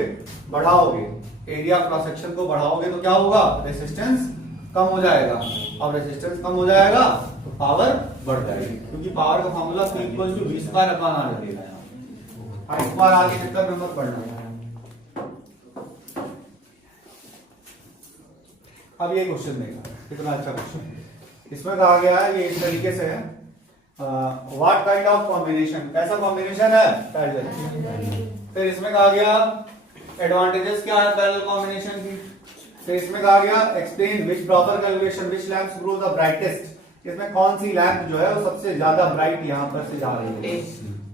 बढ़ाओगे। एरिया क्रॉस सेक्शन को बढ़ाओगे तो क्या होगा, रेजिस्टेंस कम हो जाएगा, और रेजिस्टेंस कम हो जाएगा तो पावर बढ़ जाएगी, क्योंकि पावर का formula P equal to V square upon R लगेगा। एक बार आगे कितना नंबर पढ़ना है। अब ये क्वेश्चन देखा, कितना अच्छा क्वेश्चन। इसमें कहा गया है, ये इस तरीके से है, व्हाट काइंड ऑफ कॉम्बिनेशन, कैसा कॉम्बिनेशन है, पैरेलल। फिर इसमें कहा गया एडवांटेजेस क्या है पैरेलल कॉम्बिनेशन की। फिर इसमें कहा गया explain which proper calculation which lamps grow the brightest, इसमें कौन सी लैंप जो है वो सबसे ज्यादा ब्राइट यहाँ पर से जा रही है,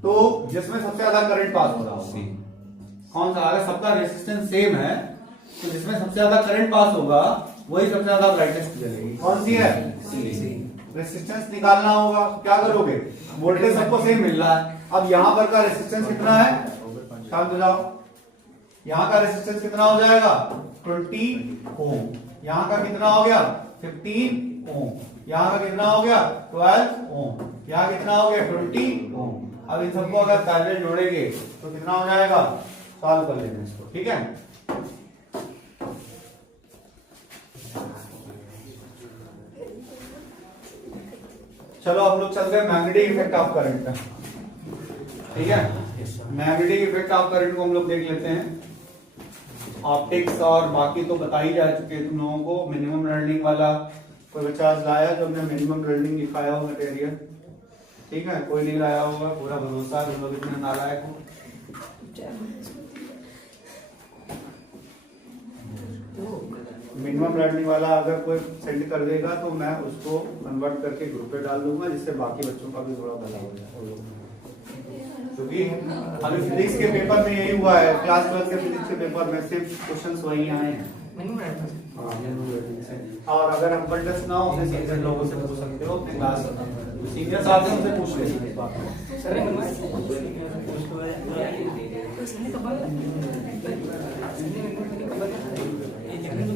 तो जिसमें सबसे ज्यादा करंट पास हो रहा होगा, कौन सा। अगर सबका रेजिस्टेंस सेम है तो जिसमें सबसे ज्यादा करंट पास होगा वही सबसे ज्यादा ब्राइटेस्ट जलेगी। कौन सी है, रेजिस्टेंस निकालना होगा, क्या करोगे, वोल्टेज सबको सेम मिल रहा है। अब यहाँ पर का रेजिस्टेंस कितना है, शांत हो जाओ, यहाँ का रेजिस्टेंस कितना हो जाएगा 20 ओम, यहाँ का कितना हो गया 15 ओम। यहाँ का कितना हो गया 12 ओम। यहाँ कितना हो गया 20 ओम। अब इन सबको अगर पैरेलल जोड़ेंगे तो कितना हो जाएगा, सॉल्व कर लेना इसको, ठीक है। चलो हम लोग चलते हैं मैग्नेटिक इफेक्ट ऑफ करंट का, ठीक है। मैग्नेटिक इफेक्ट ऑफ करंट को हम लोग देख लेते हैं। ऑप्टिक्स और बाकी तो बता ही जा चुके तुम लोगों को। मिनिमम लर्निंग वाला कोई बच्चा आज लाया जो हमने मिनिमम लर्निंग लिखाया हो मटेरियल, ठीक है। कोई नहीं लाया होगा, पूरा भरोसा है तुम लोग इतने नालायक हो। मिनिमम लर्निंग वाला अगर कोई सेंड कर देगा तो मैं उसको कन्वर्ट करके ग्रुप पे डाल दूंगा, जिससे बाकी बच्चों का भी थोड़ा भला हो जाए। क्योंकि अभी फिजिक्स के पेपर में यही हुआ है, क्लास 12 के फिजिक्स के पेपर में सिर्फ क्वेश्चंस वही आए हैं। और अगर हम पढ़ते ना हो अपने सीनियर लोगों से पूछ सकते हो, अपने क्लास सीनियर साहब से उनसे पूछ लेंगे इस बात को।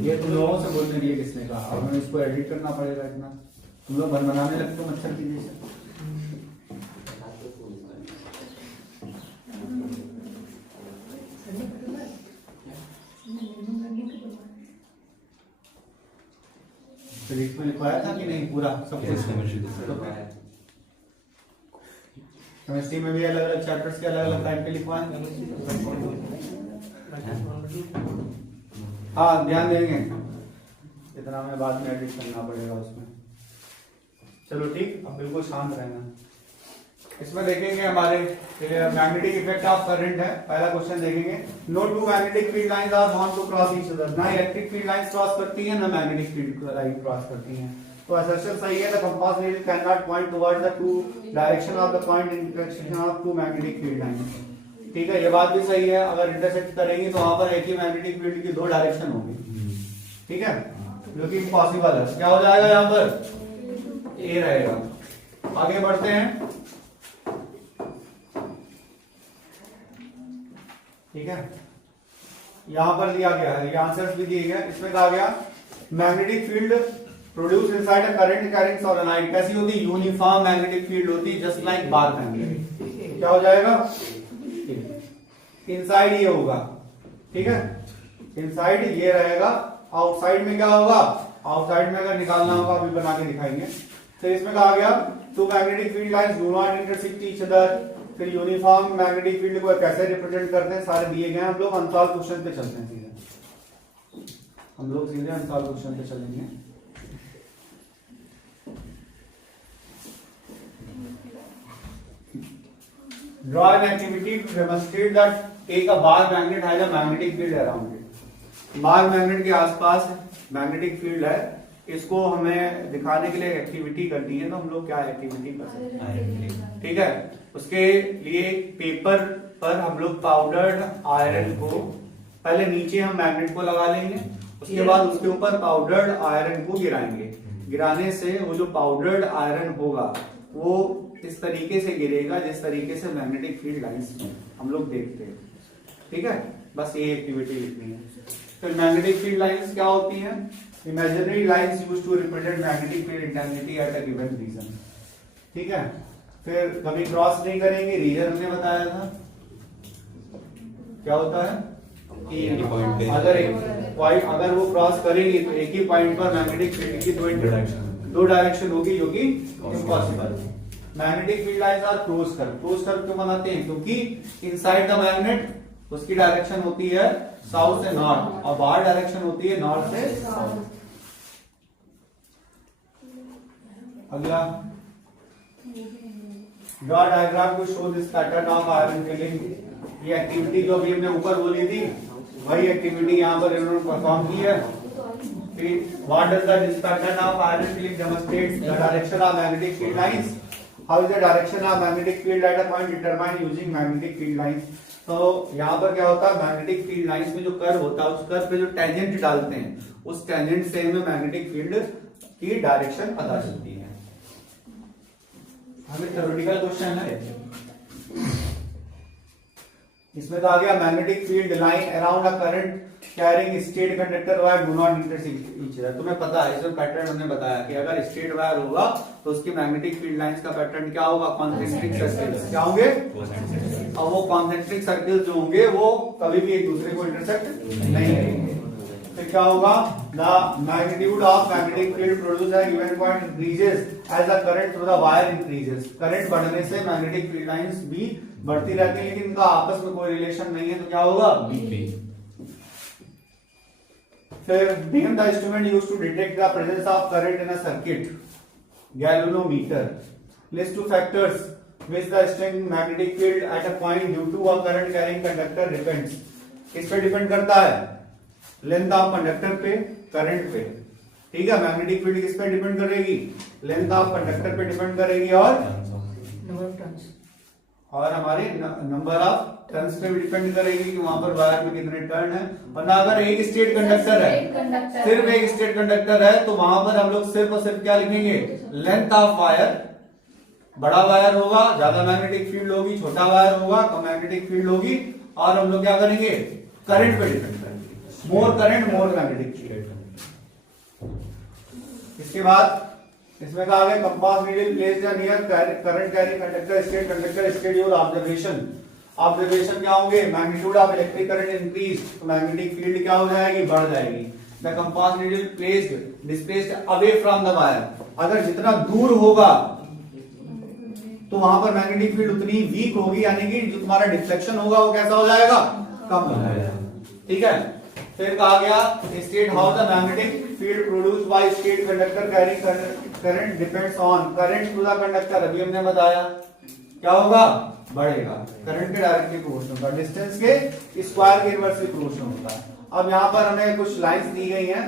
ये तुम लोगों से बोलने के लिए किसने कहा, और हमें इसको एडिट करना पड़ेगा इतना, तुम लोग बनाने लगते हो मच्छर की जैसे। फिजिक्स में लिखवाया था कि नहीं पूरा सब कुछ? केमिस्ट्री में भी अलग अलग चैप्टर्स के अलग अलग टाइप के लिखवाए। हाँ ध्यान देंगे, इतना हमें बाद में एडिट करना पड़ेगा उसमें। चलो ठीक, अब बिल्कुल शांत रहना। इसमें देखेंगे हमारे मैग्नेटिक इफेक्ट ऑफ करंट है। पहला क्वेश्चन देखेंगे, no two magnetic field lines are bound to cross each other. ना इलेक्ट्रिक फील्ड लाइंस क्रॉस करती हैं ना मैग्नेटिक फील्ड लाइन क्रॉस करती हैं। तो असर्शन सही है, the compass needle can not point towards the two direction of the point intersection of two magnetic field lines. ठीक है, ये बात भी सही है, अगर इंटरसेक्ट करेंगे तो वहां पर एक ही मैग्नेटिक फील्ड की दो डायरेक्शन होगी, ठीक है, जो कि इम्पॉसिबल है। क्या हो जाएगा यहाँ पर, ए रहेगा। आगे बढ़ते हैं, ठीक है। यहां पर दिया गया है, ये आंसर्स भी दिए गए। इसमें कहा गया magnetic field produce inside a current carrying solenoid. कैसी होती, यूनिफॉर्म मैग्नेटिक फील्ड होती, जस्ट लाइक बार मैग्नेट। क्या हो जाएगा, इनसाइड ये होगा, ठीक है, इनसाइड ये रहेगा। आउटसाइड में क्या होगा, आउटसाइड में अगर निकालना होगा अभी बना के दिखाएंगे। फिर इसमें कहा गया two magnetic field lines do not intersect each other. फिर यूनिफॉर्म मैग्नेटिक फील्ड को कैसे रिप्रेजेंट करते हैं, सारे दिए गए हैं। हम लोग अनसॉल्व क्वेश्चन पे चलते हैं सीधे, हम लोग सीधे अनसॉल्व क्वेश्चन पे चलेंगे। Draw an activity to demonstrate that take a bar magnet has a magnetic field around it। Bar magnet के आसपास मैग्नेटिक फील्ड है, इसको हमें दिखाने के लिए एक्टिविटी करनी है। तो हम लोग क्या एक्टिविटी कर सकते हैं, ठीक है। उसके लिए पेपर पर हम लोग पाउडर्ड आयरन को पहले नीचे हम मैग्नेट को लगा लेंगे, उसके बाद उसके ऊपर पाउडर्ड आयरन को गिराएंगे। गिराने से वो जो पाउडर्ड आयरन होगा वो इस तरीके से गिरेगा जिस तरीके से मैग्नेटिक फील्ड लाइंस हम लोग देखते हैं, ठीक है। बस ये एक्टिविटी लिखनी है। फिर मैग्नेटिक फील्ड लाइंस क्या होती हैं, imaginary lines used to represent magnetic field intensity at a given region, ठीक है। फिर कभी क्रॉस नहीं करेंगे, रीजन हमने बताया था क्या होता है कि अगर वो क्रॉस करेंगे तो एक ही पॉइंट पर मैग्नेटिक फील्ड की दो डायरेक्शन होगी, जो कि इम्पॉसिबल है। Magnetic field lines are close curve. Close curve क्यों बनाते हैं, क्योंकि इनसाइड द मैग्नेट उसकी डायरेक्शन होती है साउथ से नॉर्थ और बाहर डायरेक्शन होती है नॉर्थ से साउथ। अगला, draw diagram to show this pattern of iron filing. ये एक्टिविटी जो अभी हमने ऊपर बोली थी वही एक्टिविटी यहाँ पर इन्होंने परफॉर्म की है। What does this pattern of iron filling demonstrate the direction of magnetic field lines? How is the direction of magnetic field at a point determined using magnetic field lines? तो यहाँ पर क्या होता है, मैग्नेटिक फील्ड लाइंस में जो curve होता है उस कर्व पे जो टेंजेंट डालते हैं उस टेंजेंट से हमें मैग्नेटिक फील्ड की डायरेक्शन पता चलती है। हमें थ्योरेटिकल क्वेश्चन है इसमें। कहा गया magnetic field line around a current carrying state conductor wire do not intersect each other. तुम्हें पता है इसमें पैटर्न हमने बताया कि अगर स्टेट वायर होगा तो उसकी मैग्नेटिक फील्ड लाइंस का पैटर्न क्या होगा, कॉन्सेंट्रिक सर्कल्स क्या होंगे। अब वो कॉन्सेंट्रिक सर्कल्स जो होंगे वो कभी भी एक दूसरे को इंटरसेक्ट नहीं करेंगे। फिर क्या होगा, the magnitude of magnetic field produced at given point increases as the current through the wire increases. Current बढ़ने से मैग्नेटिक फील्ड लाइंस भी बढ़ती रहती है, लेकिन इनका आपस में कोई रिलेशन नहीं है, तो क्या होगा बी। फिर name the instrument used to detect the presence of current in a circuit, galvanometer. List two factors which the strength magnetic field at a point due to a current carrying conductor depends. किस पे depend करता है, length of conductor पे, current पे। ठीक है, magnetic field किस पे डिपेंड करेगी, लेंथ ऑफ कंडक्टर पे डिपेंड करेगी और नंबर ऑफ टर्न्स और हमारे नंबर ऑफ टर्न्स पे भी डिपेंड करेगी कि वहां पर वायर में कितने टर्न है। वरना अगर एक स्टेट कंडक्टर है, सिर्फ एक स्टेट कंडक्टर है, तो वहां पर हम लोग सिर्फ और सिर्फ क्या लिखेंगे, लेंथ ऑफ वायर। बड़ा वायर होगा ज्यादा मैग्नेटिक फील्ड होगी, छोटा वायर होगा तो मैग्नेटिक फील्ड होगी। और हम लोग क्या करेंगे, करंट पे डिपेंड करेंगे, मोर करंट मोर मैग्नेटिक फील्ड। इसके बाद इसमें कहा गया compass needle placed near current carrying conductor state conductor state your observation. Observation क्या होंगे, magnitude of electric current increase, तो मैग्नेटिक फील्ड क्या हो जाएगी, बढ़ जाएगी। The compass needle placed displaced away from the wire, अगर जितना दूर होगा तो वहां पर मैग्नेटिक फील्ड उतनी वीक होगी, यानी कि जो तुम्हारा डिफ्लेक्शन होगा वो कैसा हो जाएगा, कम हो जाएगा। ठीक है, फिर कहा गया state how the magnetic field produced by state conductor carrying current depends on current to the conductor. अभी हमने बताया क्या होगा, बढ़ेगा, करंट के डायरेक्टली प्रोपोर्शनल होगा, डिस्टेंस के स्क्वायर के इनवर्सली प्रोपोर्शनल होता है। अब यहाँ पर हमें कुछ लाइंस दी गई हैं।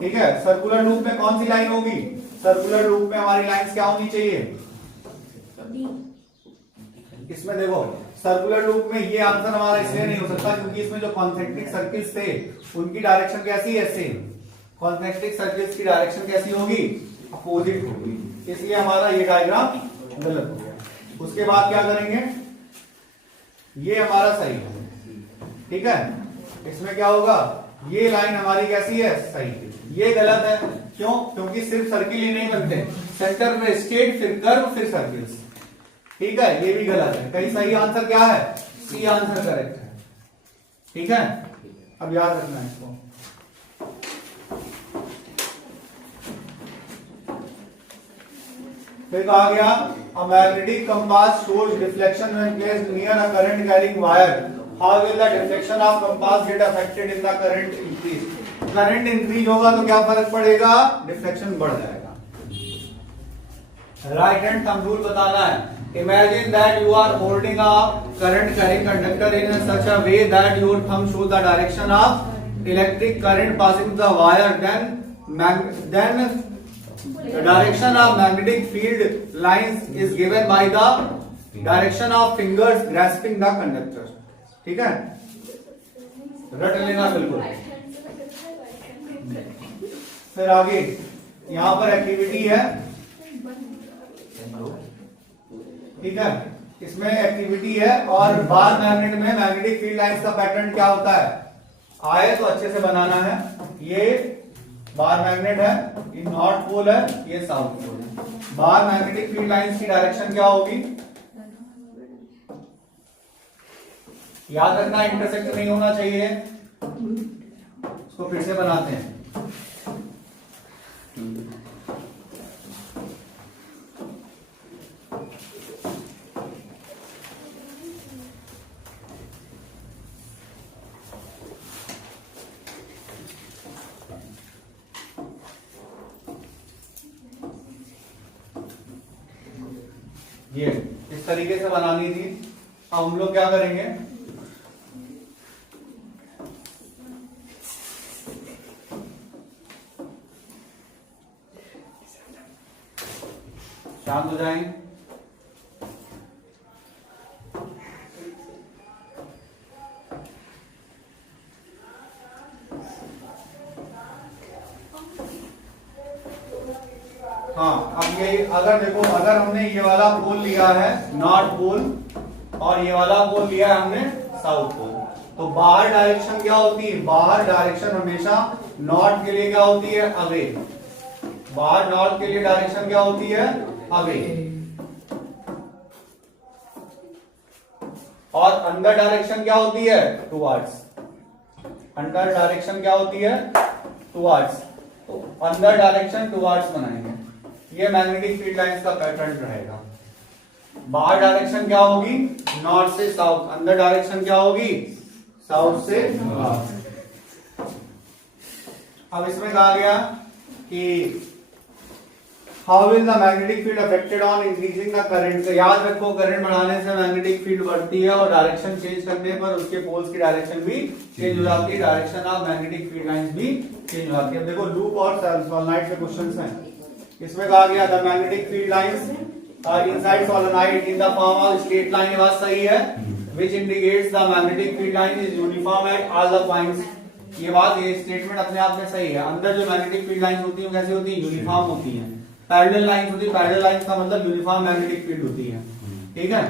ठीक है, सर्कुलर लूप में कौन सी लाइन होगी, सर्कुलर लूप में हमारी लाइंस क्या होनी चाहिए, इसमें देखो सर्कुलर लूप में ये आंसर हमारा इसलिए नहीं हो सकता क्योंकि इसमें जो कॉन्सेंट्रिक सर्किल्स थे उनकी डायरेक्शन कैसी है, सेम। कॉन्सेंट्रिक सर्किल्स की डायरेक्शन कैसी होगी, अपोजिट होगी, इसलिए हमारा ये डायग्राम गलत हो गया। उसके बाद क्या करेंगे, ये हमारा सही है। ठीक है, इसमें क्या होगा, ये लाइन हमारी कैसी है, सही। ये गलत है, क्यों, क्योंकि सिर्फ सर्किल ही नहीं बनते, सेंटर में स्टेट, फिर कर्व, फिर सर्किल्स। ठीक है, ये भी गलत है। कहीं सही आंसर क्या है, सी आंसर करेक्ट है। ठीक है, अब याद रखना है इसको। फिर कहा गया a magnetic compass shows deflection when placed near a current carrying wire. How will the deflection of compass get affected in the current increase? Current increase होगा तो क्या फर्क पड़ेगा, डिफ्लेक्शन बढ़ जाएगा। राइट हैंड थंब रूल बताना है। Imagine that you are holding a current carrying conductor in such a way that your thumb shows the direction of electric current passing through the wire. Then the direction of magnetic field lines is given by the direction of fingers grasping the conductor. ठीक है, रट लेना बिल्कुल। फिर आगे यहाँ पर activity है। ठीक है, इसमें एक्टिविटी है और बार मैग्नेट में मैग्नेटिक फील्ड लाइंस का पैटर्न क्या होता है, आए तो अच्छे से बनाना है। ये बार मैग्नेट है, ये नॉर्थ पोल है, ये साउथ पोल है। बार मैग्नेटिक फील्ड लाइंस की डायरेक्शन क्या होगी, याद रखना, इंटरसेक्ट नहीं होना चाहिए। इसको फिर से बनाते हैं। ये इस तरीके से बनानी थी। अब हम लोग क्या करेंगे, शांत हो जाएं। हाँ, अब ये अगर देखो, अगर हमने ये वाला पोल लिया है नॉर्थ पोल और ये वाला पोल लिया है हमने साउथ पोल, तो बाहर डायरेक्शन क्या होती है, बाहर डायरेक्शन हमेशा नॉर्थ के लिए क्या होती है, अवे। बाहर नॉर्थ के लिए डायरेक्शन क्या होती है, अवे। और अंदर डायरेक्शन क्या होती है, टुवर्ड्स। अंदर डायरेक्शन क्या होती है, टुवर्ड्स। तो अंदर डायरेक्शन टुवर्ड्स बनाएंगे, ये मैग्नेटिक फील्ड लाइंस का पैटर्न रहेगा। बाहर डायरेक्शन क्या होगी, नॉर्थ से साउथ। अंदर डायरेक्शन क्या होगी, साउथ से नॉर्थ। अब इसमें कहा गया कि how will the magnetic field affected on increasing the current. तो याद रखो, करंट बढ़ाने से मैग्नेटिक फील्ड बढ़ती है और डायरेक्शन चेंज करने पर उसके पोल्स की डायरेक्शन भी चेंज हो जाती है, direction of magnetic field lines भी चेंज हो जाती है। देखो लूप और सोलेनोइड के क्वेश्चंस हैं। इसमें कहा गया the magnetic field lines inside solenoid in the form of straight line. ये बात सही है। which indicates the magnetic field line is uniform at all the points। ये बात, ये स्टेटमेंट अपने आप में सही है। अंदर जो मैग्नेटिक फील्ड लाइन होती है वो कैसे होती है, यूनिफॉर्म होती है। पैरेलल लाइन होती है, पैरेलल लाइन का मतलब यूनिफॉर्म मैग्नेटिक फील्ड होती है, ठीक है।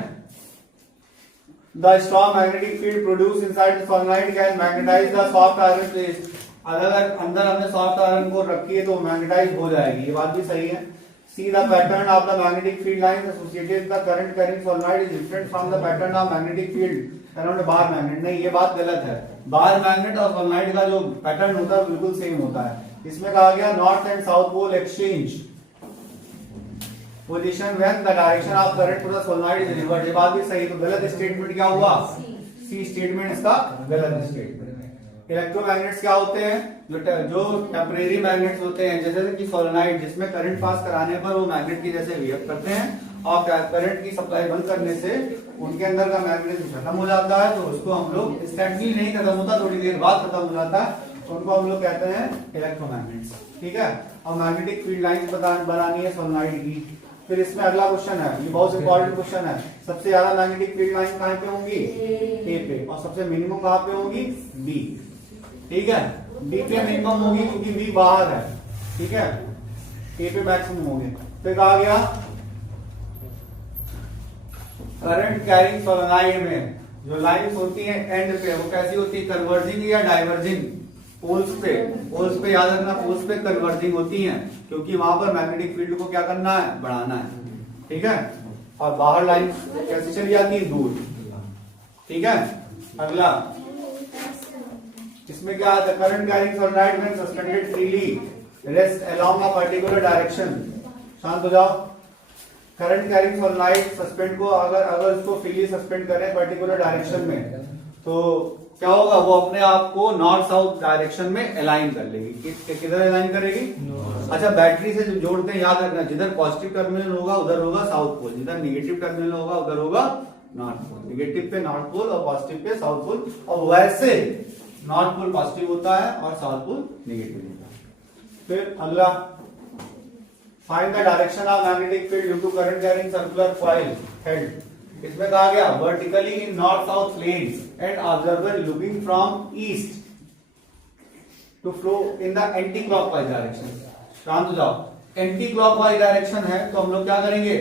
The strong magnetic field produced inside the solenoid can magnetize the soft iron place। अगर अंदर हमने सॉफ्ट आयरन को रखी है तो मैग्नेटाइज हो जाएगी, ये बात भी सही है। See the pattern of the magnetic field lines associated with the current carrying solenoid is different from the pattern of magnetic field around bar magnet। नहीं, ये बात गलत है। बार मैग्नेट और सोलेनोइड का जो पैटर्न होता है बिल्कुल सेम होता है। इसमें कहा गया north and south pole exchange position when the direction of current to the solenoid is reverse. ये बात भी सही। तो गलत स्टेटमेंट क्या हुआ, सी स्टेटमेंट इसका गलत स्टेटमेंट। इलेक्ट्रोमैग्नेट्स क्या होते हैं, जो टेम्परेरी मैग्नेट्स होते हैं, जैसे कि सोलेनोइड, जिसमें करंट पास कराने पर वो मैग्नेट की जैसे बिहेव करते हैं और करंट की सप्लाई बंद करने से उनके अंदर का मैग्नेटिज्म खत्म हो जाता है। तो उसको हम लोग इंस्टेंटली नहीं खत्म होता, थोड़ी देर बाद खत्म हो जाता है, तो उनको हम लोग कहते हैं इलेक्ट्रोमैग्नेट्स, ठीक है। और मैग्नेटिक फील्ड लाइंस बनानी है सोलेनोइड की। फिर इसमें अगला क्वेश्चन है, ये बहुत इंपॉर्टेंट क्वेश्चन है। सबसे ज्यादा मैग्नेटिक फील्ड लाइन कहां पे होंगी, ए पे, और सबसे मिनिमम कहां पे होंगी, बी, ठीक है। डी पे मिनिमम होगी क्योंकि बी बाहर है, ठीक है। ए पे मैक्सिमम होंगे। फिर कहा गया करंट कैरिंग सोलेनोइड में जो लाइंस होती हैं एंड पे, वो कैसी होती है, कन्वर्जिंग या डाइवर्जिंग। पोल्स पे याद रखना, पोल्स पे कन्वर्जिंग होती हैं क्योंकि वहां पर मैग्नेटिक फील्ड को क्या करना है, बढ़ाना है, ठीक है। और बाहर लाइन कैसे चली जाती है, दूर, ठीक है। अगला इसमें क्या आता है, current carrying solenoid when suspended freely rest along a particular direction. शांत हो जाओ। करंट कैरिंग सोलेनोइड सस्पेंड को अगर इसको फ्रीली सस्पेंड करें पर्टिकुलर डायरेक्शन में, तो क्या होगा, वो अपने आप को नॉर्थ साउथ डायरेक्शन में अलाइन कर लेगी। किधर अलाइन करेगी, अच्छा बैटरी से जोड़ते हैं, याद रखना, जिधर पॉजिटिव टर्मिनल होगा उधर होगा साउथ पोल, जिधर नेगेटिव टर्मिनल होगा उधर होगा नॉर्थ पोल। नेगेटिव पे नॉर्थ पोल और पॉजिटिव पे साउथ पोल। और वैसे नॉर्थ पोल पॉजिटिव होता है और साउथ पोल नेगेटिव होता है। फिर अगला, find the direction of magnetic field due to current carrying circular coil head. इसमें कहा गया vertically in north south planes and observer looking from east to flow in the anti clockwise direction. शांत हो जाओ। एंटी क्लॉकवाइज डायरेक्शन है तो हम लोग क्या करेंगे,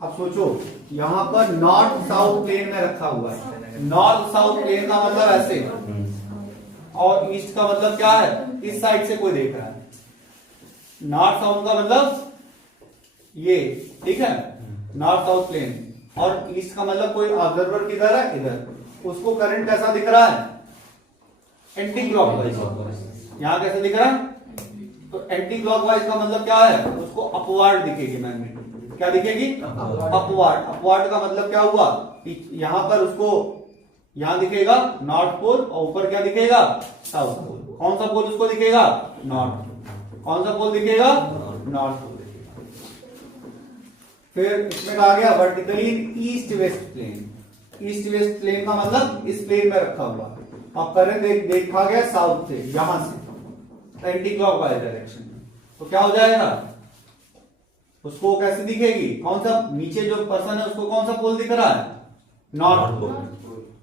अब सोचो, यहां पर नॉर्थ साउथ प्लेन में रखा हुआ है। नॉर्थ साउथ प्लेन का मतलब ऐसे, और ईस्ट का मतलब क्या है, इस साइड से कोई देख रहा है। नॉर्थ साउथ का मतलब ये, ठीक है, नॉर्थ साउथ प्लेन, और ईस्ट का मतलब कोई ऑब्जर्वर किधर है, इधर। उसको करंट कैसा दिख रहा है, एंटी क्लॉकवाइज। यहां कैसे दिख रहा है, तो एंटी क्लॉकवाइज का मतलब क्या है, उसको अपवार्ड दिखेगी मैग्नेट। क्या दिखेगी, अपवार्ड। अपवार्ड का मतलब क्या हुआ, यहां पर उसको यहां दिखेगा नॉर्थ पोल और ऊपर क्या दिखेगा, साउथ पोल। कौन सा पोल उसको दिखेगा, नॉर्थ पोल। कौन सा पोल दिखेगा, नॉर्थ पोल दिखेगा। फिर इसमें कहा गया vertically in east west plane. East west plane का मतलब इस प्लेन में रखा हुआ, और करंट देखा गया साउथ से, यहां से एंटी क्लॉकवाइज डायरेक्शन में। तो क्या हो जाएगा, उसको कैसे दिखेगी, कौन सा, नीचे जो पर्सन है उसको कौन सा पोल दिख रहा है, नॉर्थ पोल।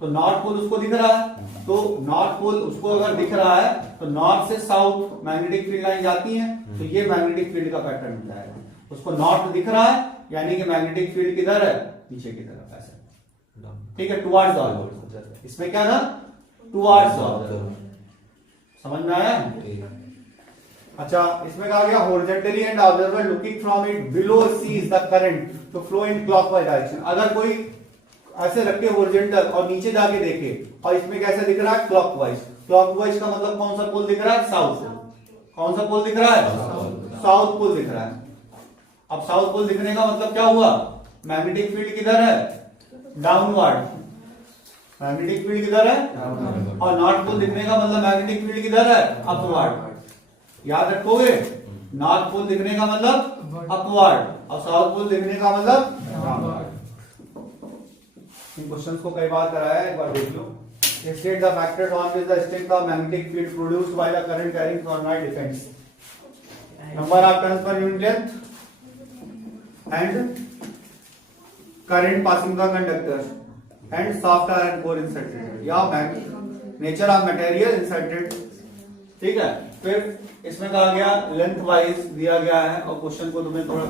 तो नॉर्थ पोल उसको दिख रहा है, तो नॉर्थ पोल उसको अगर दिख रहा है तो नॉर्थ से साउथ मैग्नेटिक फील्ड लाइन जाती है, तो ये मैग्नेटिक फील्ड का पैटर्न हो जाएगा। उसको नॉर्थ दिख रहा है यानी कि मैग्नेटिक फील्ड किधर है, पीछे की तरफ, ऐसे ठीक है, टुवर्ड्स द ऑब्जर्वर। इसमें क्या था, टुवर्ड्स द ऑब्जर्वर। समझ में आया? अच्छा, इसमें कहा गया horizontally and observer looking from it below sees the current to flow in clockwise direction. अगर कोई ऐसे रख के हॉरिजॉन्टल और नीचे जाके देखे और इसमें कैसे दिख रहा है, क्लॉकवाइज। क्लॉकवाइज का मतलब कौन सा पोल दिख रहा है, साउथ। कौन सा पोल दिख रहा है, साउथ पोल दिख रहा है। अब साउथ पोल दिखने का मतलब क्या हुआ, मैग्नेटिक फील्ड किधर है, डाउनवर्ड। मैग्नेटिक फील्ड किधर है, और नॉर्थ पोल दिखने का मतलब मैग्नेटिक फील्ड किधर है, अपवर्ड। याद रखोगे, नॉर्थ पोल दिखने का मतलब अपवर्ड और साउथ पोल दिखने का मतलब डाउनवर्ड। इन क्वेश्चंस को कई बार कराया है, एक बार देख लो। State the factors on which the strength of magnetic field produced by the current carrying solenoid depends. Number of turns per unit length and current passing the conductor and soft iron core inserted या nature of material inserted। ठीक है, फिर इसमें कहा गया length wise दिया गया है और क्वेश्चन को तुम्हें थोड़ा